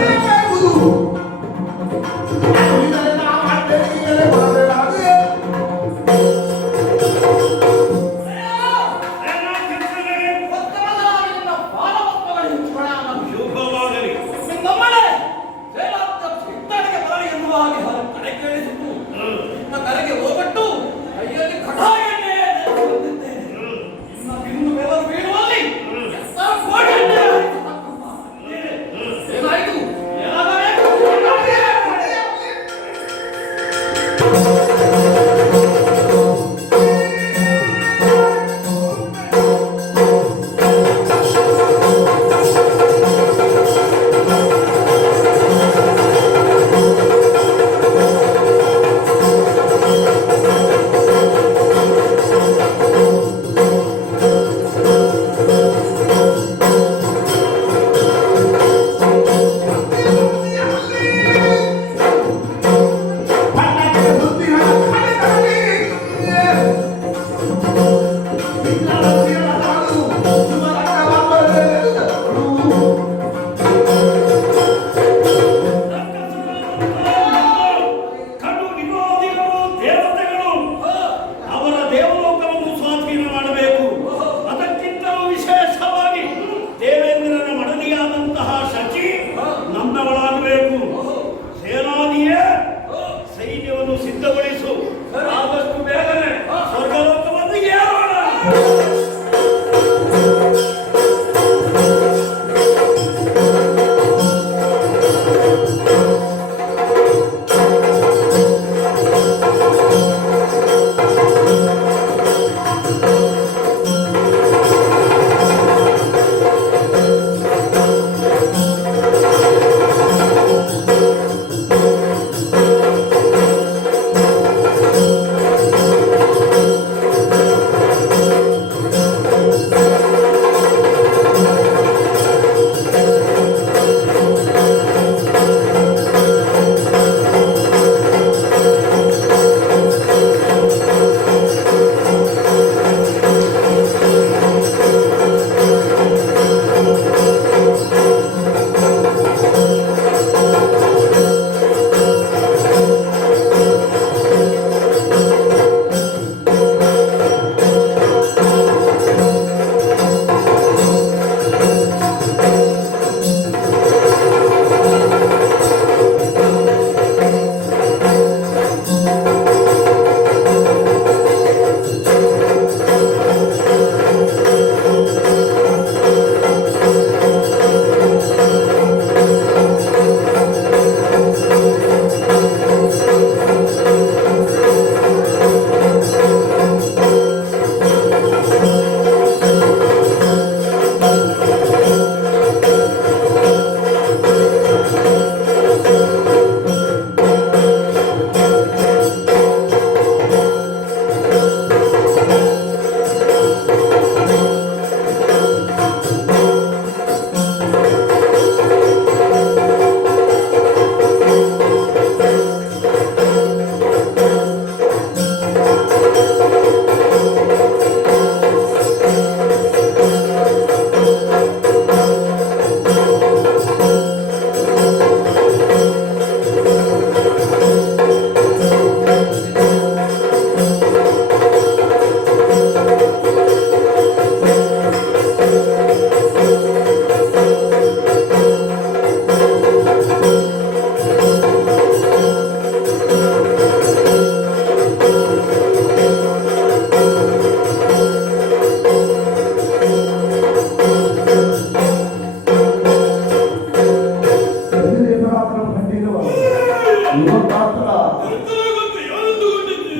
ಅದೇನಾಗುವುದು? ಇದೆಲ್ಲ ಮಾಡ್ತೇನೆ, ಇದೆಲ್ಲ ಮಾಡ್ತೇನೆ. ಅದೇ ಶುಭವಾಗಲಿ. ನಮ್ಮನೆ ಸೇನಾಪ್ತ ಸಿದ್ಧನಿಗೆ ಬರಲಿ ಎನ್ನುವ ಹಾಗೆ ಕಡೆ ಕೇಳಿಸಿತು. ನಿನ್ನ ಕರೆಗೆ ಹೋಗಟ್ಟು ಕೈಯಲ್ಲಿ ಕಟಾಯನ್ನೇ ಬಂದಿದ್ದೇನೆ. ಇನ್ನು ಬಿಂದು ಬೆವರು ಬೀಳುವಲ್ಲಿ ಎತ್ತರ ಕೋಟೆಯನ್ನೇ ಹಾರಿಸಿ ತಕ್ಕುವ. ಏನಾಯಿತು? ಏನಾಗಬೇಕು? ಕಡು ವಿರೋಧಿಗಳು ದೇವತೆಗಳು ಅವರ ದೇವಲೋಕವನ್ನು ಸ್ವಾಧೀನ ಮಾಡಬೇಕು. ಅದಕ್ಕಿಂತಲೂ ವಿಶೇಷವಾಗಿ ದೇವೇಂದ್ರನ ಮಡದಿಯಾದಂತಹ ಶಚಿ ನನ್ನವಳಾಗಬೇಕು. ಸೇನಾನಿಯೇ ಸೈನ್ಯವನ್ನು ಸಿದ್ಧಗೊಳಿಸು. ಆದಷ್ಟು ಬೇಗನೆ ಸ್ವರ್ಗಲೋಕವನ್ನು ಏರೋಣ.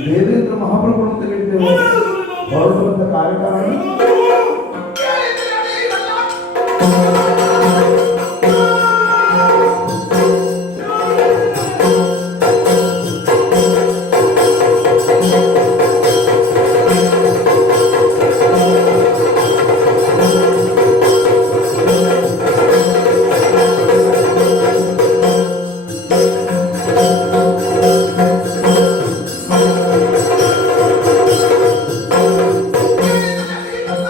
ದೇವೇಂದ್ರ ಮಹಾಪ್ರಭು ಅಂತ ಹೇಳಿದ್ದೇವೆ. ಹೊರಡುವಂತ ಕಾರ್ಯಕಾರಣ Thank you.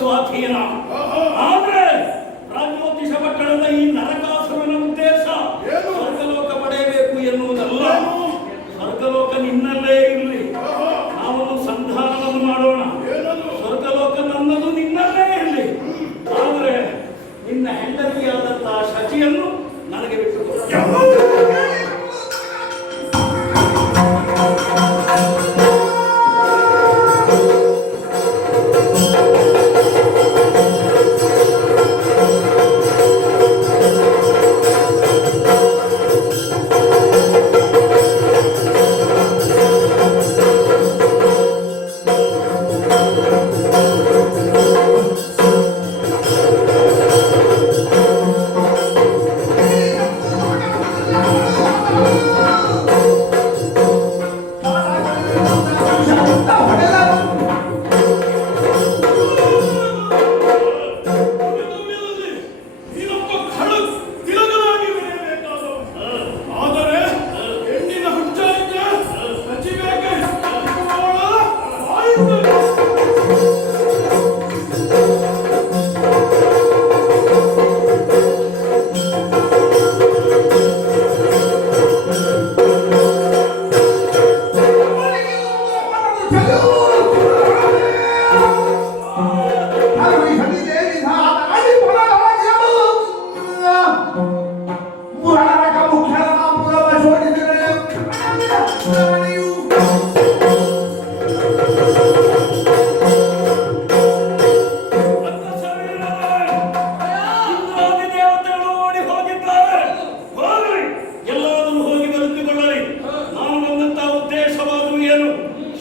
ಸ್ವಾಧೀನ. ಆದ್ರೆ ಪ್ರಾಜ್ಯೋತಿಷ ಪಟ್ಟಣದ ಈ ನರಕಾಸುರನ ಉದ್ದೇಶ ಸ್ವರ್ಗಲೋಕ ಪಡೆಯಬೇಕು ಎನ್ನುವುದಲ್ಲ. ಸ್ವರ್ಗಲೋಕ ನಿನ್ನಲ್ಲೇ ಇರಲಿ, ನಾವೊಂದು ಸಂಧಾನವನ್ನು ಮಾಡೋಣ. ಸ್ವರ್ಗಲೋಕ ನನ್ನದು ನಿನ್ನಲ್ಲೇ ಇರಲಿ, ಆದ್ರೆ ನಿನ್ನ ಹೆಂಡತಿಯಾದಂತಹ ಶಚಿಯನ್ನು ನನಗೆ ಬಿಟ್ಟು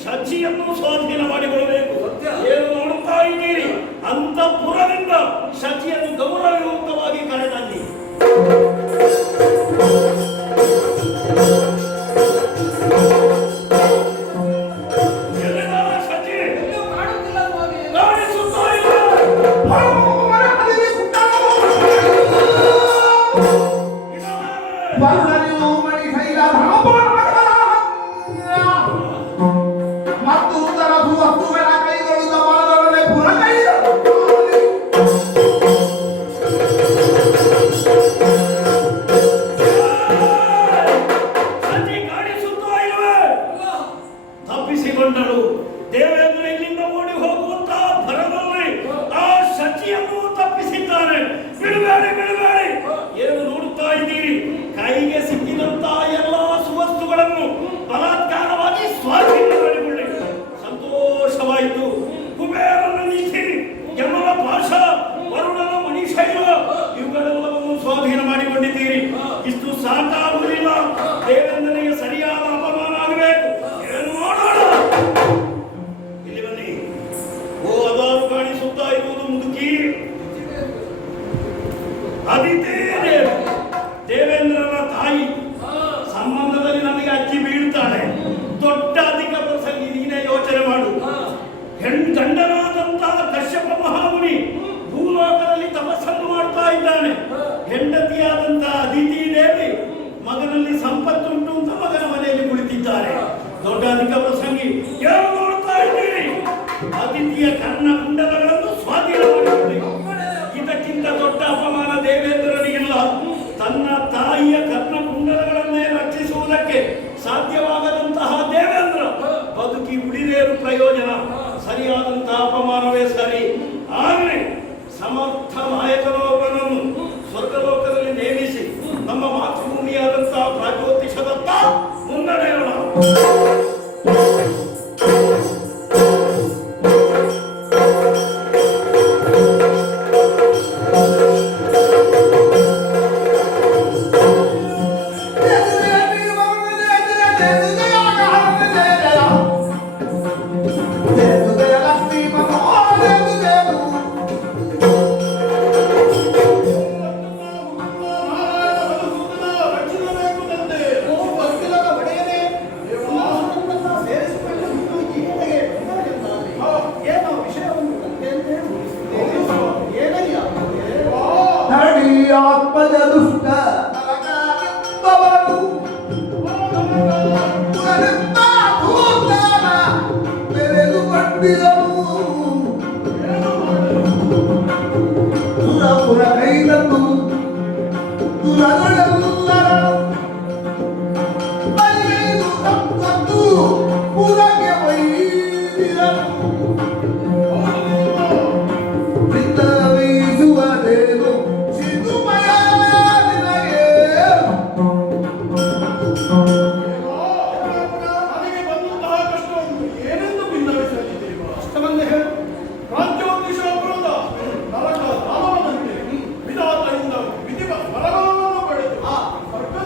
ಶಚಿಯನ್ನು ಸ್ವಾಧೀನ ಮಾಡಿಕೊಳ್ಳಬೇಕು. ಏನು ನೋಡುತ್ತಾ ಇದ್ದೀರಿ? ಅಂತಃಪುರದಿಂದ ಶಚಿಯನ್ನು ಗೌರವಯುಕ್ತವಾಗಿ ಕರೆದಲ್ಲಿ ಶಚಿ ಕಾಣಿಸುತ್ತಾ ಇಲ್ಲ. ಮತ್ತು ಉತ್ತರ ವಸ್ತುಗಳ ಕೈಗೊಳ್ಳುವ ಬಲದೊಡನೆ ಪುರಕೈದ ಇಷ್ಟು ಸಾಕಾಗುವುದಿಲ್ಲ. ದೇವೇಂದ್ರನಿಗೆ ಸರಿಯಾದ ಅಪಮಾನ ಆಗಬೇಕು. ಏನು ಮಾಡೋಣ? ಇಲ್ಲಿ ಬನ್ನಿ. ಓ ಅದಾರು ಕಾಣಿಸುತ್ತಾ ಇರುವುದು ಮುದುಕಿ ಅದಿತಿ ದೇವೇಂದ್ರನ ತಾಯಿ. ಸಂಬಂಧದಲ್ಲಿ ನಮಗೆ ಅಜ್ಜಿ ಬೀಳ್ತಾಳೆ. ದೊಡ್ಡ ಅಧಿಕ ಪ್ರಸಂಗಿ. ನೀನೇ ಯೋಚನೆ ಮಾಡು. ಗಂಡನಾದಂತಹ ಕಶ್ಯಪ ಮಹಾಮುನಿ ಭೂಲೋಕದಲ್ಲಿ ತಪಸ್ಸನ್ನು ಮಾಡ್ತಾ ಇದ್ದಾನೆ. ಹೆಂಡತಿಯಾದಂತಹ ಅದಿತಿ ದೇವಿ ಮಗನಲ್ಲಿ ಸಂಪತ್ತುಂಟು ಅಂತ ಮಗನ ಮನೆಯಲ್ಲಿ ಕುಳಿತಿದ್ದಾರೆ. ದೊಡ್ಡ ಅಧಿಕ ಪ್ರಸಂಗಿ. ಏನು ನೋಡ್ತಾ ಇದ್ದೀರಿ? ಅದಿತಿಯ ಕರ್ಣ ಕುಂಡಲಗಳನ್ನು ಸ್ವಾಧೀನ ಮಾಡಿಕೊಳ್ಳಿ. ಇದಕ್ಕಿಂತ ದೊಡ್ಡ ಅಪಮಾನ ದೇವೇಂದ್ರನಿಗಿಲ್ಲ. ತನ್ನ ತಾಯಿಯ ಕರ್ಣ ಕುಂಡಲಗಳನ್ನೇ ರಕ್ಷಿಸುವುದಕ್ಕೆ ಸಾಧ್ಯವಾಗದಂತಹ ದೇವೇಂದ್ರ ಬದುಕಿ ಉಳಿದೇರು ಪ್ರಯೋಜನ. ಸರಿಯಾದಂತಹ ಅಪಮಾನವೇ ಸರಿ. ಆದರೆ ಸಮರ್ಥ ನಾಯಕನೊಬ್ಬನನ್ನು ಸ್ವರ್ಗಲೋಕದಲ್ಲಿ ನೇಮಿಸಿ ನಮ್ಮ ಮಾತೃಭೂಮಿಯಾದಂತಹ ಪ್ರಾಜ್ಯೋತಿಷದತ್ತ ಮುನ್ನಡೆಯೋಣ. ಆತ್ಮಜ ದುಷ್ಟ ಬೆರೆದು ಬಂದಿದವು ಸುರಪುರ ಕೈದತ್ತು ಸುರಗಳೆಲ್ಲರೂ ತಪ್ಪತ್ತು ಪುರಗೆ ಒಯ್ದಿರವು ವೀಸುವುದೇನು ನನಗೆ ಬಂದಂತಹ ಕಷ್ಟವನ್ನು ಏನೆಂದು ಭಿನ್ನವಿಸಲಿದ್ದೀರಿ? ಕಷ್ಟವನ್ನೇ ಹೇಳು. ರಾಜ್ಯೋತಿಷಪುರದ ನರಕ ದಾನವದಂತೆ ವಿಧಾತದಿಂದ ವಿಧಿವ ಫಲಗಳನ್ನು ಪಡೆದು ಸ್ವರ್ಗದ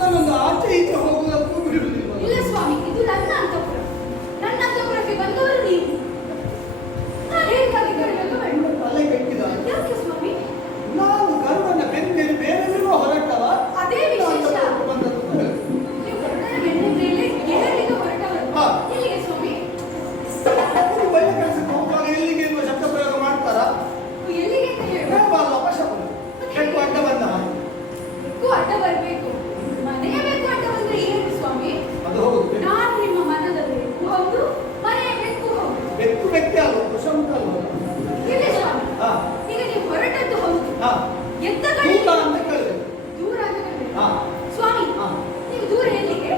ನನ್ನೊಂದು ಆಚೆ ಈಚೆ ಹೋಗುವುದಕ್ಕೂ ಬಿಡುವುದಿಲ್ಲ. ಇಲ್ಲ ಸ್ವಾಮಿ, ಇದು ನನ್ನ ಅಂತಃಪುರ. ನನ್ನ ಅಂತಃಪುರಕ್ಕೆ ಬಂದವರು ನೀವು. ನಾನು ಹೇಗಾಗಿ ಗರುಡನ್ನು ಬೇಡ. ತಲೆ ಕೆಟ್ಟಿದ ಯಾಕೆ ಸ್ವಾಮಿ? ನಾನು ಗರುಡನ ಬೆನ್ನೇರಿ ಬೇರೆಲ್ಲಿರುವ ಹೊರಟವ. ಅದೇ ವಿಶೇಷ. ಬಂದದ್ದು ನೀವು ಗರುಡನ ಬೆನ್ನ ಮೇಲೆ ಏರಲಿಗೆ ಹೊರಟವರು. ಹಾ. ಎಲ್ಲಿಗೆ ಸ್ವಾಮಿ? ಒಂದು ಒಳ್ಳೆ ಕೆಲಸಕ್ಕೆ ಹೋಗುವಾಗ ಎಲ್ಲಿಗೆ ಎನ್ನುವ ಶಬ್ದ ಪ್ರಯೋಗ ಮಾಡ್ತಾರ. ಎಲ್ಲಿಗೆ ಅಂತ ಹೇಳು. ಹೇಳಬಾರ್ದು ಅಪಶಕುನ. ಕೆಟ್ಟು ಅಡ್ಡ ಬಂದ ಹಾಗೆ. ಬೆಕ್ಕು ಅಡ್ಡ ಬರಬೇಕು. ಮನೆಯ ಬೆಕ್ಕು ಅಡ್ಡ ಬಂದ್ರೆ ಏನು ಸ್ವಾಮಿ? ಅದು ಹೌದು. ನಾನು ನಿಮ್ಮ ಮನದ ಬೆಕ್ಕು ಹೌದು, ಮನೆಯ ಬೆಕ್ಕು ಹೌದು. ಬೆಕ್ಕು ಬೆಕ್ಕೆ ಅಲ್ವ, ಕುಶಂಕ ಅಲ್ವ. ಇಲ್ಲಿ ಸ್ವಾಮಿ, ಹಾ. ಈಗ ನೀವು ಹೊರಟದ್ದು ಹೌದು. ಹಾ. ಎತ್ತ ದೂರ ಕಡೆ ಅಂತ ಕೇಳಿದೆ. ದೂರ ಅಂತ ಕಡೆ. ಹಾ. ಸ್ವಾಮಿ, ಹಾ. ನೀವು ದೂರ ಎಲ್ಲಿಗೆ?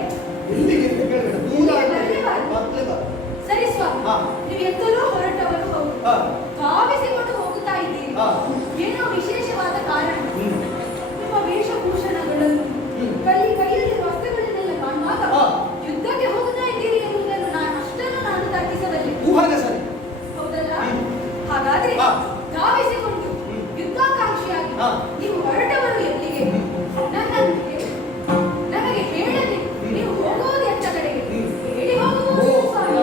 ಎಲ್ಲಿಗೆ ಅಂತ ಕೇಳಿದೆ. ದೂರ ಅಂತ ಬರಲೇಬಾರದು. ಬರಲೇಬಾರದು. ಸರಿ ಸ್ವಾಮಿ, ಹಾ. ನೀವು ಎತ್ತಲೋ ಹೊರಟವರು ಹೌದು. ಹಾ. ಧಾವಿಸಿಕೊಂಡು ಹೋಗುತ್ತಾ ಇದ್ದೀರಿ. ಹಾ. ಏನೋ ವಿಶೇಷವಾದ ಕಾರಣ. ಹ್ಮ್. ನಿಮ್ಮ ವೇಷಭೂಷಣಗಳನ್ನು ಕೈಯಲ್ಲಿ ವಸ್ತುಗಳನ್ನೆಲ್ಲ ಕಾಣುವಾಗ ಹಾ. ಯುದ್ಧಕ್ಕೆ ಹೋಗುತ್ತಾ ಇದ್ದೀರಿ ಎನ್ನುವುದನ್ನು ನಾನು ತರ್ಕಿಸಬಲ್ಲೆ. ಊಹನೆ ಸರಿ. ಹೌದಲ್ಲ? ಹ್ಮ್. ಹಾಗಾದ್ರೆ ಹಾ. ಧಾವಿಸಿಕೊಂಡು ಯುದ್ಧಾಕಾಂಕ್ಷಿಯಾಗಿ ಹಾ. ನೀವು ಹೊರಟವರು ಎಲ್ಲಿಗೆ? ನನ್ನೊಂದಿಗೆ ನನಗೆ ಹೇಳದೆ ನೀವು ಹೋಗುವುದು ಎಂತ ಕಡೆಗೆ? ಹೇಳಿ ಹೋಗುವುದು ಸ್ವಾಮಿ.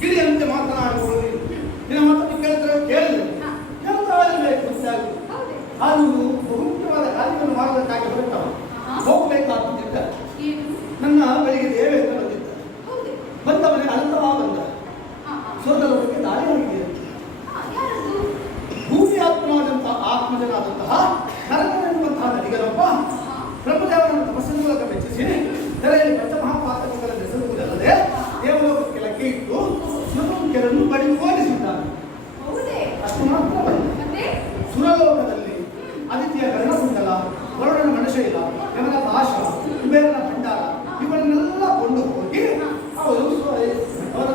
ಗಿಳಿಯಂತೆ ಮಾತನಾಡುವುದು. ನಿನ್ನ ಮಾತನ್ನು ಕೇಳಿದ್ರೆ ಕೇಳಿದ್ರು. ಎಂತಾದ್ರೂ ಬೇಕು ಗೊತ್ತಾಗುದು. ಹೌದೇ? ಅದು ಬಹುಮುಖ್ಯವಾದ ಕಾರ್ಯವನ್ನು ಮಾಡುವುದಕ್ಕಾಗಿ ಹೊರಟವ. ಹೋಗಬೇಕಾಗುತ್ತಿದ್ದ. ಏನು? ನನ್ನ ಬಳಿಗೆ ದೇವೇಂದ್ರ ಬಂದಿದ್ದ. ಹೌದೇ? ಬಂದವನಿಗೆ ಅನಂತವ ಬಂದ. ಹಾ, ಹಾ. ಸ್ವರ್ಗಲೋಕಕ್ಕೆ ದಾರಿ ಹೋಗಿದೆ. ಹಾ, ಯಾರದು? ಭೂಮಿ ಆತ್ಮಜನಾದಂತಹ ನರಕನೆನ್ನುವಂತಹ ನದಿಗನೊಬ್ಬ ಬ್ರಹ್ಮದೇವರನ್ನು ತಪಸ್ಸಿನ ಮೂಲಕ ಮೆಚ್ಚಿಸಿ ತೆರೆಯಲ್ಲಿ ಪಂಚಮಹಾಪಾತಕಗಳನ್ನು ಎಸಗುವುದಲ್ಲದೆ ದೇವಲೋಕಕ್ಕೆ ಲಗ್ಗೆ ಇಟ್ಟು ಸುರಲೋಕರನ್ನು ಬಡಿ ಓಡಿಸಿದ್ದಾನೆ. ಹೌದೇ? ಅಷ್ಟು ಮಾತ್ರವಲ್ಲ, ಮತ್ತೆ? ಸುರಲೋಕದಲ್ಲಿ ಆದಿತ್ಯ ಗರುಡಕುಂಡಲ, ವರುಣನ ಮನುಷ್ಯಯಿಲ, ಯಮನ ಪಾಶ, ಕುಬೇರನ ಭಂಡಾರ ಇವರನ್ನೆಲ್ಲ ಕೊಂಡು ಹೋಗಿ ಅವರು ಅವರ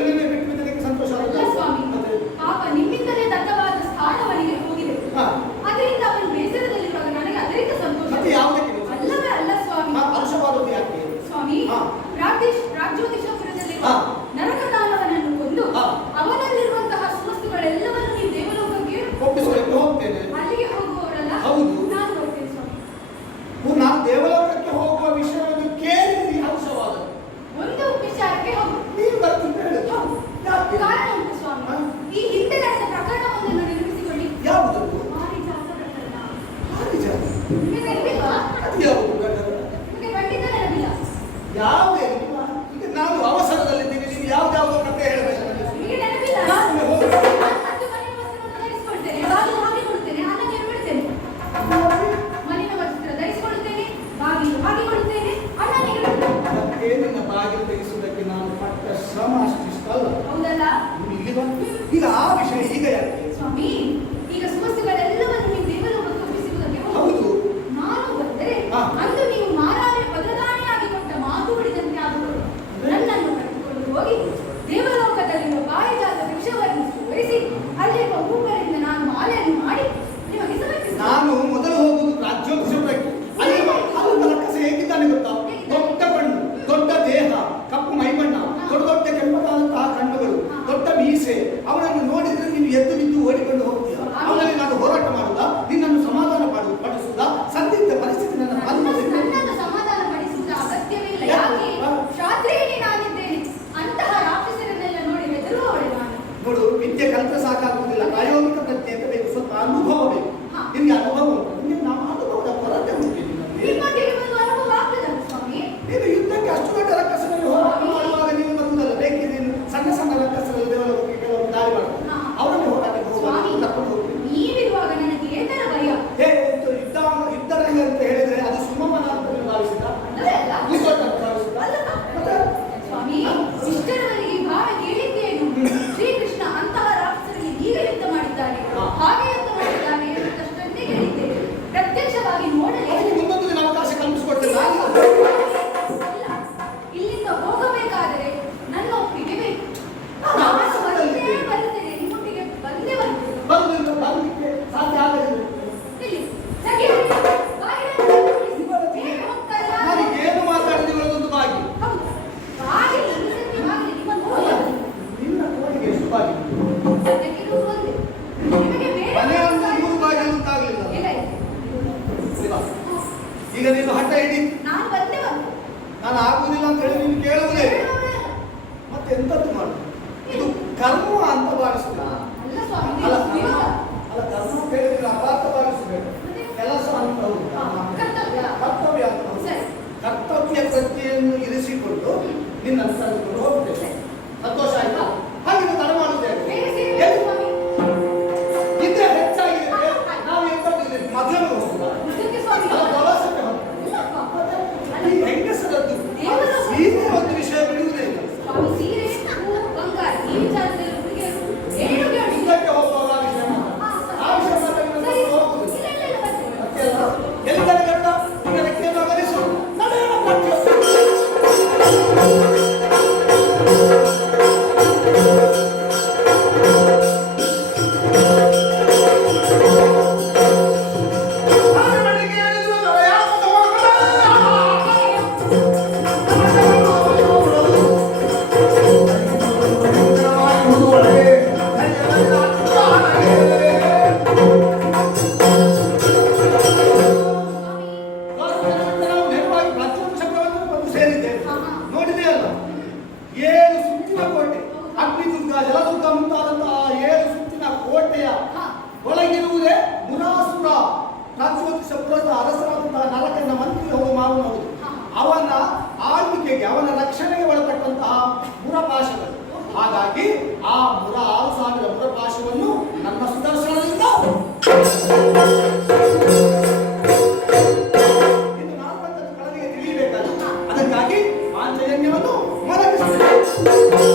ಎರಡನೇ ಬಿಟ್ಟು ಬಿದ್ದಕ್ಕೆ ಸಂತೋಷ ಅಲ್ಲ ಆಗುತ್ತಾ? ಸ್ವಾಮಿ, ಮತ್ತೆ? ಪಾಪ ನಿಮ್ಮಿಂದಲೇ ದತ್ತವಾದ ಸ್ಥಾನವನಿಗೆ ಹೋಗಿದೆ. ಹಾ. ಅದರಿಂದ ಅವನು ಬೇಸರದಲ್ಲಿರುವಾಗ ನನಗೆ ಅದರಿಂದ ಸಂತೋಷ. ಮತ್ತೆ ಯಾವುದಕ್ಕೆ ನೀವು ಸಂತೋಷ? ಅಲ್ಲವೇ ಅಲ್ಲ ಸ್ವಾಮಿ. ಹರ್ಷವಾದದ್ದು ಯಾಕೆ? ಸ್ವಾಮಿ, ಹಾ. ರಾಜ್ಯೋತಿಷಪುರದಲ್ಲಿರುವ ಹಾ. ನರಕದಾನವನನ್ನು ಕೊಂದು ಹಾ. ಅವನಲ್ಲಿರುವಂತಹ ಸುವಸ್ತುಗಳೆಲ್ಲವನ್ನು ನೀವು ದೇವಲೋಕಕ್ಕೆ ಒಪ್ಪಿಸಲಿಕ್ಕೆ ಹೋಗ್ತೇನೆ. ಅಲ್ಲಿಗೆ ಹೋಗುವವರಲ್ಲ. ಹೌದು. ನಾನು ಬರ್ತೇನೆ ಸ್ವಾಮಿ. ನಾನು ದೇವಲೋಕಕ್ಕೆ ಹೋಗುವ ವಿಷಯವನ್ನು ಕೇಳಿ ಹರ್ಷವಾದದ್ದು. ಒಂದು ವಿಚಾರಕ್ಕೆ ಹೋಗು. ನೀವು ಬರ್ತೀನಿ ಹೇಳಿದ್ರು. ಹೌದು. ಯಾಕೆ? ಕಾರಣ ಉಂಟು ಸ್ವಾಮಿ. ಹಾ. ಈ ಹಿಂದೆ ನಡೆದ ಪ್ರಕರಣವೊಂದನ್ನು ನೆನಪಿಸಿಕೊಳ್ಳಿ. ಯಾವುದು? ಮಾರೀಚಾಸ ಪ್ರಕರಣ. ಹಾರಿಜ. ನಿಮಗೆ ನೆನಪಿಲ್ವಾ? ಅದು ಯಾವುದು? ನಿಮಗೆ ಖಂಡಿತ ನೆನಪಿಲ್ಲ. ಯಾವುದೇ ಇಲ್ಲ. ಈಗ ನಾನು ಅವಸರದಲ್ಲಿದ್ದೀನಿ. ನೀವು ಯಾವ್ದಾವುದೋ ಕಥೆ ಹೇಳಬೇಕು ನನಗೆ. ನಿಮಗೆ ನೆನಪಿಲ್ಲ? ನಾನು ಹೋಗಿ ನಾನು ಮತ್ತೆ ಮನೆಯ ವಸ್ತ್ರವನ್ನು ಧರಿಸಿಕೊಳ್ತೇನೆ, ಬಾಗಿಲು ಹಾಕಿಕೊಳ್ಳುತ್ತೇನೆ, ಅನ್ನಕ್ಕೆ ಬಿಡ್ತೇನೆ. ಮನೆಯ ವಸ್ತ್ರ ಧರಿಸಿಕೊಳ್ಳುತ್ತೇನೆ, ಬಾಗಿಲು ಹಾಕಿಕೊಳ್ಳುತ್ತೇನೆ, ಅನ್ನಕ್ಕೆ ಬಿಡ್ತೇನೆ. ಮತ್ತೆ ನಿನ್ನ ಬಾಗಿಲು ತೆಗೆಸುವುದಕ್ಕೆ ನಾನು ಪಟ್ಟ ಶ್ರಮ ಅಷ್ಟಿಷ್ಟಲ್ಲ. ಹೌದಲ್ಲ ನೀವು ಇಲ್ಲಿ ಬಂದು ಈಗ ಆ ವಿಷಯ ಈಗ ಯಾಕೆ? ಸ್ವಾಮಿ? ಈಗ ಸುವಸ್ತುಗಳೆಲ್ಲವನ್ನು ನೀವು ದೇವಲೋಕಕ್ಕೆ ಒಪ್ಪಿಸುವುದಕ್ಕೆ ಹೋಗಿ. ಹೌದು. ನಾನು ಬಂದರೆ ಹಾ. ಅಂದು ನೀವು ಮಾರಾರೆ ಬದಲಾವಣೆಯಾಗಿ ಕೊಟ್ಟ ಮಾತು ಬಿಡಿದಂತೆ ಆಗುವುದು. ನನ್ನನ್ನು ಕರೆದುಕೊಂಡು ಹೋಗಿ ದೇವಲೋಕದಲ್ಲಿರುವ ಪಾರಿಜಾತ ವೃಕ್ಷವನ್ನು ತೋರಿಸಿ ಅಲ್ಲಿರುವ ಹೂಗಳಿಂದ ನಾನು ಮಾಲೆಯನ್ನು ಮಾಡಿ ನಿಮಗೆ ಸಮರ್ಪಿಸುತ್ತೇನೆ. ನಾನು ಮೊದಲು ಹೋಗುವುದು ರಾಜ್ಯೋತ್ಸವಕ್ಕೆ. ಅಲ್ಲಿ ಅಲ್ಲಿ ರಕ್ಕಸ ಹೇಗಿದ್ದಾನೆ ಗೊತ್ತಾ? ದೊಡ್ಡ ಕಣ್ಣು, ದೊಡ್ಡ ದೇಹ, ಕಪ್ಪು ಮೈಬಣ್ಣ, ದೊಡ್ಡ ದೊಡ್ಡ ಕೆಂಪದಾದಂತಹ ಕಣ್ಣುಗಳು, ದೊಡ್ಡ ಮೀಸೆ. ಅವನನ್ನು ನೋಡಿದ್ರೆ ನೀನು ಎದ್ದು ಬಿದ್ದು ಓಡಿಕೊಂಡು ಹೋಗ್ತೀಯ. ಅವನಲ್ಲಿ ನಾನು ಹೋರಾಟ ಮಾಡುವುದಾ? ನಿನ್ನನ್ನು ಸಮಾಧಾನ ಪಡಿಸುವುದಾ? ಸದ್ಯದ ಪರಿಸ್ಥಿತಿ ನನ್ನ ನನ್ನನ್ನು ಸಮಾಧಾನ ಪಡಿಸುವ ಅಗತ್ಯವೇ ಇಲ್ಲ. ಯಾಕೆ? ಶಾಸ್ತ್ರೀಯನೇ ನಾನಿದ್ದೇನೆ. ಅಂತಹ ರಾಕ್ಷಸರನ್ನೆಲ್ಲ ನೋಡಿ ಹೆದರುವವಳೆ ನಾನು. ನೋಡು, ವಿದ್ಯೆ ಕಲಿತ ಸಾಕಾಗುವುದಿಲ್ಲ. ಪ್ರಾಯೋಗಿಕ ಪ್ರಜ್ಞೆ ಅಂತ ಬೇಕು, ಸ್ವಲ್ಪ ಅನುಭವ ಬೇಕು. ನಿಮಗೆ ಅನುಭವ ಉಂಟು. ನಿಮಗೆ ನಮ್ಮ ಅನುಭವದ ಕೊರತೆ ಉಂಟು ನಿಮ್ಮಲ್ಲಿ. ನಿಮ್ಮ ಕೆಲವೊಂದು ಅನುಭವ ಆಗ್ತದಲ್ಲ ಸ್ವಾಮಿ? ನೀವು ಯುದ್ಧಕ್ಕೆ ಅಷ್ಟು ದೊಡ್ಡ ರಕ್ಕಸನಲ್ಲಿ ಹೋರಾಟ ಮಾಡುವಾಗ ನೀವು ಬರುವುದಲ್ಲ. ಬೇಕಿದ್ರೆ ನೀನು ಸಣ್ಣ ಸಣ್ಣ ರಕ್ಕಸರಲ್ಲಿ ದೇವಲೋಕಕ್ಕೆ ಕೆಲವರು ದಾರಿ ಮಾಡ್ತಾರೆ. ಹಾ. ಅವರನ್ನು ಹೋರಾಟಕ್ಕೆ ಸ್ವಾಮಿ, ಹೋಗುವಾಗ ಕರ್ಕೊಂಡು ಹೋಗ್ತೀವಿ. ನೀವಿರುವಾಗ ನನಗೆ ಏತರ ಭಯ? ಯುದ್ಧರಂಗ ಅಂತ ಹೇಳಿದ್ರೆ ಅದು ಸುಮಮನ ಅಂತ ನೀವು ಭಾವಿಸಿದ? ಅಲ್ಲವೇ ಅಲ್ಲ? ಮುಗಿಸೋಟ ಅಂತ ಭಾವಿಸಿದ? ಅಲ್ಲವಾ? ಮತ್ತೆ? ಸ್ವಾಮಿ, ಇಷ್ಟರವರೆಗೆ ಭಾವ ಕೇಳಿದ್ದೇನು? ಶ್ರೀಕೃಷ್ಣ ಅಂತಹ ರಾಕ್ಷಸರಿಗೆ ಹೀಗೆ ಯುದ್ಧ ಮಾಡಿದ್ದಾರೆ, ಹಾ. ಹಾಗೆ ಯುದ್ಧ ಮಾಡಿದ್ದಾರೆ ಎಂಬುದಷ್ಟನ್ನೇ ಕೇಳಿದ್ದೇನೆ. ಪ್ರತ್ಯಕ್ಷವಾಗಿ ನೋಡಲೇ ಅದಕ್ಕೆ ಮುಂದೊಂದು ದಿನ ಅವಕಾಶ ಕಲ್ಪಿಸಿಕೊಡ್ತೇನೆ ನಾನು. ಇಲ್ಲ. ಇಲ್ಲಿಂದ ಹೋಗಬೇಕಾದರೆ ನನ್ನ ಒಪ್ಪಿಗೆ ಬೇಕು. ನಾನು ನಾನು ಅವಸರದಲ್ಲಿದ್ದೇನೆ. ಬರುತ್ತೇನೆ, ನಿಮ್ಮೊಟ್ಟಿಗೆ ಬಂದೇ ಬರ್ತೇನೆ. ಬರಲಿಕ್ಕೆ ಸಾಧ್ಯ ಆಗಲಿಲ್ಲ. ಇಲ್ಲಿ, ನನಗೆ ಹೇಳಿ, ಬಾಗಿಲನ್ನು ಮುಚ್ಚಿಸಿ. ಹೇಗೆ ಹೋಗ್ತಾ ಇಲ್ಲ? ನನಗೆ ಏನು ಮಾತಾಡಿದ್ರೆ ಒಂದು ಬಾಗಿ. ಹೌದು. ಬಾಗಿಲು ಮುಚ್ಚಿಸಿ, ಬಾಗಿಲು ನಿಮ್ಮನ್ನು ಹೋಗಲ್ಲ. ನಿನ್ನ ಕೋಟಿಗೆ ಎಷ್ಟು ಬಾಗಿ? ಸದ್ಯಕ್ಕೆ ಇದು ಒಂದೇ. ನಿಮಗೆ ಬೇರೆ ಮನೆ ಒಂದು 3 ಬಾಗಿ ಅಂತಾಗಲಿಲ್ಲ. ಇಲ್ಲ, ಇಲ್ಲ. ಈಗ ನೀನು ಹಠ ಹಿಡಿ. ನಾನು ಬಂದೆ ಬಂದೆ. ನಾನು ಆಗುವುದಿಲ್ಲ ಅಂತ ಹೇಳಿ ನೀನು ಕೇಳುವುದೇ. ಹೇಳುವವರೇ ಅಲ್ಲ. ಮತ್ತೆ ಎಂತದ್ದು ಮಾಡು? ಇದು ಕರ್ಮ ಅಂತ ಭಾವಿಸುದ? ಅಲ್ಲ ಸ್ವಾಮಿ, ಅಲ್ಲ ಇದು ವಿರೋಧ. ಅಲ್ಲ, ಕರ್ಮ ಅಂತ ಹೇಳಿದ್ರೆ ಅಪಾರ್ಥ ಭಾವಿಸಬೇಕು. ಕೆಲಸ ಅಂತ ಹೌದು. ಕರ್ತವ್ಯ. ಕರ್ತವ್ಯ ಅಂತ ಹೌದು. ಸರಿ. ಕರ್ತವ್ಯ ಪ್ರಜ್ಞೆಯನ್ನು ಇರಿಸಿಕೊಂಡು ನಿನ್ನನ್ನು ಕರೆದುಕೊಂಡು ಹೋಗ್ತೇನೆ. ಸಂತೋಷ ಆಯ್ತಾ? ಹಾಗೆ ತಡ ಮಾಡುವುದೇ ಬೇರೆ ಸೀರೆ ಬೇಕು ಸ್ವಾಮಿ. ಇದ್ರೆ ಹೆಚ್ಚಾಗಿದೆ. ನಾವು ಎಂತದ್ದು ಮದುವೆಗೆ ಹೋಗುದಾ? ಇದಕ್ಕೆ ಸ್ವಾಮಿ. ಅಲ್ಲ, ಪ್ರವಾಸಕ್ಕೆ ಹೋಗುದಾ? ಇಲ್ಲಪ್ಪ. ಈ ಹೆಂಗಸರದ್ದು ದೇವರ ಸೀರೆ ಒಂದು ವಿಷಯ ಬಿಡುವುದೇ ಇಲ್ಲ. ಸ್ವಾಮಿ, ಸೀರೆ, ಹೂ, ಬಂಗಾರ ಈ ವಿಚಾರದಲ್ಲಿ ಹುಡುಗಿಯರು ಏನು ಕೇಳಿ ಯುದ್ಧಕ್ಕೆ ಹೋಗುವಾಗ ಆ ವಿಷಯ ಮಾತಾಡು. ಆ ವಿಷಯ ಮಾತಾಡಿ ಸರಿ. ನಾವು ಹೋಗುದು. ಇಲ್ಲ, ಇಲ್ಲ, ಇಲ್ಲ, ಬರ್ತೇನೆ. ಮತ್ತೆ ಅಲ್ಲ, ಎಲ್ಲಿದ್ದಾರೆ ಗಂಡ? ಈಗ ವ್ಯಕ್ತಿಯನ್ನು ಗಮನಿಸು. ನಡೆಯೋಣ ಪ್ರತಿಯೊಂದು. ನಾವು ನೇರವಾಗಿ ಪ್ರತಿಯೊಂದು ಶಬ್ದವನ್ನು ಬಂದು ಸೇರಿದ್ದೇವೆ. ನೋಡಿದೆಯಲ್ಲ, 7 ಸುತ್ತಿನ ಕೋಟೆ, ಅಗ್ನಿದುರ್ಗ, ಜಲದುರ್ಗ ಮುಂತಾದಂತಹ 7 ಸುತ್ತಿನ ಕೋಟೆಯ ಒಳಗಿರುವುದೇ ಮುರಾಸುರ. ರಾಜ್ಯೋತ್ಸವಪುರದ ಅರಸರಾದಂತಹ ನರಕನ ಮಂತ್ರಿ ಹೋಗುವ ಮಾವನವರು. ಅವನ ಆಳ್ವಿಕೆಗೆ, ಅವನ ರಕ್ಷಣೆಗೆ ಒಳಪಟ್ಟಂತಹ ಮುರಪಾಶಗಳು. ಹಾಗಾಗಿ ಆ 6,000 ಮುರಪಾಶವನ್ನು ನನ್ನ ಸುದರ್ಶನದಿಂದ ಇನ್ನು 4 ಕಳವಿಗೆ ತಿಳಿಯಬೇಕಾದ. ಅದಕ್ಕಾಗಿ ಪಾಂಚಜನ್ಯವನ್ನು ಮರಗಿಸಬೇಕು.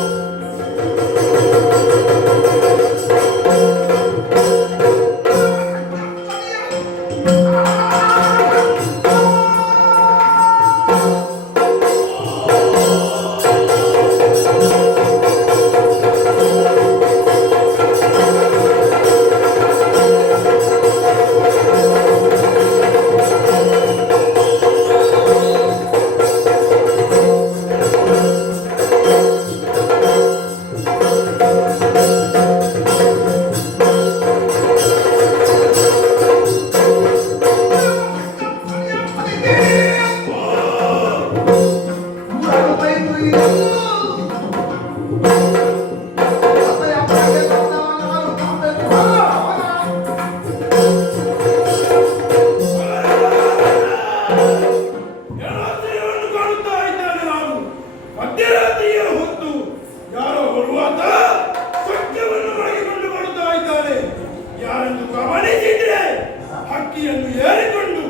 ಹಕ್ಕಿಯನ್ನು ಏರಿಕೊಂಡು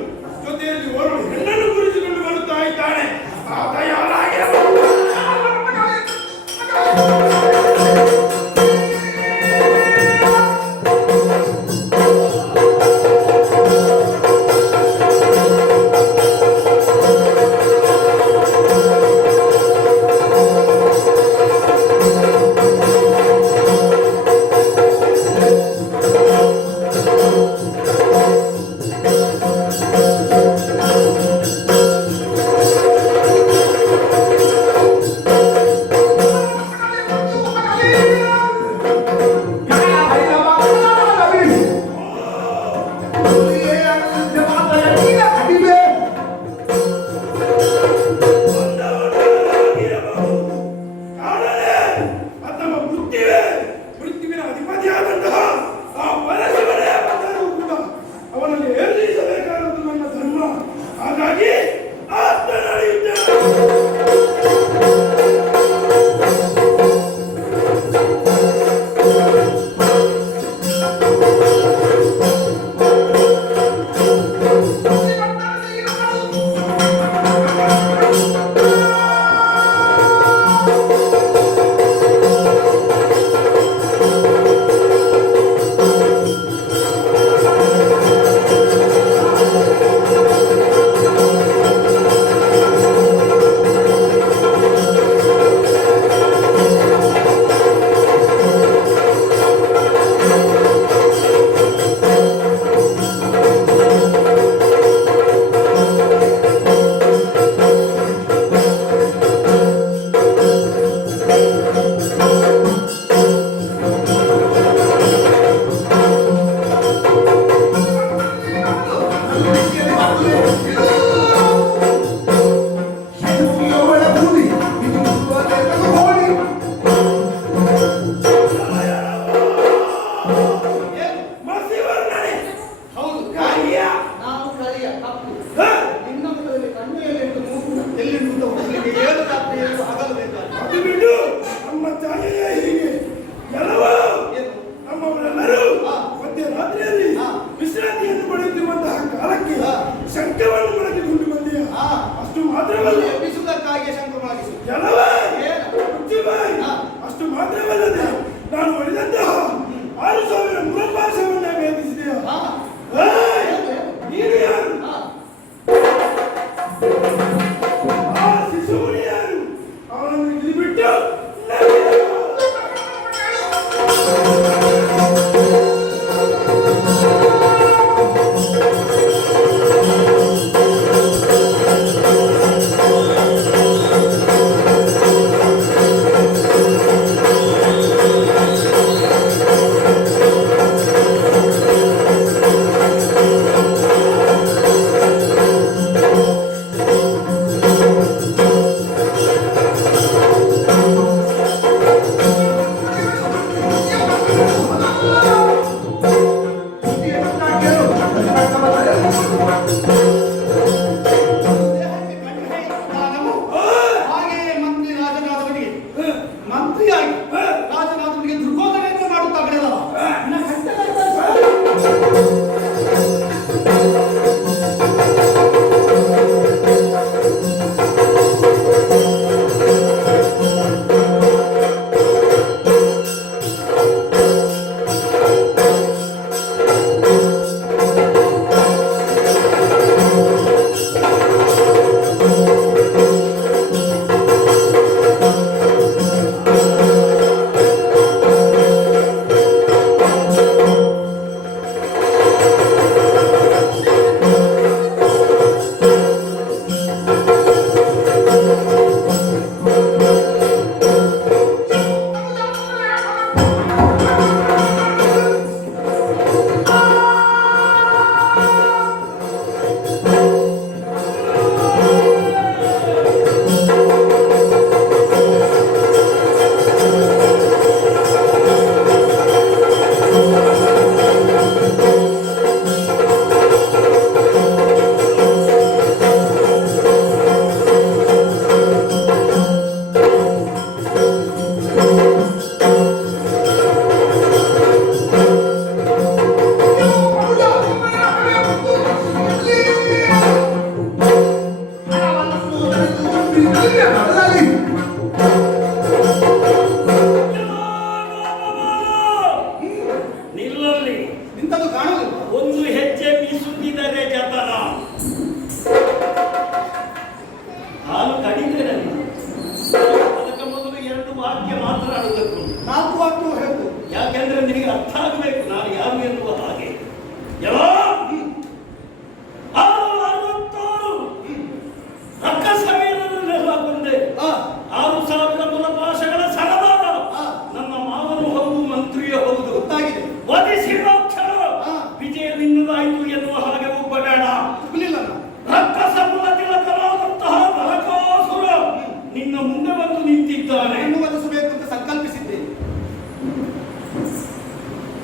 ಜೊತೆಯಲ್ಲಿ ಓರ್ವ ಹೆಣ್ಣನ್ನು ಕುರಿತುಕೊಂಡು ಬರುತ್ತಾ ಇದ್ದಾನೆ. ಆತ ಯಾರಾಗಿರಬಹುದು?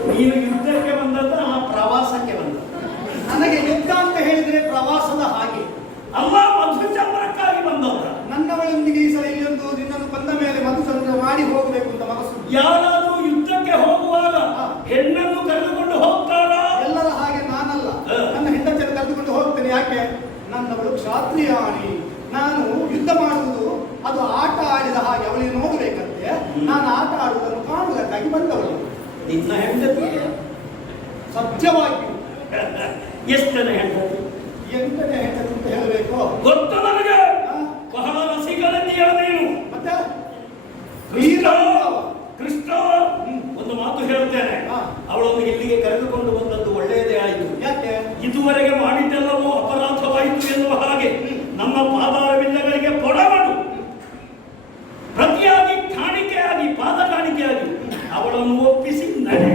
ನೀನು ಯುದ್ಧಕ್ಕೆ ಬಂದದ್ದ ಪ್ರವಾಸಕ್ಕೆ ಬಂದ? ನನಗೆ ಯುದ್ಧ ಅಂತ ಹೇಳಿದ್ರೆ ಪ್ರವಾಸದ ಹಾಗೆ ಅಲ್ಲ, ಮಧುಚಂದ್ರಕ್ಕಾಗಿ ಬಂದವರ. ನನ್ನವಳೊಂದಿಗೆ ಈ ಸಲ ಇಲ್ಲೊಂದು ನಿನ್ನನ್ನು ಬಂದ ಮೇಲೆ ಮಧುಚಂದ್ರ ಮಾಡಿ ಹೋಗಬೇಕು ಅಂತ ಮನಸ್ಸು. ಯಾರಾದ್ರೂ ಯುದ್ಧಕ್ಕೆ ಹೋಗುವಾಗ ಹೆಣ್ಣನ್ನು ಕರೆದುಕೊಂಡು ಹೋಗ್ತಾರ? ಎಲ್ಲರ ಹಾಗೆ ನಾನಲ್ಲ, ನನ್ನ ಹೆಂಡತಿಯನ್ನು ಕರೆದುಕೊಂಡು ಹೋಗ್ತೇನೆ. ಯಾಕೆ? ನನ್ನವಳು ಕ್ಷಾತ್ರಿಯಾಣಿ. ನಾನು ಯುದ್ಧ ಮಾಡುವುದು ಅದು ಆಟ ಆಡಿದ ಹಾಗೆ ಅವಳಿಗೆ ನೋಡಬೇಕಂತೆ. ನಾನು ಆಟ ಆಡುವುದನ್ನು ಕಾಣುವುದಕ್ಕಾಗಿ ಬಂದವಳು. ನಿನ್ನ ಹೆಂಡತಿ ಸತ್ಯವಾಗಿ ಎಷ್ಟು ಜನ ಹೆಂಡತಿ? 8ನೇ ಹೆಂಡತಿ ಅಂತ ಹೇಳಬೇಕು. ಗೊತ್ತು ನನಗೆ, ಬಹಳ ರಸಿಕರತಿಯ ನೀನು. ಮತ್ತೆ ಕೃಷ್ಣ ಕೃಷ್ಣ ಒಂದು ಮಾತು ಹೇಳುತ್ತೇನೆ, ಅವಳೊಂದಿಗೆ ಇಲ್ಲಿಗೆ ಕರೆದುಕೊಂಡು ಬಂದದ್ದು ಒಳ್ಳೆಯದೇ ಆಯಿತು. ಯಾಕೆ? ಇದುವರೆಗೆ ಮಾಡಿದ್ದೆಲ್ಲವೂ ಅಪರಾಧವಾಯಿತು ಎನ್ನುವ ಹಾಗೆ ನಮ್ಮ ಪಾದಾರವಿಂದಗಳಿಗೆ ಪೊಡವಡು ಪ್ರತಿಯಾಗಿ ಕಾಣಿಕೆಯಾಗಿ ಪಾದ ಕಾಣಿಕೆಯಾಗಿ ಅವಳನ್ನು ಒಪ್ಪಿಸಿ ನಡೆ.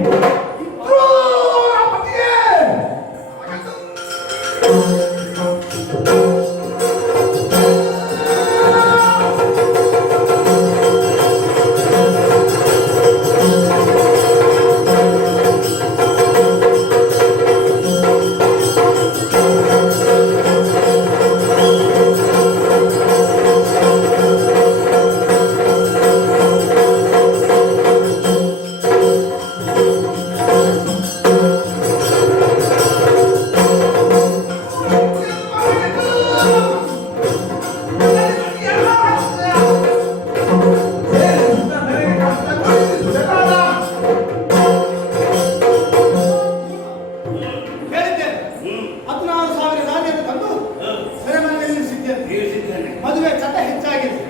ಮದುವೆ ಚಟ ಹೆಚ್ಚಾಗಿದೆ.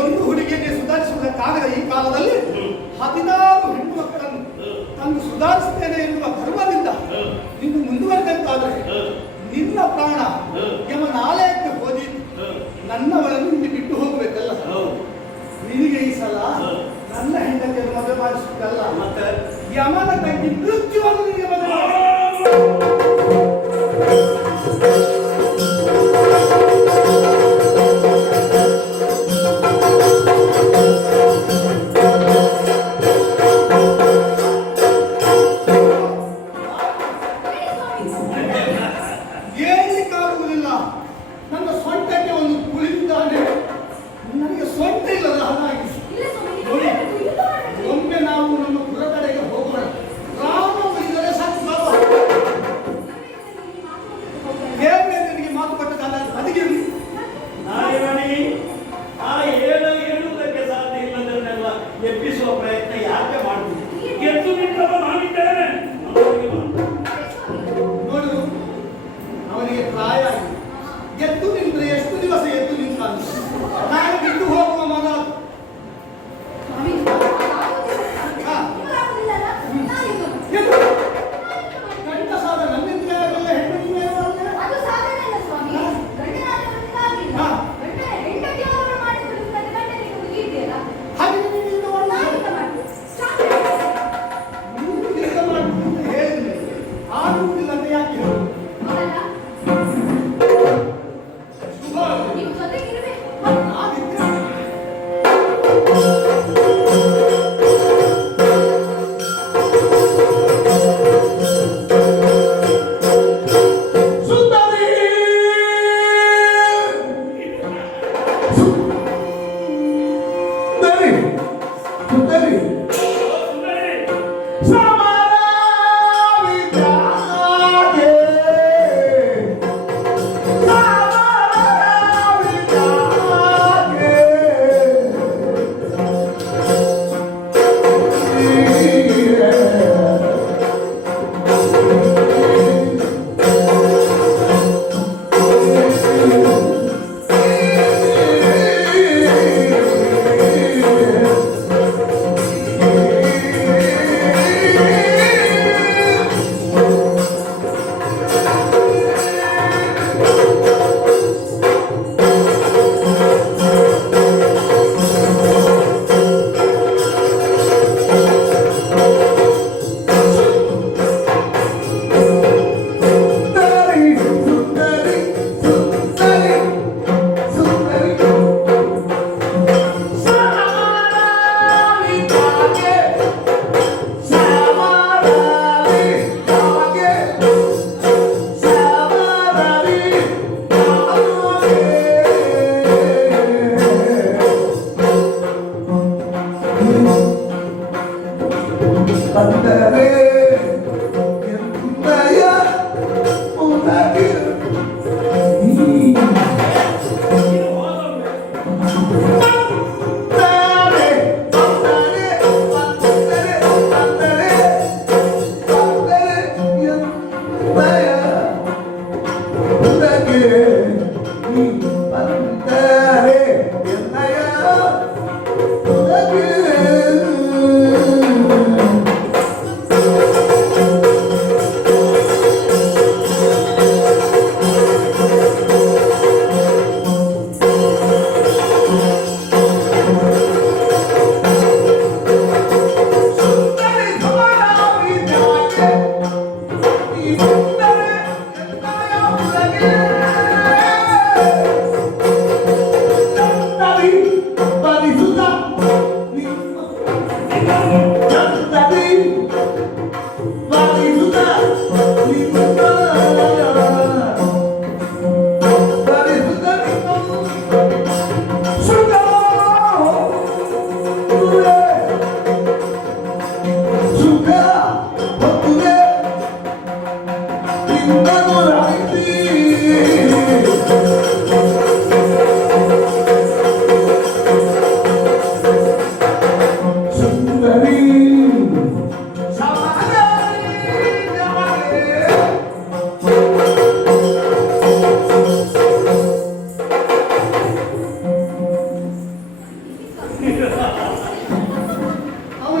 ಒಂದು ಹುಡುಗಿಯನ್ನು ಸುಧಾರಿಸುವುದಕ್ಕಾಗದ ಈ ಕಾಲದಲ್ಲಿ 16 ಹೆಣ್ಣು ಮಕ್ಕಳನ್ನು ತಂದು ಸುಧಾರಿಸುತ್ತೇನೆ ಎನ್ನುವ ಗರ್ವದಿಂದ ಇನ್ನು ಮುಂದುವರೆದಂತಾದರೆ ನಿನ್ನ ಪ್ರಾಣ ಯಮನಾಲಯಕ್ಕೆ ಹೋದಿ ನನ್ನವಳನ್ನು ಇಲ್ಲಿ ಬಿಟ್ಟು ಹೋಗಬೇಕಲ್ಲ. ನಿನಗೆ ಈ ಸಲ ನನ್ನ ಹೆಂಡತಿಯನ್ನು ಮದುವೆ ಮಾಡಿಸುತ್ತಲ್ಲ, ಮತ್ತೆ ಯಮನ ತಂಗಿ ಮೃತ್ಯುವನ್ನು ನಿನಗೆ ಮದುವೆ ಏನಿಕ್ಕಾಗುವುದಿಲ್ಲ. ನನ್ನ ಸೊಂಟಕ್ಕೆ ಒಂದು ಕುಳಿತಿದ್ದಾನೆ. ನನಗೆ ಸೊಂಟ ಇಲ್ಲದ ಹಾಗಾಗಿ ಒಮ್ಮೆ ನಾವು ನಮ್ಮ ಕುಲ ಕಡೆಗೆ ಹೋಗೋಣ. ರಾಮ ಇದ್ದರೆ ಸಾಕು. ದೇವರೇ ನಿನಗೆ ಮಾತು ಕೊಟ್ಟ ಕಾಲ ಅದಕ್ಕಿರಲಿ. ನಾರಾಯಣಿ, ಆ ಹೇಳುವುದಕ್ಕೆ ಸಾಧ್ಯ ಇಲ್ಲದನ್ನೆಲ್ಲ ಎಬ್ಬಿಸುವ ಪ್ರಯತ್ನ ಯಾಕೆ ಮಾಡುವುದು? ಗೆದ್ದು ಬಿಟ್ಟವ ನಾನಿದ್ದೇನೆ. ನೋಡು, ಅವನಿಗೆ ಪ್ರಾಯ ಆಗಿದೆ. ಎದ್ದು ನಿಂತರೆ ಎಷ್ಟು ದಿವಸ ಎದ್ದು ನಿಂತ ನಾನು ಬಿಟ್ಟು ಹೋಗುವ ಮಗ. ಗಂಡಸಾದ ನನ್ನಿಂದ ಹೆಣ್ಣಿನ ಹಾಗೆ ಹೇಳಿದ್ರೆ ಆಗುವುದಿಲ್ಲ ಅಂತ ಯಾಕೆ ಹೇಳು? ಬಂದರೆ ಎಂದಯ ಉನಗೆ ನೀ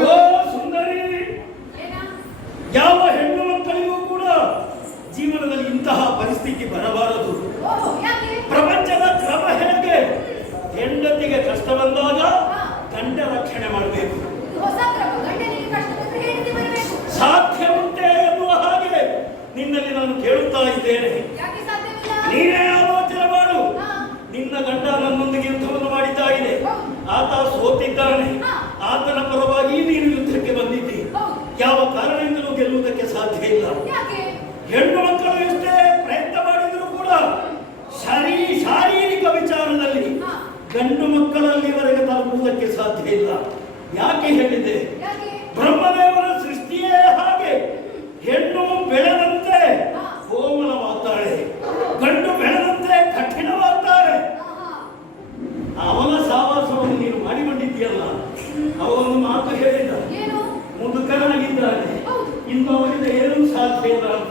ಓ ಸುಂದರಿ, ಯಾವ ಹೆಣ್ಣು ಮಕ್ಕಳಿಗೂ ಕೂಡ ಜೀವನದಲ್ಲಿ ಇಂತಹ ಪರಿಸ್ಥಿತಿ ಬರಬಾರದು. ಪ್ರಪಂಚದ ಕ್ರಮ ಹೇಗೆ? ಹೆಂಡತಿಗೆ ಕಷ್ಟ ಬಂದಾಗ ಗಂಡ ರಕ್ಷಣೆ ಮಾಡಬೇಕು. ಸಾಧ್ಯ ಉಂಟೆ ಎನ್ನುವ ಹಾಗೆ ನಿನ್ನಲ್ಲಿ ನಾನು ಕೇಳುತ್ತಾ ಇದ್ದೇನೆ. ನೀನೇ ಆಲೋಚನೆ ಮಾಡು. ನಿನ್ನ ಗಂಡ ನನ್ನೊಂದಿಗೆ ಯುದ್ಧವನ್ನು ಮಾಡಿದ್ದ ಇದೆ. ಆತ ಸೋತಿದ್ದಾನೆ. ಆತನ ಪರವಾಗಿ ನೀನು ಯುದ್ಧಕ್ಕೆ ಬಂದಿದ್ದಿ. ಯಾವ ಕಾರಣದಿಂದಲೂ ಗೆಲ್ಲುವುದಕ್ಕೆ ಸಾಧ್ಯ ಇಲ್ಲ. ಹೆಣ್ಣು ಮಕ್ಕಳು ಎಷ್ಟೇ ಪ್ರಯತ್ನ ಮಾಡಿದರೂ ಕೂಡ ಶಾರೀರಿಕ ವಿಚಾರದಲ್ಲಿ ಗಂಡು ಮಕ್ಕಳಲ್ಲಿವರೆಗೆ ತಲುಪುವುದಕ್ಕೆ ಸಾಧ್ಯ ಇಲ್ಲ. ಯಾಕೆ ಹೇಳಿದೆ? ಬ್ರಹ್ಮದೇವರ ಸೃಷ್ಟಿಯೇ ಹಾಗೆ. ಹೆಣ್ಣು ಬೆಳೆದಂತೆ ಕೋಮಲವಾಗ್ತಾಳೆ, ಗಂಡು ಬೆಳೆದಂತೆ ಕಠಿಣವಾಗ್ತಾರೆ. ಅವನ ಸಾವಾಸವನ್ನು ನೀನು ಮಾಡಿಕೊಂಡಿದ್ದೀಯಲ್ಲ. ಅವನು ಮಾತು ಹೇಳಿದ, ಮುದುಕನಾಗಿದ್ದಾನೆ, ಇನ್ನು ಅವರಿಂದ ಏನೂ ಸಾಧ್ಯ ಇಲ್ಲ ಅಂತ.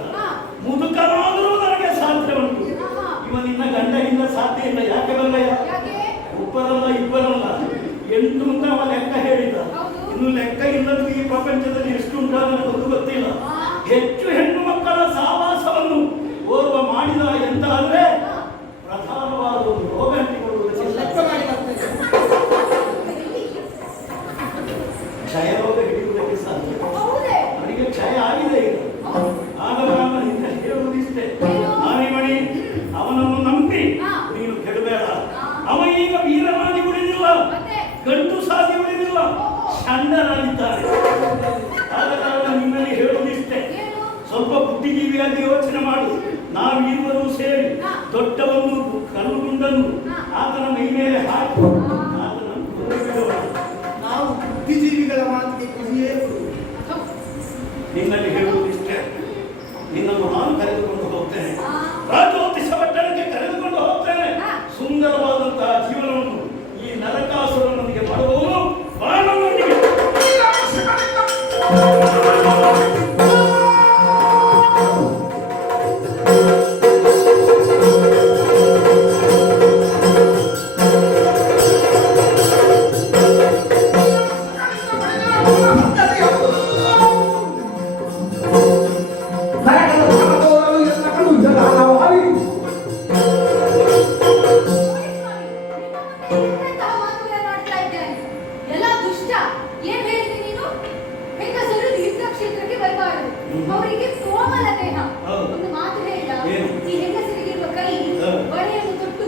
ಮುದುಕನಾದರೂ ನನಗೆ ಸಾಧ್ಯ ಉಂಟು. ಇವ ನಿನ್ನ ಗಂಡನಿಂದ ಸಾಧ್ಯ ಇಲ್ಲ. ಯಾಕೆ ಬಲ್ಲಯ್ಯ? ಒಬ್ಬರಲ್ಲ ಇಬ್ಬರಲ್ಲ 8 ಅಂತ ಅವ ಲೆಕ್ಕ ಹೇಳಿದ. ಇನ್ನು ಲೆಕ್ಕ ಇಲ್ಲದ್ದು ಈ ಪ್ರಪಂಚದಲ್ಲಿ ಎಷ್ಟುಂಟ ನನಗೊಂದು ಗೊತ್ತಿಲ್ಲ. ಹೆಚ್ಚು ಹೆಣ್ಣು ಮಕ್ಕಳ ಸಾವಾಸವನ್ನು ಓರ್ವ ಮಾಡಿದ ಎಂತ ಅಂದ್ರೆ ಪ್ರಧಾನವಾದ ಒಂದು ರೋಗ ಲೆಕ್ಕ ಮಾಡಿ ಬರ್ತದೆ. ಕ್ಷಯ ರೋಗ ಹಿಡಿಯುವುದಕ್ಕೆ ಸಾಧ್ಯ. ಅವನಿಗೆ ಕ್ಷಯ ಆಗಿದೆ ಈಗ. ಆಗ ನಾನು ನಿನ್ನ ಹೇಳುವುದಿಷ್ಟೇ, ಆನೆಮಣಿ, ಅವನನ್ನು ನಂಬಿ ನೀನು ಕೆಡಬೇಡ. ಅವ ಈಗ ವೀರನಾಗಿ ಉಳಿದಿಲ್ಲ, ಗಂಡು ಸಾಗಿ ಉಳಿದಿಲ್ಲ, ಷಂಡನಾಗಿದ್ದಾನೆ. ಆದ ಕಾರಣ ನಿನ್ನಲ್ಲಿ ಹೇಳುವುದಿಷ್ಟೇ, ಸ್ವಲ್ಪ ಬುದ್ಧಿಜೀವಿಯಾಗಿ ಯೋಚನೆ ಮಾಡು. ನಾವಿರುವರು ಸೇರಿ ದೊಡ್ಡವನ್ನು ಕಲ್ಲುಗುಂಡನ್ನು ಆತನ ಮೈ ಮೇಲೆ ಹಾಕಿ ಆತನನ್ನು ಕೊಂದುಬಿಡೋಣ. ನಾವು ಬುದ್ಧಿಜೀವಿಗಳ ಮಾತಿಗೆ ಕಿವಿಯೇ ನಿನ್ನಲ್ಲಿ ಹೇಳುವುದಿಷ್ಟೇ. ನಿನ್ನನ್ನು ನಾನು ಕರೆದುಕೊಂಡು ಹೋಗ್ತೇನೆ, ರಾಜೋತಿಷ ಪಟ್ಟಣಕ್ಕೆ ಕರೆದುಕೊಂಡು ಹೋಗ್ತೇನೆ. ಸುಂದರವಾದಂತಹ ಜೀವನವನ್ನು ಈ ನರಕಾಸುರನೊಂದಿಗೆ ಮಾಡುವವನು ಬಾಣನೊಂದಿಗೆ. ಅವರಿಗೆ ಕೋಮಲ ದೇಹ. ಒಂದು ಮಾತು ಹೇಳಿದ, ಈ ಹೆಂಗಸರಿಗಿರುವ ಕೈ ಬಳೆಯನ್ನು ತೊಟ್ಟು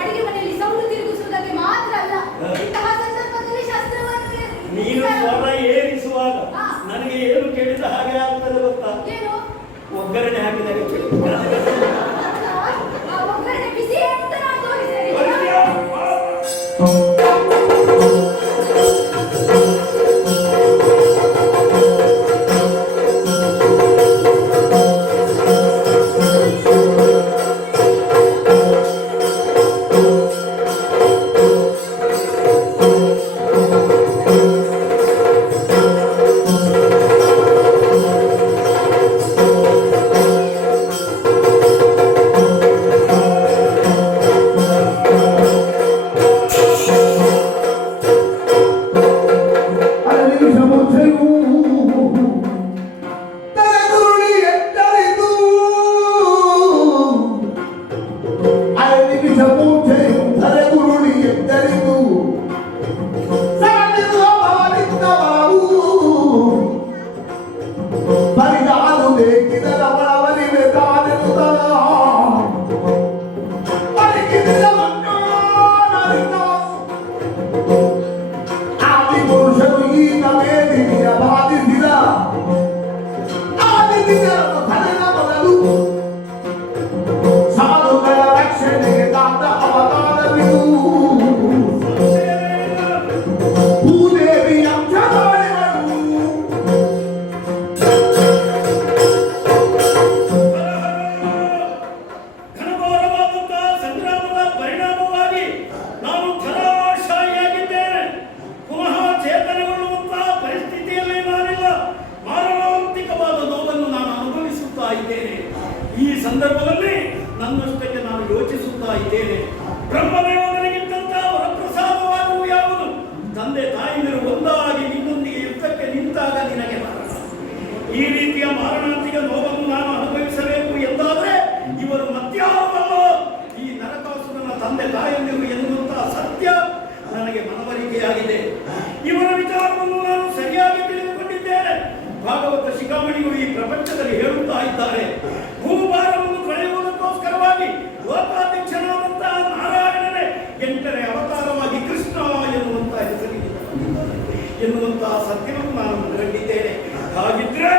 ಅಡಿಗೆ ಮನೆಯಲ್ಲಿ ಸೌಳು ತಿರುಗಿಸುವುದಕ್ಕೆ ಮಾತ್ರ ಅಲ್ಲ, ಇಂತಹ ಸಂದರ್ಭದಲ್ಲಿ ಶಸ್ತ್ರವನ್ನು ನೀನು ಸ್ವರ ಏರಿಸುವಾಗ ನನಗೆ ಏನು ಕೇಳಿದ ಹಾಗೆ ಆಗ್ತದೆ ಗೊತ್ತಾ? ಏನು? ಒಗ್ಗರಣೆ ಹಾಕಿದಾಗ ಆ ಒಗ್ಗರಣೆ ಬಿಸಿ ಅಂತ ನಾನು ತೋರಿಸ್ತೇನೆ. ಬಂದಿದ್ದರನ್ನು ತಲೆನ ಮೊದಲು ಸಾಧುಗಳ ರಕ್ಷಣೆಗೆ ತಾತ ಅವತಾರವಿದು ಭೂದೇವಿ ಅಂಶಧಾರಿಗಳು ಘನಘೋರವಾದಂತಹ ಸಂಗ್ರಾಮದ ಪರಿಣಾಮವಾಗಿ ನಾನು ಧರಾಶಾಯಿಯಾಗಿದ್ದೇನೆ. ಪುನಃ ಚೇತನಗೊಳ್ಳುವಂತಹ ಪರಿಸ್ಥಿತಿಯಲ್ಲಿ ನಾನಿಲ್ಲ. ಮಾರಣಾಂತಿಕವಾದ ನೋವನ್ನು ನಾನು ಅನುಭವಿಸುತ್ತಾ ಇದ್ದೇನೆ. ಈ ಸಂದರ್ಭದಲ್ಲಿ ನನ್ನಷ್ಟಕ್ಕೆ ನಾನು ಯೋಚಿಸುತ್ತಾ ಇದ್ದೇನೆ. ಬ್ರಹ್ಮದೇವನಿಗಿದ್ದಂತಹ ವರಪ್ರಸಾದವಾಗುವ ಯಾವುದು? ತಂದೆ ತಾಯಿಯರು ಒಂದಾಗಿ ನಿನ್ನೊಂದಿಗೆ ಯುದ್ಧಕ್ಕೆ ನಿಂತಾಗ ನಿನಗೆ ಮರಣ. ಈ ರೀತಿಯ ಮಾರಣಾಂತಿಕ ನೋವನ್ನು ನಾನು ಅನುಭವಿಸಬೇಕು ಎಂದಾದರೆ ಇವರು ಮತ್ಯಾವಲ್ಲ, ಈ ನರಕಾಸುರನ ತಂದೆ ತಾಯಿಯರು ಎನ್ನುವಂತಹ ಸತ್ಯ ನನಗೆ ಮನವರಿಕೆಯಾಗಿದೆ. ಇವರ ವಿಚಾರವನ್ನು ನಾನು ಸರಿಯಾಗಿ ತಿಳಿದುಕೊಂಡಿದ್ದೇನೆ. ಭಾಗವತ ಶಿಖಾಮಣಿಗಳು ಈ ಪ್ರಪಂಚದಲ್ಲಿ ಹೇಳುತ್ತಾ ಇದ್ದಾರೆ, ಭೂಭಾರವನ್ನು ಕಳೆಯುವುದಕ್ಕೋಸ್ಕರವಾಗಿ ಲೋಕಾಧ್ಯಕ್ಷನಾದಂತಹ ನಾರಾಯಣನೇ 8ನೇ ಅವತಾರವಾಗಿ ಕೃಷ್ಣ ಎನ್ನುವಂತಹ ಹೆಸರಿನಿಂದ ಎನ್ನುವಂತಹ ಸತ್ಯವನ್ನು ನಾನು ಕಂಡಿದ್ದೇನೆ. ಹಾಗಿದ್ರೆ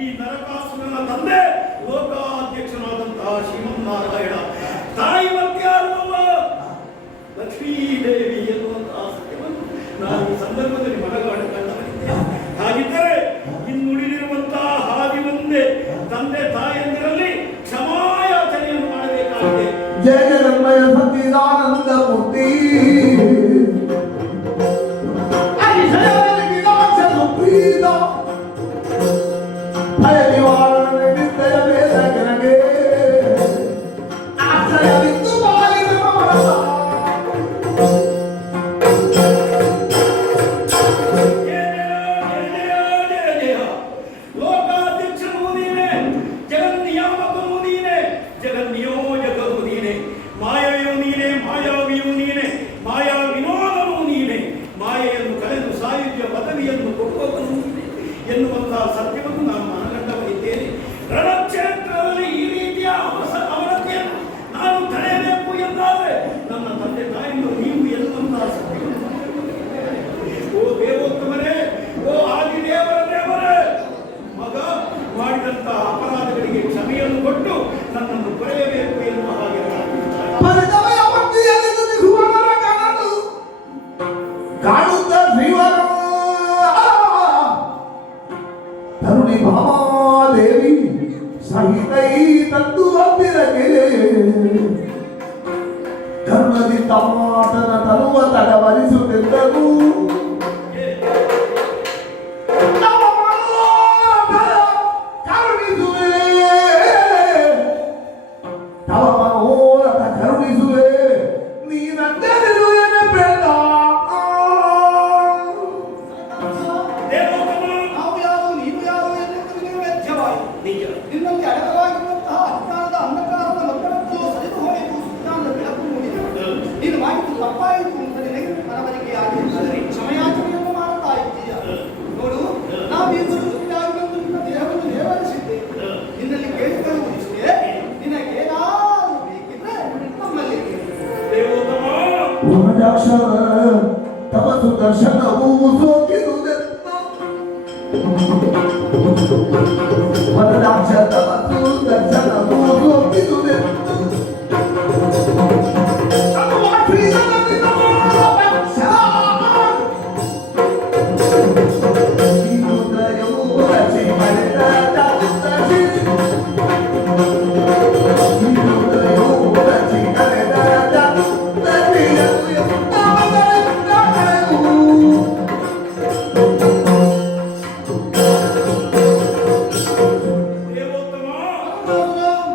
ಈ ನರಕಾಸುರನ ತಂದೆ ಲೋಕಾಧ್ಯಕ್ಷನಾದಂತಹ ಶ್ರೀಮನ್ನಾರಾಯಣ, ತಾಯಿ ಮತ್ಯಾರಲ್ಲ ಲಕ್ಷ್ಮೀದೇವಿ ಎನ್ನುವಂತಹ ಸತ್ಯವನ್ನು ನಾನು ಈ ಸಂದರ್ಭದಲ್ಲಿ ಮನಗಾಡು ಕಂಡುಬಂದಿದ್ದೇನೆ. ಹಾಗಿದ್ದರೆ ಇನ್ನುಳಿದಿರುವಂತಹ ಹಾದಿ ಒಂದೇ, ತಂದೆ ತಾಯಿಯಂದಿರಲ್ಲಿ ಕ್ಷಮಾಯಾಚನೆಯನ್ನು ಮಾಡಬೇಕಾಗಿದೆ. ಜಯ ಜಗನ್ಮಯ ಸಚ್ಚಿದಾನಂದ ಮೂರ್ತಿ ಸುಪ್ರೀತ ಭಯ ನಿವಾರಣ ನಿತ್ಯ ವೇದ ಜನಗೆ ಆಶ್ರಯವಿದ್ದು ಬಾಳಿನ ಮನಸ ಲೋಕಾಧ್ಯಕ್ಷನು ನೀನೆ, ಜಗನ್ನಿಯಾಮಕನು ನೀನೆ, ಜಗನ್ನಿಯೋಜಕನು ನೀನೆ, ಮಾಯೆಯು ನೀನೆ, ಮಾಯಾವಿಯು ನೀನೆ, ಮಾಯಾ ವಿನೋದನು ನೀನೆ, ಮಾಯೆಯನ್ನು ಕಳೆದು ಸಾಯುಜ್ಯ ಪದವಿಯನ್ನು ಕೊಡುವವನು ನೀನೆ ಎನ್ನುವಂತಹ ಸತ್ಯವನ್ನು ನಾನು ಮನಗಂಡವನಿದ್ದೇನೆ. ರಣಕ್ಷೇತ್ರದಲ್ಲಿ ಈ ರೀತಿಯ ಅವನತಿಯನ್ನು ನಾನು ತಡೆಯಬೇಕು ಎಂದಾದರೆ ನನ್ನ ತಂದೆ ತಾಯಿಯನ್ನು ನೀವು ಎನ್ನುವಂತಹ ಸತ್ಯವನ್ನು ಓ ದೇವೋತ್ತಮರೇ, ಓ ಆದಿದೇವರ ದೇವರೇ, ಮಗ ಮಾಡಿದಂತಹ ಅಪರಾಧಗಳಿಗೆ ಕ್ಷಮೆಯನ್ನು ಕೊಟ್ಟು ನನ್ನನ್ನು ಪಡೆಯಬೇಕು ಎನ್ನುವ ಹಾಗೆ ಪರಿತಮಯ ಭಕ್ತಿಯಲ್ಲಿ ನಿಗುವವರ ಕಾಣಲು ಕಾಣುತ್ತ ಶ್ರೀವರ ತರುಣಿ ಭಾಮಾದೇವಿ ಸಹಿತೈ ತಂದು ಹತ್ತಿರಗೆ ಕರ್ಣದಿ ತಮಾಟನ ತರುವ ತಡವರಿಸುತ್ತಿದ್ದರು. ತವ ಮನೋರಥ ಕರುಣಿಸುವೆ ನೀನಂದಿರುವೆನೆ ಬೇಡ. ನಾವು ಯಾರು ನೀವು ಯಾರು ಎನ್ನುವುದು ನಿಮಗೆ ವೆಚ್ಚವಾಯಿತು. ನಿನ್ನಲ್ಲಿ ಅಡಕವಾಗಿರುವಂತಹ ಅಜ್ಞಾನದ ಅಂಧಕಾರದ ಮಕ್ಕಳನ್ನು ಸರಿದು ಹೋಯಿತು, ಸುಜ್ಞಾನದ ಬೆಳಕು ಮೂಡಿದೆ. ನೀನು ಮಾಡಿದ್ದು ತಪ್ಪಾಯಿತು ಅಂತ ನಿನಗೆ ಮನವರಿಕೆಯಾಗಿದೆ. ಕ್ಷಮೆಯಾಚನೆಯನ್ನು ಮಾಡುತ್ತಾ ಇದ್ದೀಯ. ನೋಡು, ನಾವೀಗಲೂ ಸುತ್ತಾಗಿ ಬಂದು ನಿನ್ನ ದೇಹವನ್ನು ನೇವರಿಸಿದ್ದೇವೆ. ನಿನ್ನಲ್ಲಿ ಕೇಳಿಕೊಳ್ಳುವುದಿಷ್ಟೇ, ನಿನಗೇನಾದರೂ ಬೇಕಿದ್ರೆ ನಮ್ಮಲ್ಲಿ ವನಜಾಕ್ಷರ ತವ ಸುದರ್ಶನವು ಸೋಕಿರುವುದೆತ್ತ ವನಜಾಕ್ಷರ ತವ ಸುದರ್ಶನವು ಸೋಕಿರುವುದೆತ್ತ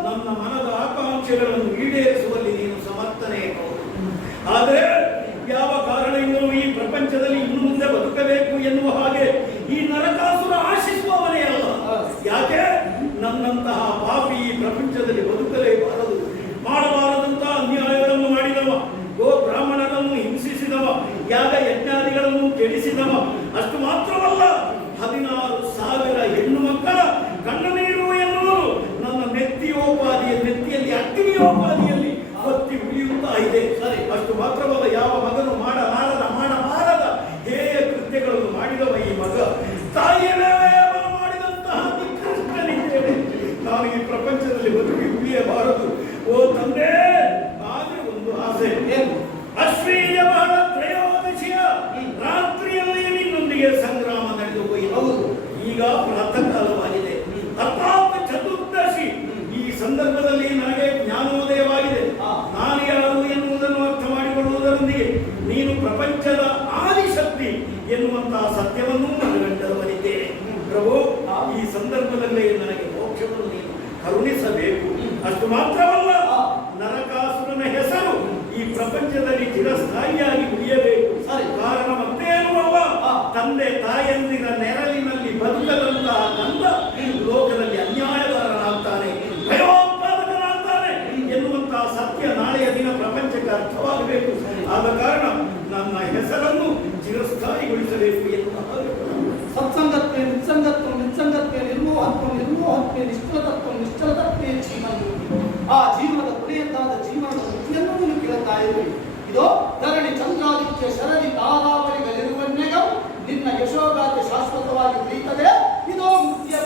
ನನ್ನ ಮನದ ಆಕಾಂಕ್ಷೆ ಈಗ ಪ್ರಾತಃ ಕಾಲವಾಗಿದೆ, ಅರ್ಥಾತ್ ಚತುರ್ದಶಿ. ಈ ಸಂದರ್ಭದಲ್ಲಿ ನನಗೆ ಜ್ಞಾನೋದಯವಾಗಿದೆ. ನಾನು ಯಾರು ಎನ್ನುವುದನ್ನು ಅರ್ಥ ಮಾಡಿಕೊಳ್ಳುವುದರೊಂದಿಗೆ ನೀನು ಪ್ರಪಂಚದ ಆದಿಶಕ್ತಿ ಎನ್ನುವಂತಹ ಸತ್ಯವನ್ನು ಮನಗಂಡವನಿದ್ದೇನೆ. ಪ್ರಭು, ಈ ಸಂದರ್ಭದಲ್ಲೇ ನನಗೆ ಮೋಕ್ಷವನ್ನು ನೀನು ಕರುಣಿಸಬೇಕು. ಅಷ್ಟು ಮಾತ್ರವಲ್ಲ, ನರಕಾಸುರನ ಹೆಸರು ಈ ಪ್ರಪಂಚದಲ್ಲಿ ಚಿರಸ್ಥಾಯಿಯಾಗಿ ಉಳಿಯಬೇಕು. ಕಾರಣ ಮತ್ತೇನು ಅಲ್ಲ, ತಂದೆ ತಾಯಂದಿರ ನೆರಳಿನಲ್ಲಿ ಬದುಕದಂತಹ ನನ್ನ ಲೋಕದಲ್ಲಿ ಅನ್ಯಾಯಗಾರನಾಗ್ತಾನೆ, ಭಯೋತ್ಪಾದಕನಾಗ್ತಾನೆ ಎನ್ನುವಂತಹ ಸತ್ಯ ನಾಳೆಯ ದಿನ ಪ್ರಪಂಚಕ್ಕೆ ಅರ್ಥವಾಗಬೇಕು. ಆದ ಕಾರಣ ನನ್ನ ಹೆಸರನ್ನು ಚಿರಸ್ಥಾಯಿಗೊಳಿಸಬೇಕು ಎನ್ನುವ ಸತ್ಸಂಗತ್ವೇ ನಿತ್ಸಂಗತ್ವ ನಿತ್ಸಂಗತ್ವೇ ನಿರ್ಮೋಹತ್ವ ನಿರ್ಮೋಹತ್ವೇ ನಿಶ್ಚಲತತ್ವ ನಿಶ್ಚಲತತ್ವೇ ಜೀವನ. ಆ ಜೀವನದ ಕೊನೆಯದ್ದಾದ ಜೀವನದ ಮುಕ್ತಿಯನ್ನು ನೀನು ಕೇಳುತ್ತಾ ಇರುವೆ. ಇದೋ ಧರಣಿ ಚಂದ್ರಾದಿತ್ಯ ಶರಣಿ ದಾದಾವಳಿಗಳಿರುವನ್ನೆಗ ನಿನ್ನ ಯಶೋಗಾಥೆ ಶಾಶ್ವತವಾಗಿ ಉಳಿಯುತ್ತದೆ. ಇದೋ ಮುಕ್ತಿಯ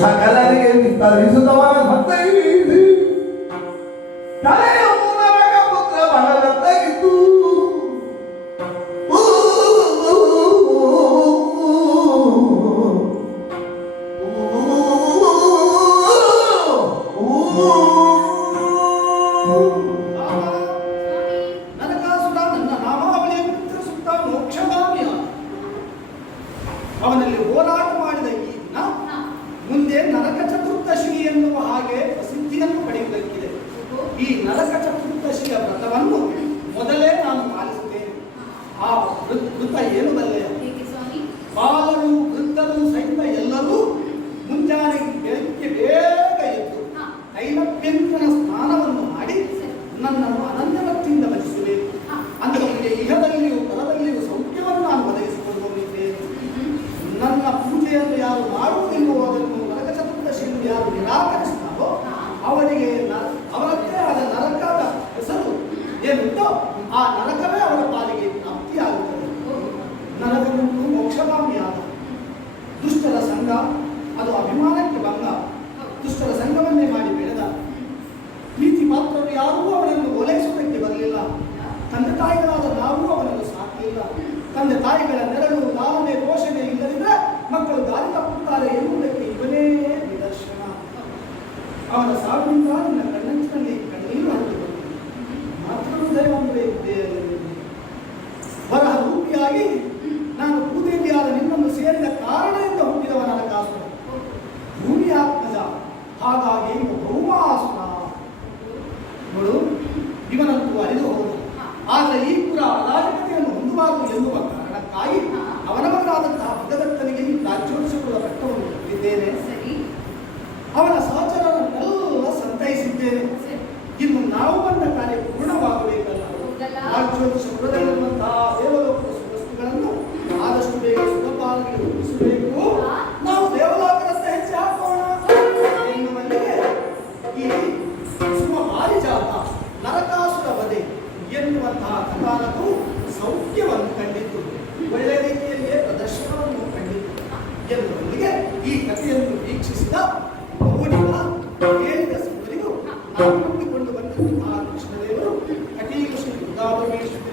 ಸಕಲರಿಗೆ ವಿಸ್ತರಿಸುತ್ತವನ ಭಕ್ತೈದು ತಲೆಯ ಮೂಲಕ ಪುತ್ರ ಬಲದಂತಾಗಿತ್ತು. ನರಕಾಸುರ ನನ್ನ ನಾಮಾವಳಿಯನ್ನು ಉತ್ತರಿಸುತ್ತಾ ಮೋಕ್ಷಗಾಮಿಯ ಅವನಲ್ಲಿ ಹೋರಾಟ ಮಾಡಿದ ಈ ದಿನ ಮುಂದೆ ನರಕ ಚತುರ್ದಶಿ ಎನ್ನುವ ಹಾಗೆ ಪ್ರಸಿದ್ಧಿಯನ್ನು ಪಡೆಯುವುದಕ್ಕಿದೆ. ಈ ನರಕ ಚತುರ್ದಶಿಯ ವ್ರತವನ್ನು ಮೊದಲೇ ನಾನು ಪಾಲಿಸುತ್ತೇನೆ. ಆ ವೃತ್ತ ಏನು ಬಲ್ಲೆಯ? ಬಾಲರು ವೃದ್ಧರು ಸಹಿತ ಎಲ್ಲರೂ ಮುಂಜಾನೆ ಬೆಳಗ್ಗೆ ಬೇಗ ಎದ್ದು ತೈಲಭ್ಯಂಕರ ಸ್ನಾನವನ್ನು ಮಾಡಿ ನನ್ನನ್ನು ಅನನ್ಯ ಭಕ್ತಿಯಿಂದ ಭಜಿಸಬೇಕು. ಅಂದವರಿಗೆ ಇಹದಲ್ಲಿಯೂ ಪರದಲ್ಲಿಯೂ ಸೌಖ್ಯವನ್ನು ನಾನು ಒದಗಿಸಿಕೊಂಡು ಹೋಗಿದ್ದೇನೆ. ನನ್ನ ಪೂಜೆಯನ್ನು ಯಾರು ಮಾಡುವುದಿಲ್ಲವೋ, ಅದನ್ನು ನರಕ ಚತುರ್ದಶಿಯನ್ನು ಯಾರು ನಿರಾಕರಿಸುತ್ತಾರೋ ಅವರಿಗೆ ಅವರದ್ದೇ ಆದ ನರಕದ ಹೆಸರು ಏನುಂಟೋ ಆ ನರಕವೇ ಅವರ ಪಾಲಿಗೆ ಪ್ರಾಪ್ತಿಯಾಗುತ್ತದೆ. ನರಕವನ್ನು ಮೋಕ್ಷಗಾಮಿಯಾದ ದುಷ್ಟರ ಸಂಘ ಅದು ಅಭಿಮಾನಕ್ಕೆ ಭಂಗ. ದುಷ್ಟರ ಸಂಘವನ್ನೇ ಮಾಡಿ ಬೆಳೆದ ಪ್ರೀತಿ ಪಾತ್ರರು ಯಾರೂ ಅವನನ್ನು ಓಲೈಸುವುದಕ್ಕೆ ಬರಲಿಲ್ಲ. ತಂದೆ ತಾಯಿಗಳಾದ ನಾವು ಅವನನ್ನು ಸಾಕಲಿಲ್ಲ. ತಂದೆ ತಾಯಿಗಳ ನೆರಳು ಲಾಲನೆ ಪೋಷಣೆ ಇಲ್ಲದಿದ್ದರೆ ಮಕ್ಕಳು ದಾರಿ ತಪ್ಪುತ್ತಾರೆ ಎನ್ನುವುದಕ್ಕೆ ಇವನೇ ನಿದರ್ಶನ. ಅವನ ಸಾವಿನಿಂದ ನಿನ್ನ ಕಣ್ಣಂಚಿನಲ್ಲಿ ಕಣ್ಣೀರು ಹರಿದು ಮಾತೃ ಹೃದಯವಂತರೇ ವರಹ ರೂಪಿಯಾಗಿ ನಾನು ಭೂದೇವಿಯಾದ ನಿನ್ನನ್ನು ಸೇರಿದ ಕಾರಣದಿಂದ ಹುಟ್ಟಿದವ ನರಕಾಸುರ. ಭೂಮಿಯಾತ್ಮಜ, ಹಾಗಾಗಿ ಇವ ಭೌಮಾಸುರ. ನೋಡು, ಇವನಂತೂ ಅರಿದು ಹೋದ. ಆದರೆ ಈ ಪುರ ಅರಾಜಕತೆಯನ್ನು ಹೊಂದಬಾರದು ಎನ್ನುವ ಕಾರಣಕ್ಕಾಗಿ ಅವನ ಮಗನಾದಂತಹ ಭಗದತ್ತನಿಗೆ ಈ ರಾಜ್ಯೋತ್ಸವದ ಬೆಟ್ಟವನ್ನು ಕೊಟ್ಟಿದ್ದೇನೆ. ಅವನ ಸಹಚರರನ್ನೆಲ್ಲ ಸಂತೈಸಿದ್ದೇನೆ. ಇನ್ನು ನಾವು ಬಂದ ಕಾರ್ಯ ಪೂರ್ಣವಾಗಬೇಕಲ್ಲ. ರಾಜ್ಯೋತ್ಸವದಲ್ಲಿರುವಂತಹ ದೇವಲೋಕದ ವಸ್ತುಗಳನ್ನು ಆದಷ್ಟು ಬೇಗ ಸುಲಭವಾಗಿ ರೂಪಿಸಬೇಕು. ನಾವು ದೇವಲೋಕದತ್ತ ಹೆಚ್ಚು ಹಾಕೋಣ ಎನ್ನುವಲ್ಲಿಗೆ ಈ ಸುಮಪಾರಿಜಾತ ನರಕಾಸುರ ವಧೆ ಎನ್ನುವಂತಹ ಕಥಾನಕವು ಸೌಖ್ಯವನ್ನು ಕಂಡಿತ್ತು. ಒಳ್ಳೆಯ ರೀತಿಯಲ್ಲಿಯೇ ಪ್ರದರ್ಶನವನ್ನು ಕಂಡಿತ್ತು ಎನ್ನುವಲ್ಲಿಗೆ ಈ ಕಥೆಯನ್ನು ವೀಕ್ಷಿಸಿದ ಓಡಿದ ಹೇಳಿದ ಸಿಬ್ಬರಿಗೂ ನಾವು ನಂಬಿಕೊಂಡು ಬಂದಿರುವಂತಹ ಕೃಷ್ಣದೇವರು ಕಟೀಲು ಶ್ರೀ ದುರ್ಗಾಪರಮೇಶ್ವರಿ